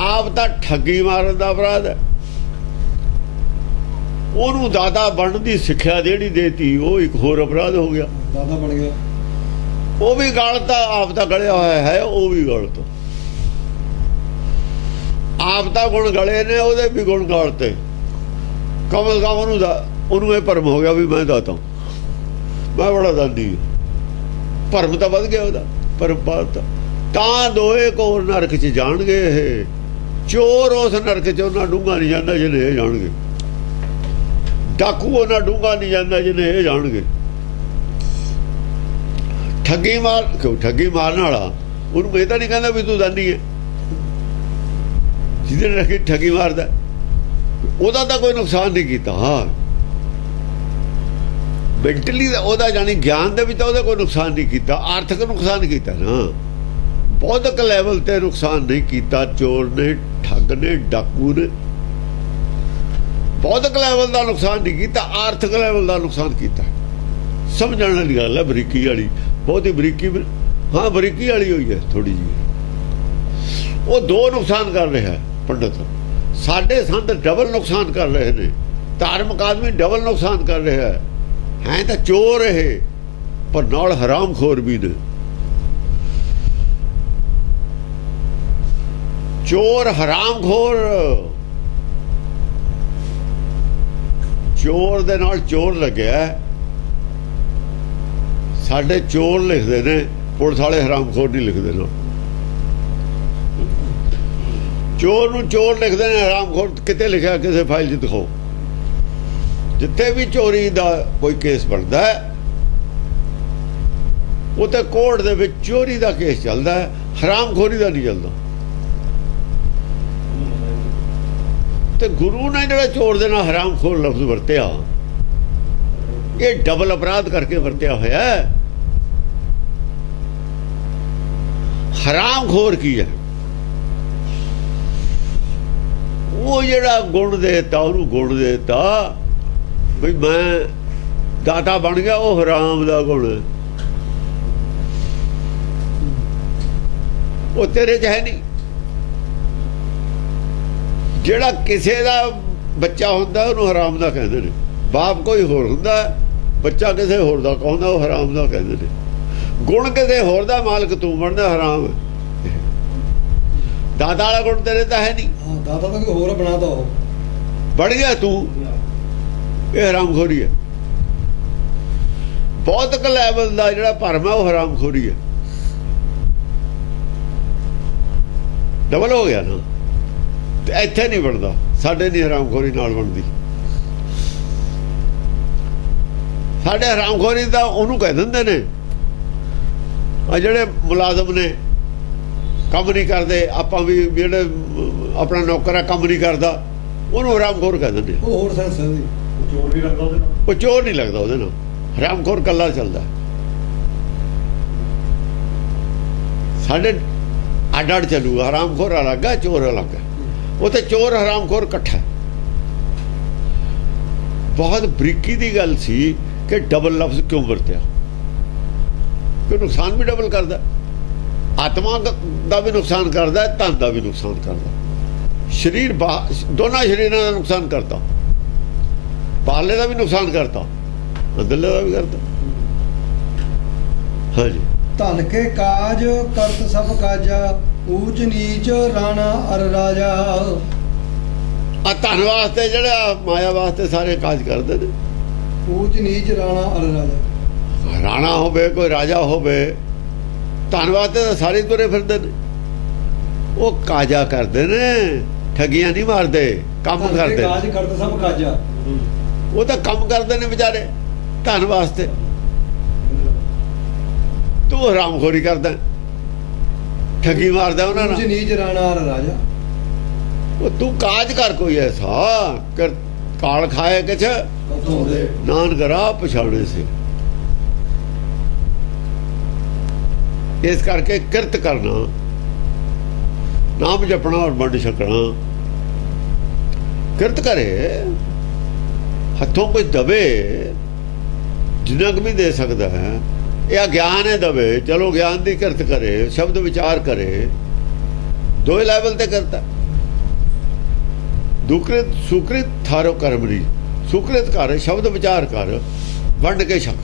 ਆਪ ਤਾਂ ਠੱਗੀ ਮਾਰਨ ਦਾ ਅਪਰਾਧ ਹੈ। ਉਹਨੂੰ ਦਾਦਾ ਬਣਨ ਦੀ ਸਿੱਖਿਆ ਜਿਹੜੀ ਦੇਤੀ, ਉਹ ਇੱਕ ਹੋਰ ਅਪਰਾਧ ਹੋ ਗਿਆ। ਦਾਦਾ ਬਣ ਗਿਆ, ਉਹ ਵੀ ਗਲਤ। ਆਪ ਤਾਂ ਗਲਿਆ ਹੋਇਆ ਹੈ, ਉਹ ਵੀ ਗਲਤ। ਆਪ ਤਾਂ ਗੁਣ ਗਲੇ ਨੇ, ਉਹਦੇ ਵੀ ਗੁਣ ਗਲਤੇ। ਕਮਲ ਕਾ ਉਹਨੂੰ ਇਹ ਭਰਮ ਹੋ ਗਿਆ ਵੀ ਮੈਂ ਦਾਤਾ, ਮੈਂ ਬੜਾ ਦਾਨੀ। ਭਰਮ ਤਾਂ ਵੱਧ ਗਿਆ ਉਹਦਾ, ਭਰਮ ਪਾਤਾ। ਤਾਂ ਦੋਏ ਘੋਰ ਨਰਕ 'ਚ ਜਾਣਗੇ। ਇਹ ਚੋਰ ਉਸ ਨਰਕ 'ਚ ਉਹਨਾਂ ਡੂੰਘਾ ਨਹੀਂ ਜਾਂਦਾ ਜਿਹਨੇ ਇਹ ਜਾਣਗੇ। ਡਾਕੂ ਉਹਨਾਂ ਡੂੰਘਾ ਨਹੀਂ ਜਾਂਦਾ ਜਿਹਨੇ ਇਹ ਜਾਣਗੇ। ਠੱਗੀ ਮਾਰਨ ਵਾਲਾ ਉਹਨੂੰ ਇਹ ਤਾਂ ਨਹੀਂ ਕਹਿੰਦਾ ਵੀ ਤੂੰ ਦਾਨੀ ਹੈ। ਜਿਹਦੇ ਨਾਲ ਠੱਗੀ ਮਾਰਦਾ ਉਹਦਾ ਤਾਂ ਕੋਈ ਨੁਕਸਾਨ ਨਹੀਂ ਕੀਤਾ। ਮੈਂਟਲੀ ਉਹਦਾ ਜਾਨੀ ਗਿਆਨ ਦੇ ਵਿੱਚ ਉਹਦਾ ਕੋਈ ਨੁਕਸਾਨ ਨਹੀਂ ਕੀਤਾ, ਆਰਥਿਕ ਨੁਕਸਾਨ ਕੀਤਾ ਨਾ। ਬੌਧਿਕ ਲੈਵਲ ਤੇ ਨੁਕਸਾਨ ਨਹੀਂ ਕੀਤਾ। ਚੋਰ ਨੇ, ਠੱਗ ਨੇ, ਡਾਕੂ ਨੇ ਬੌਧਿਕ ਲੈਵਲ ਦਾ ਨੁਕਸਾਨ ਨਹੀਂ ਕੀਤਾ, ਆਰਥਿਕ ਲੈਵਲ ਦਾ ਨੁਕਸਾਨ ਕੀਤਾ। ਸਮਝਣ ਵਾਲੀ ਗੱਲ ਹੈ, ਬਰੀਕੀ ਵਾਲੀ, ਬਹੁਤੀ ਬਰੀਕੀ। ਹਾਂ, ਬਰੀਕੀ ਵਾਲੀ ਹੋਈ ਹੈ ਥੋੜੀ ਜਿਹੀ। ਉਹ ਦੋ ਨੁਕਸਾਨ ਕਰ ਰਿਹਾ ਪੰਡਤ। ਸਾਡੇ ਸੰਤ ਡਬਲ ਨੁਕਸਾਨ ਕਰ ਰਹੇ ਨੇ, ਧਾਰਮਿਕ ਆਦਮੀ ਡਬਲ ਨੁਕਸਾਨ ਕਰ ਰਿਹਾ ਹੈ ਤਾਂ ਚੋਰ ਇਹ, ਪਰ ਨਾਲ ਹਰਾਮਖੋਰ ਵੀ ਨੇ। ਚੋਰ ਹਰਾਮਖੋਰ, ਚੋਰ ਦੇ ਨਾਲ ਚੋਰ ਲੱਗਿਆ। ਸਾਡੇ ਚੋਰ ਲਿਖਦੇ ਨੇ, ਪੁਲਿਸ ਵਾਲੇ ਹਰਾਮਖੋਰ ਨਹੀਂ ਲਿਖਦੇ ਨਾ। ਚੋਰ ਨੂੰ ਚੋਰ ਲਿਖਦੇ ਨੇ, ਹਰਾਮਖੋਰ ਕਿਤੇ ਲਿਖਿਆ ਕਿਸੇ ਫਾਈਲ 'ਚ ਦਿਖਾਓ। ਜਿੱਥੇ ਵੀ ਚੋਰੀ ਦਾ ਕੋਈ ਕੇਸ ਬਣਦਾ ਹੈ, ਉਹ ਤੇ ਕੋਰਟ ਦੇ ਵਿੱਚ ਚੋਰੀ ਦਾ ਕੇਸ ਚੱਲਦਾ ਹੈ, ਹਰਾਮਖੋਰੀ ਦਾ ਨਹੀਂ ਚੱਲਦਾ। ਤੇ ਗੁਰੂ ਨੇ ਜਿਹੜਾ ਚੋਰ ਦੇ ਨਾਲ ਹਰਾਮਖੋਰ ਲਫ਼ਜ਼ ਵਰਤਿਆ, ਇਹ ਡਬਲ ਅਪਰਾਧ ਕਰਕੇ ਵਰਤਿਆ ਹੋਇਆ ਹੈ। ਹਰਾਮਖੋਰ ਕੀ ਹੈ? ਉਹ ਜਿਹੜਾ ਗੁਣ ਦੇਤਾ, ਉਹਨੂੰ ਗੁਣ ਦੇਤਾ ਬਈ ਮੈਂ ਦਾਤਾ ਬਣ ਗਿਆ, ਉਹ ਹਰਾਮ ਦਾ ਗੁਣ ਉਹ ਤੇਰੇ 'ਚ ਹੈ ਨਹੀਂ। ਜਿਹੜਾ ਕਿਸੇ ਦਾ ਬੱਚਾ ਹੁੰਦਾ ਉਹਨੂੰ ਹਰਾਮ ਦਾ ਕਹਿੰਦੇ ਨੇ। ਬਾਪ ਕੋਈ ਹੋਰ ਹੁੰਦਾ, ਬੱਚਾ ਕਿਸੇ ਹੋਰ ਦਾ ਕਹਿੰਦਾ, ਉਹ ਹਰਾਮ ਦਾ ਕਹਿੰਦੇ ਨੇ। ਗੁਣ ਕਿਸੇ ਹੋਰ ਦਾ ਮਾਲਕ ਤੂੰ ਬਣਦਾ, ਹਰਾਮ। ਦਾਦਾ ਵਾਲਾ ਗੁਣ ਤੇਰੇ ਤਾਂ ਹੈ ਨਹੀਂ। ਦਾਦਾ ਤਾਂ ਕੋਈ ਹੋਰ ਬਣਾਦਾ, ਉਹ ਬਣ ਗਿਆ ਤੂੰ। ਇਹ ਹਰਾਮਖੋਰੀ ਹੈ। ਬੌਧਿਕ ਲੈਵਲ ਦਾ ਜਿਹੜਾ ਭਰਮ ਹੈ ਉਹ ਹਰਾਮਖੋਰੀ ਹੈ। ਡਬਲ ਹੋ ਗਿਆ ਨਾ। ਤੇ ਇੱਥੇ ਨਹੀਂ ਬਣਦਾ, ਸਾਡੇ ਨਹੀਂ ਹਰਾਮਖੋਰੀ ਨਾਲ ਬਣਦੀ। ਸਾਡੇ ਹਰਾਮਖੋਰੀ ਤਾਂ ਉਹਨੂੰ ਕਹਿ ਦਿੰਦੇ ਨੇ, ਆ ਜਿਹੜੇ ਮੁਲਾਜ਼ਮ ਨੇ ਕੰਮ ਨਹੀਂ ਕਰਦੇ, ਆਪਾਂ ਵੀ ਜਿਹੜੇ ਆਪਣਾ ਨੌਕਰ ਆ ਕੰਮ ਨਹੀਂ ਕਰਦਾ, ਉਹਨੂੰ ਹਰਾਮਖੋਰ ਕਹਿ ਦਿੰਦੇ। ਉਹ ਹੋਰ ਸੈਂਸ ਹੈ, ਚੋਰ ਨਹੀਂ ਲੱਗਦਾ ਉਹਦੇ ਨਾਲ। ਉਹ ਚੋਰ ਨਹੀਂ ਲੱਗਦਾ ਉਹਦੇ ਨਾਲ, ਹਰਾਮਖੋਰ ਕੱਲਾ ਚੱਲਦਾ। ਸਾਡੇ ਅੱਡ ਅੱਡ ਚੱਲੂਗਾ, ਹਰਾਮਖੋਰ ਅਲੱਗ ਹੈ, ਚੋਰ ਅਲੱਗ ਹੈ। ਉਹ ਤੇ ਚੋਰ ਹਰਾਮਖੋਰ ਇਕੱਠਾ। ਬਹੁਤ ਬਰੀਕੀ ਦੀ ਗੱਲ ਸੀ ਕਿ ਡਬਲ ਲਫ਼ਜ਼ ਕਿਉਂ ਵਰਤਿਆ, ਕਿ ਨੁਕਸਾਨ ਵੀ ਡਬਲ ਕਰਦਾ। ਆਤਮਾ ਦਾ ਵੀ ਨੁਕਸਾਨ ਕਰਦਾ, ਧਨ ਦਾ ਵੀ ਨੁਕਸਾਨ ਕਰਦਾ। ਸਰੀਰ ਦੋਨਾਂ ਸਰੀਰਾਂ ਦਾ ਨੁਕਸਾਨ ਕਰਦਾ। ਬਾਹਰਲੇ ਦਾ ਵੀ ਨੁਕਸਾਨ ਕਰਦਾ, ਅੰਦਰਲੇ ਦਾ ਵੀ ਕਰਦਾ। ਹਾਂਜੀ। ਧਨ ਕੇ ਕਾਜ ਕਰਤ ਸਭ ਕਾਜਾ, ਊਚ ਨੀਚ ਰਾਣਾ ਅਰ ਰਾਜਾ। ਆ ਧਨ ਵਾਸਤੇ ਜਿਹੜਾ ਮਾਇਆ ਵਾਸਤੇ ਸਾਰੇ ਕਾਜ ਕਰਦੇ ਨੇ। ਊਚ ਨੀਚ ਰਾਣਾ ਅਰ ਰਾਜਾ। ਰਾਣਾ ਹੋਵੇ, ਕੋਈ ਰਾਜਾ ਹੋਵੇ, ਧਨ ਵਾਸਤੇ ਤਾਂ ਸਾਰੇ ਤੁਰੇ ਫਿਰਦੇ ਨੇ। ਉਹ ਕਾਜਾ ਕਰਦੇ ਨੇ, ਠੱਗੀਆਂ ਨਹੀਂ ਮਾਰਦੇ, ਕੰਮ ਕਰਦੇ। ਕਾਜ ਕਰਤ ਸਭ ਕਾਜਾ। ਉਹ ਤਾਂ ਕੰਮ ਕਰਦੇ ਨੇ ਵਿਚਾਰੇ ਧਨ ਵਾਸਤੇ। ਤੂੰ ਹਰਾਮਖੋਰੀ ਕਰਦਾ, ਠੱਗੀ ਮਾਰਦਾ ਉਹਨਾਂ ਨਾਲ। ਊਚ ਨੀਚ ਰਾਣਾ ਅਰ ਰਾਜਾ। ਉਹ ਤੂੰ ਕਾਜ ਕਰ ਕੋਈ ਐਸਾ ਕਰ, ਕਾਲ ਖਾਏ ਕਿਛ ਨਾਨ ਕਰਾ ਪਛਾਣੇ ਸੀ। ਇਸ ਕਰਕੇ ਕਿਰਤ ਕਰਨਾ, ਨਾਮ ਜਪਣਾ ਔਰ ਵੰਡ ਛਕਣਾ। ਕਿਰਤ ਕਰੇ, ਹੱਥੋਂ ਕੁਝ ਦਵੇ, ਜਿੰਨਾ ਕੁ ਵੀ ਦੇ ਸਕਦਾ ਹੈ। ਇਹ ਗਿਆਨ ਹੈ ਦਵੇ, ਚਲੋ ਗਿਆਨ ਦੀ ਕਿਰਤ ਕਰੇ, ਸ਼ਬਦ ਵਿਚਾਰ ਕਰੇ। ਦੋਏ ਲੈਵਲ ਤੇ ਕਰਤਾ। ਦੁਕ੍ਰਿਤ ਸੁਕ੍ਰਿਤ ਥਾਰੋ ਕਰਮਰੀ। ਸੁਕ੍ਰਿਤ ਕਰ, ਸ਼ਬਦ ਵਿਚਾਰ ਕਰ, ਵੰਡ ਕੇ ਛਕ।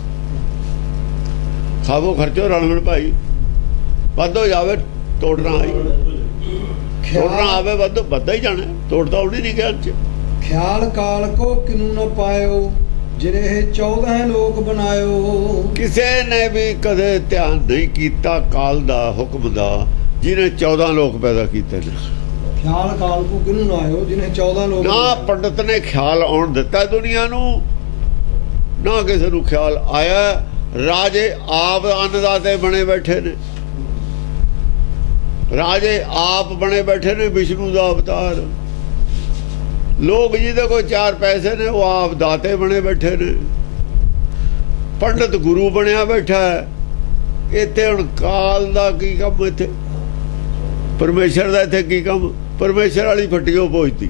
ਖਾਵੋ ਖਰਚੋ ਰਲਵਣ ਭਾਈ। ਵੱਧ ਹੋ ਜਾਵੇ ਤੋੜਨਾ ਆਈ, ਤੋੜਨਾ ਆਵੇ ਵੱਧਦਾ ਹੀ ਜਾਣਾ, ਤੋੜਦਾ ਉਹਦੀ ਨਹੀਂ ਗਿਆਨ ਚ। ਖਿਆਲ ਕਾਲ ਕੋ ਕਿਨੂ ਨਾ ਪਾਇਓ, ਜਿਹਨੇ 14 ਲੋਕ ਬਣਾਇਓ। ਕਿਸੇ ਨੇ ਵੀ ਕਦੇ ਧਿਆਨ ਨਹੀਂ ਕੀਤਾ ਕਾਲ ਦਾ, ਹੁਕਮ ਦਾ, ਜਿਹਨੇ 14 ਲੋਕ ਪੈਦਾ ਕੀਤੇ ਨੇ। ਖਿਆਲ ਕਾਲ ਕੋ ਕਿਨੂ ਨਾ ਆਇਓ, ਜਿਹਨੇ 14 ਲੋਕ ਨਾ ਪੰਡਤ ਨੇ ਖਿਆਲ ਆਉਣ ਦਿੱਤਾ ਦੁਨੀਆ ਨੂੰ, ਨਾ ਕਿਸੇ ਨੂੰ ਖਿਆਲ ਆਇਆ। ਰਾਜੇ ਆਪ ਅੰਨਦਾਤੇ ਬਣੇ ਬੈਠੇ ਨੇ। ਰਾਜੇ ਆਪ ਬਣੇ ਬੈਠੇ ਨੇ, ਵਿਸ਼ਨੂੰ ਦਾ ਅਵਤਾਰ। ਲੋਕ ਜਿਹਦੇ ਕੋਲ 4 ਪੈਸੇ ਨੇ ਉਹ ਆਪ ਦਾਤੇ ਬਣੇ ਬੈਠੇ ਨੇ। ਪੰਡਤ ਗੁਰੂ ਬਣਿਆ ਬੈਠਾ ਹੈ। ਇੱਥੇ ਹੁਣ ਕਾਲ ਦਾ ਕੀ ਕੰਮ? ਇੱਥੇ ਪਰਮੇਸ਼ਰ ਦਾ ਇੱਥੇ ਕੀ ਕੰਮ? ਪਰਮੇਸ਼ਰ ਵਾਲੀ ਫੱਟੀਓ ਪਹੁੰਚਦੀ।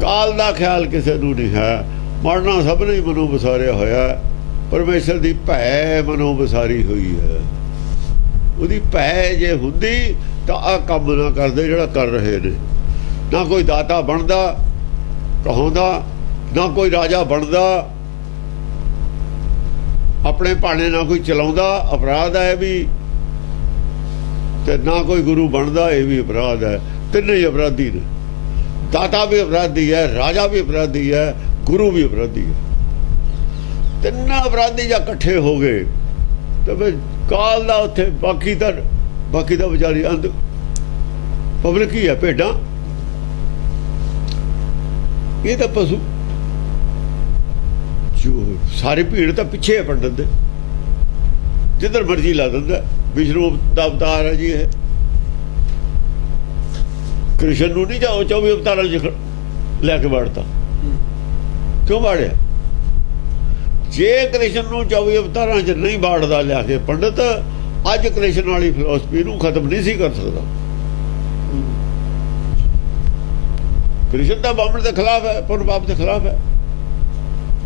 ਕਾਲ ਦਾ ਖਿਆਲ ਕਿਸੇ ਨੂੰ ਨਹੀਂ ਹੈ। ਮਰਨਾ ਸਭ ਨੇ ਮਨੋਂ ਵਿਸਾਰਿਆ ਹੋਇਆ। ਪਰਮੇਸ਼ਰ ਦੀ ਭੈ ਮਨੋਂ ਵਿਸਾਰੀ ਹੋਈ ਹੈ। ਉਹਦੀ ਭੈ ਜੇ ਹੁੰਦੀ ਤਾਂ ਆਹ ਕੰਮ ਨਾ ਕਰਦੇ ਜਿਹੜਾ ਕਰ ਰਹੇ ਨੇ। ਨਾ ਕੋਈ ਦਾਤਾ ਬਣਦਾ ਕਹਾਉਂਦਾ, ਨਾ ਕੋਈ ਰਾਜਾ ਬਣਦਾ, ਆਪਣੇ ਭਾਣੇ ਨਾ ਕੋਈ ਚਲਾਉਂਦਾ, ਅਪਰਾਧ ਹੈ ਇਹ ਵੀ। ਤੇ ਨਾ ਕੋਈ ਗੁਰੂ ਬਣਦਾ, ਇਹ ਵੀ ਅਪਰਾਧ ਹੈ। ਤਿੰਨੇ ਹੀ ਅਪਰਾਧੀ ਨੇ। ਦਾਤਾ ਵੀ ਅਪਰਾਧੀ ਹੈ, ਰਾਜਾ ਵੀ ਅਪਰਾਧੀ ਹੈ, ਗੁਰੂ ਵੀ ਅਪਰਾਧੀ ਹੈ। ਤਿੰਨਾਂ ਅਪਰਾਧੀ ਜਾਂ ਇਕੱਠੇ ਹੋ ਗਏ ਤੇ ਫਿਰ ਕਾਲ ਦਾ ਉੱਥੇ ਬਾਕੀ ਤਾਂ ਵਿਚਾਰੀ ਅੰਧ ਪਬਲਿਕ ਹੀ ਹੈ, ਭੇਡਾਂ। ਇਹ ਤਾਂ ਪਸ਼ੂ। ਜੋ ਸਾਰੀ ਭੀੜ ਤਾਂ ਪਿੱਛੇ ਹੈ ਪੰਡਤ ਦੇ, ਜਿੱਧਰ ਮਰਜੀ ਲਾ ਦਿੰਦਾ। ਵਿਸ਼ਨੂੰ ਦਾ ਅਵਤਾਰ ਹੈ ਜੀ ਇਹ। ਕ੍ਰਿਸ਼ਨ ਨੂੰ ਨਹੀਂ ਜਾਓ 24 ਅਵਤਾਰਾਂ ਚ ਲੈ ਕੇ ਵੜਤਾ। ਕਿਉਂ ਬਾੜਿਆ? ਜੇ ਕ੍ਰਿਸ਼ਨ ਨੂੰ 24 ਅਵਤਾਰਾਂ 'ਚ ਨਹੀਂ ਬਾੜਦਾ ਲਿਆ ਕੇ ਪੰਡਤ, ਅੱਜ ਕ੍ਰਿਸ਼ਨ ਵਾਲੀ ਫਿਲਾਸਫੀ ਨੂੰ ਖਤਮ ਨਹੀਂ ਸੀ ਕਰ ਸਕਦਾ। ਕ੍ਰਿਸ਼ਨ ਦਾ ਬਾਹਮਣ ਦੇ ਖਿਲਾਫ ਹੈ, ਪੁੰਨ ਪਾਪ ਦੇ ਖਿਲਾਫ ਹੈ।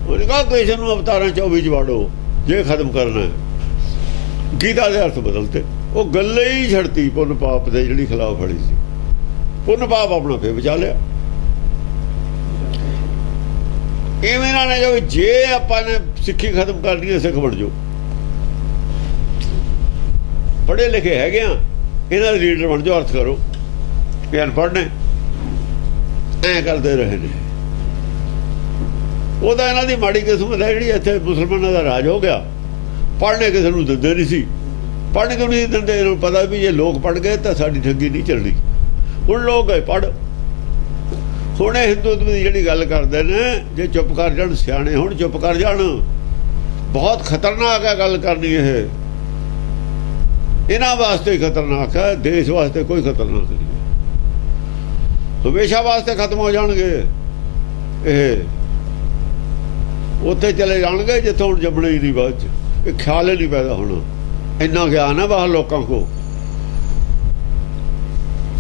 ਉਹਨੇ ਕਹਾ ਕ੍ਰਿਸ਼ਨ ਨੂੰ ਅਵਤਾਰਾਂ 24 'ਚ ਬਾੜੋ ਜੇ ਖਤਮ ਕਰਨਾ ਹੈ। ਗੀਤਾ ਦੇ ਅਰਥ ਬਦਲਤੇ, ਉਹ ਗੱਲ ਹੀ ਛੱਡਤੀ ਪੁੰਨ ਪਾਪ ਦੇ ਜਿਹੜੀ ਖਿਲਾਫ ਫੜੀ ਸੀ। ਪੁੰਨ ਪਾਪ ਆਪਣਾ ਫੇਰ ਬਚਾ ਲਿਆ। ਇਵੇਂ ਨਾ ਜੋ ਜੇ ਆਪਾਂ ਨੇ ਸਿੱਖੀ ਖਤਮ ਕਰਨੀ ਹੈ, ਸਿੱਖ ਬਣ ਜਾਓ। ਪੜ੍ਹੇ ਲਿਖੇ ਹੈਗੇ ਆ, ਇਹਨਾਂ ਦੇ ਲੀਡਰ ਬਣ ਜਾਓ, ਅਰਥ ਕਰੋ। ਇਹ ਅਨਪੜ੍ਹ ਨੇ, ਐਂ ਕਰਦੇ ਰਹੇ ਨੇ। ਉਹਦਾ ਇਹਨਾਂ ਦੀ ਮਾੜੀ ਕਿਸਮਤ ਹੈ ਜਿਹੜੀ ਇੱਥੇ ਮੁਸਲਮਾਨਾਂ ਦਾ ਰਾਜ ਹੋ ਗਿਆ। ਪੜ੍ਹਨੇ ਕਿਸੇ ਨੂੰ ਦਿੰਦੇ ਨਹੀਂ ਸੀ, ਪੜ੍ਹਨੇ ਕਿਉਂ ਨਹੀਂ ਦਿੰਦੇ? ਇਹਨਾਂ ਨੂੰ ਪਤਾ ਵੀ ਜੇ ਲੋਕ ਪੜ੍ਹ ਗਏ ਤਾਂ ਸਾਡੀ ਠੱਗੀ ਨਹੀਂ ਚੱਲਣੀ। ਹੁਣ ਲੋਕ ਗਏ ਪੜ੍ਹ। ਹੁਣ ਇਹ ਹਿੰਦੂਤਵ ਦੀ ਜਿਹੜੀ ਗੱਲ ਕਰਦੇ ਨੇ, ਜੇ ਚੁੱਪ ਕਰ ਜਾਣ, ਸਿਆਣੇ ਹੁਣ ਚੁੱਪ ਕਰ ਜਾਣ। ਬਹੁਤ ਖਤਰਨਾਕ ਹੈ ਗੱਲ ਕਰਨੀ। ਇਹ ਇਹਨਾਂ ਵਾਸਤੇ ਹੀ ਖਤਰਨਾਕ ਹੈ, ਦੇਸ਼ ਵਾਸਤੇ ਕੋਈ ਖਤਰਨਾਕ ਨਹੀਂ। ਹਮੇਸ਼ਾ ਵਾਸਤੇ ਖਤਮ ਹੋ ਜਾਣਗੇ। ਇਹ ਉੱਥੇ ਚਲੇ ਜਾਣਗੇ ਜਿੱਥੋਂ ਹੁਣ ਜੰਮਣੇ ਹੀ ਨਹੀਂ ਬਾਅਦ 'ਚ। ਇਹ ਖਿਆਲ ਹੀ ਨਹੀਂ ਪੈਦਾ ਹੋਣਾ। ਇੰਨਾ ਗਿਆਨ ਹੈ ਬਾਹਰ ਲੋਕਾਂ ਕੋ।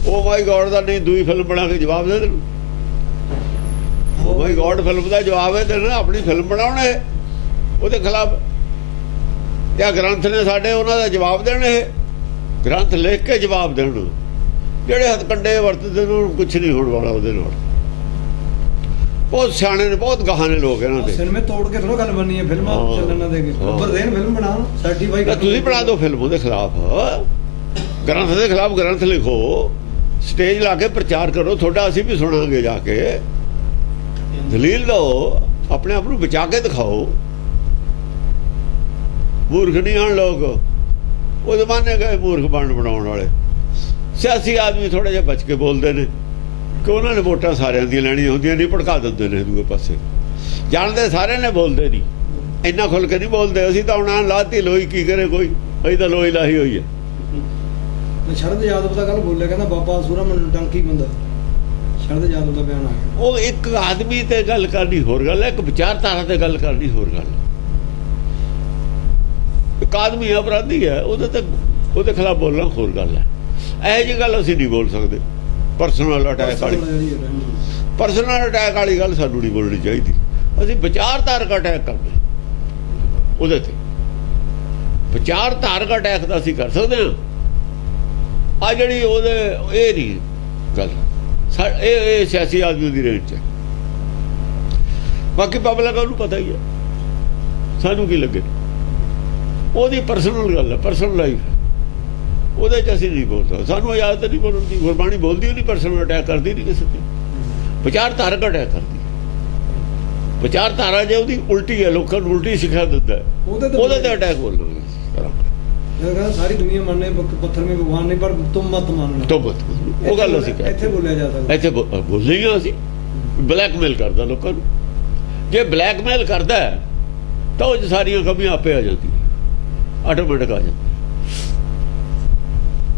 ਓ ਮਾਈ ਗॉड ਦਾ ਨਹੀਂ ਦੂਈ ਫਿਲਮ ਬਣਾ ਕੇ ਜਵਾਬ ਦੇ ਦੇਣ। ਓ ਮਾਈ ਗॉड ਫਿਲਮ ਦਾ ਜਵਾਬ ਹੈ ਦੇਣਾ, ਆਪਣੀ ਫਿਲਮ ਬਣਾਉਣਾ ਹੈ ਉਹਦੇ ਖਿਲਾਫ। ਜਾਂ ਗ੍ਰੰਥ ਨੇ ਸਾਡੇ, ਉਹਨਾਂ ਦਾ ਜਵਾਬ ਦੇਣ। ਇਹ ਗ੍ਰੰਥ ਲਿਖ ਕੇ ਜਵਾਬ ਦੇਣ। ਜਿਹੜੇ ਹੱਥਕੰਡੇ ਵਰਤਦੇ ਨੇ ਉਹਨੂੰ ਕੁਛ ਨਹੀਂ ਹੋਣ ਵਾਲਾ ਉਹਦੇ ਨਾਲ। ਬਹੁਤ ਸਿਆਣੇ ਨੇ, ਬਹੁਤ ਗਾਹਾਂ ਨੇ ਲੋਕ ਇਹਨਾਂ ਦੇ। ਸਿਨੇਮੇ ਤੋੜ ਕੇ ਥੋੜਾ ਗੱਲ ਬਣਨੀ ਹੈ, ਫਿਲਮਾਂ ਚੱਲਣ ਨਾ ਦੇਗੇ। ਖਬਰ ਦੇਣ, ਫਿਲਮ ਬਣਾਉਣ, ਸਰਟੀਫਾਈ ਕਰ। ਤੁਸੀਂ ਬਣਾ ਦਿਓ ਫਿਲਮ ਉਹਦੇ ਖਿਲਾਫ, ਗ੍ਰੰਥ ਦੇ ਖਿਲਾਫ ਗ੍ਰੰਥ ਲਿਖੋ, ਸਟੇਜ ਲਾ ਕੇ ਪ੍ਰਚਾਰ ਕਰੋ। ਤੁਹਾਡਾ ਅਸੀਂ ਵੀ ਸੁਣਾਂਗੇ ਜਾ ਕੇ। ਦਲੀਲ ਦਿਓ, ਆਪਣੇ ਆਪ ਨੂੰ ਬਚਾ ਕੇ ਦਿਖਾਓ। ਮੂਰਖ ਨਹੀਂ ਆਣ ਲੋਕ। ਉਹ ਜ਼ਮਾਨੇ ਗਏ ਮੂਰਖ ਬਣਾਉਣ ਵਾਲੇ। ਸਿਆਸੀ ਆਦਮੀ ਥੋੜੇ ਜਿਹਾ ਬਚ ਕੇ ਬੋਲਦੇ ਨੇ ਕਿ ਉਹਨਾਂ ਨੇ ਵੋਟਾਂ ਸਾਰਿਆਂ ਦੀਆਂ ਲੈਣੀਆਂ ਹੁੰਦੀਆਂ, ਨਹੀਂ ਭੜਕਾ ਦਿੰਦੇ ਨੇ ਦੂਏ ਪਾਸੇ। ਜਾਣਦੇ ਸਾਰੇ ਨੇ, ਬੋਲਦੇ ਨਹੀਂ। ਇੰਨਾ ਖੁੱਲ ਕੇ ਨਹੀਂ ਬੋਲਦੇ। ਅਸੀਂ ਤਾਂ ਉਹਨਾਂ ਲਾਤੀ ਲੋਈ, ਕੀ ਕਰੇ ਕੋਈ? ਅਸੀਂ ਤਾਂ ਲੋਈ ਲਾਹੀ ਹੋਈ ਹੈ। ਸ਼ਰਦ ਯਾਦਵ ਦਾ ਗੱਲ ਬੋਲਿਆ, ਕਹਿੰਦਾ ਬਾਬਾ ਸੂਰਾ ਮਨ ਟੰਕੀ ਬੰਦਾ। ਸ਼ਰਦ ਯਾਦਵ ਦਾ ਬਿਆਨ ਆ ਗਿਆ। ਉਹ ਇੱਕ ਆਦਮੀ ਤੇ ਗੱਲ ਕਰਨੀ ਹੋਰ ਗੱਲ ਹੈ, ਇੱਕ ਵਿਚਾਰਧਾਰਾ ਤੇ ਗੱਲ ਕਰਨੀ ਹੋਰ ਗੱਲ। ਇੱਕ ਆਦਮੀ ਅਪਰਾਧੀ ਹੈ, ਉਹਦੇ ਖਿਲਾਫ ਬੋਲਣਾ ਹੋਰ ਗੱਲ ਹੈ। ਇਹੋ ਜਿਹੀ ਗੱਲ ਅਸੀਂ ਨਹੀਂ ਬੋਲ ਸਕਦੇ। ਪਰਸਨਲ ਅਟੈਕ ਵਾਲੀ ਗੱਲ ਸਾਨੂੰ ਨਹੀਂ ਬੋਲਣੀ ਚਾਹੀਦੀ। ਅਸੀਂ ਵਿਚਾਰਧਾਰਕ ਅਟੈਕ ਕਰਦੇ ਉਹਦੇ ਤੇ। ਵਿਚਾਰਧਾਰਕ ਅਟੈਕ ਤਾਂ ਅਸੀਂ ਕਰ ਸਕਦੇ ਹਾਂ। ਆ ਜਿਹੜੀ ਉਹਦੇ ਇਹ ਨਹੀਂ ਗੱਲ, ਇਹ ਸਿਆਸੀ ਆਦਮੀ ਦੀ ਰੇਂਜ 'ਚ ਹੈ। ਬਾਕੀ ਪਬਲਿਕ ਉਹਨੂੰ ਪਤਾ ਹੀ ਹੈ, ਸਾਨੂੰ ਕੀ ਲੱਗੇ। ਉਹਦੀ ਪਰਸਨਲ ਗੱਲ ਹੈ, ਪਰਸਨਲ ਲਾਈਫ ਹੈ। ਉਹਦੇ 'ਚ ਅਸੀਂ ਨਹੀਂ ਬੋਲ ਸਕਦੇ। ਸਾਨੂੰ ਇਜਾਜ਼ਤ ਨਹੀਂ ਬੋਲਣ ਦੀ। ਗੁਰਬਾਣੀ ਬੋਲਦੀ ਨਹੀਂ ਪਰਸਨਲ ਅਟੈਕ ਕਰਦੀ ਨਹੀਂ ਕਿਸੇ ਤੇ। ਵਿਚਾਰਧਾਰਕ ਅਟੈਕ ਕਰਦੀ। ਵਿਚਾਰਧਾਰਾ ਜੇ ਉਹਦੀ ਉਲਟੀ ਹੈ, ਲੋਕਾਂ ਨੂੰ ਉਲਟੀ ਸਿੱਖਿਆ ਦਿੰਦਾ, ਉਹਦੇ ਤੇ ਅਟੈਕ ਬੋਲਣਾ। ਸਾਰੀ ਦੁਨੀਆ ਮੰਨੇ ਪੱਥਰ ਮੇਂ ਭਗਵਾਨ ਨਹੀਂ, ਪਰ ਤੁਮ ਮਤ ਮਾਨਣਾ। ਉਹ ਗੱਲ ਅਸੀਂ ਇੱਥੇ ਬੋਲਿਆ ਜਾ ਸਕਦਾ। ਇੱਥੇ ਬੋਲੀ ਅਸੀਂ ਬਲੈਕਮੇਲ ਕਰਦਾ ਲੋਕਾਂ ਨੂੰ। ਜੇ ਬਲੈਕਮੇਲ ਕਰਦਾ ਤਾਂ ਉਹ ਸਾਰੀਆਂ ਕਮੀਆਂ ਆਪੇ ਆ ਜਾਂਦੀਆਂ, ਆਟੋਮੈਟਿਕ ਆ ਜਾਂਦੀਆਂ।